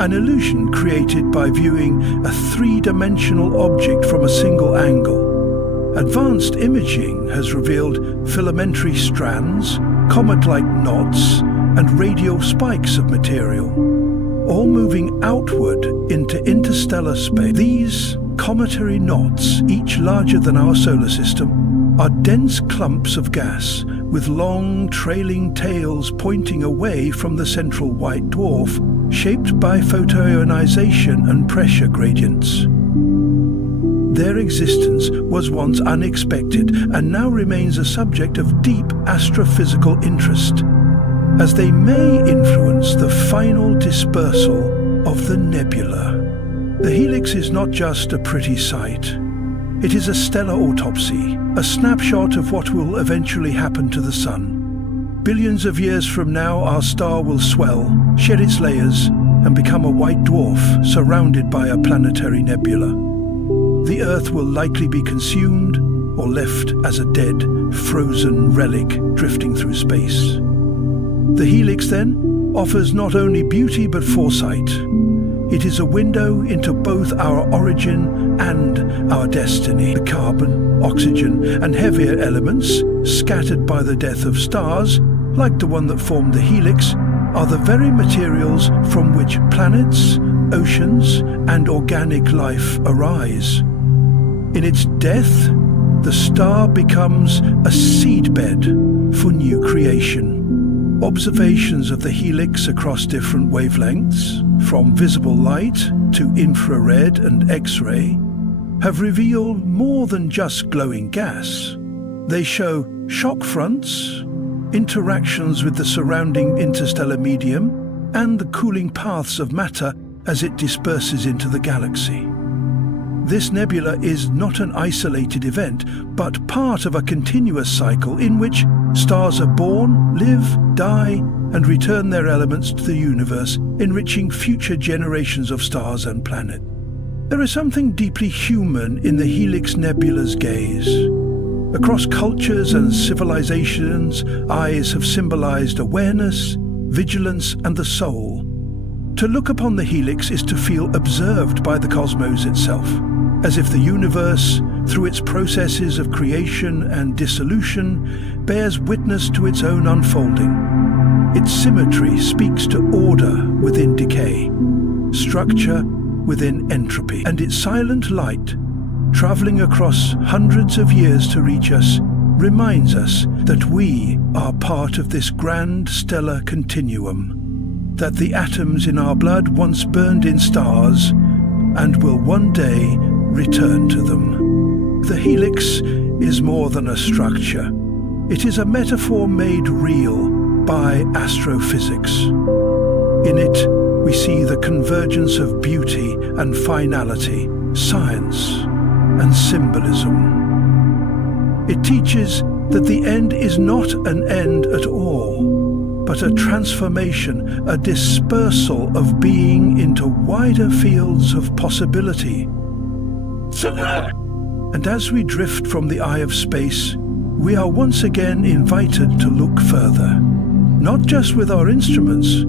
an illusion created by viewing a three-dimensional object from a single angle. Advanced imaging has revealed filamentary strands, comet-like knots, and radial spikes of material. all moving outward into interstellar space. These cometary knots, each larger than our solar system, are dense clumps of gas with long, trailing tails pointing away from the central white dwarf, shaped by photoionization and pressure gradients. Their existence was once unexpected and now remains a subject of deep astrophysical interest, as they may influence the final dispersal of the nebula. The helix is not just a pretty sight. It is a stellar autopsy, a snapshot of what will eventually happen to the Sun. Billions of years from now, our star will swell, shed its layers, and become a white dwarf surrounded by a planetary nebula. The Earth will likely be consumed or left as a dead, frozen relic drifting through space. The helix, then, offers not only beauty but foresight. It is a window into both our origin and our destiny. The carbon, oxygen, and heavier elements scattered by the death of stars, like the one that formed the helix, are the very materials from which planets, oceans, and organic life arise. In its death, the star becomes a seedbed for new creation. Observations of the helix across different wavelengths, from visible light to infrared and X-ray, have revealed more than just glowing gas. They show shock fronts, interactions with the surrounding interstellar medium, and the cooling paths of matter as it disperses into the galaxy. This nebula is not an isolated event, but part of a continuous cycle in which stars are born, live, die, and return their elements to the universe, enriching future generations of stars and planets. There is something deeply human in the Helix Nebula's gaze. Across cultures and civilizations, eyes have symbolized awareness, vigilance, and the soul. To look upon the helix is to feel observed by the cosmos itself, as if the universe, through its processes of creation and dissolution, bears witness to its own unfolding. Its symmetry speaks to order within decay, structure within entropy, and its silent light, traveling across hundreds of years to reach us, reminds us that we are part of this grand stellar continuum, that the atoms in our blood once burned in stars and will one day return to them. The helix is more than a structure. It is a metaphor made real by astrophysics. In it, we see the convergence of beauty and finality, science and symbolism. It teaches that the end is not an end at all, but a transformation, a dispersal of being into wider fields of possibility. And as we drift from the eye of space, we are once again invited to look further, not just with our instruments,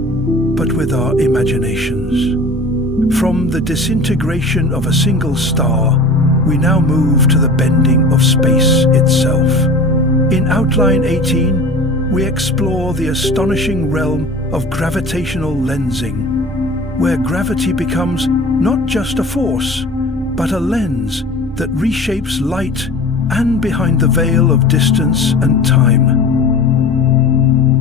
but with our imaginations. From the disintegration of a single star, we now move to the bending of space itself. In Outline 18, we explore the astonishing realm of gravitational lensing, where gravity becomes not just a force, but a lens that reshapes light and behind the veil of distance and time.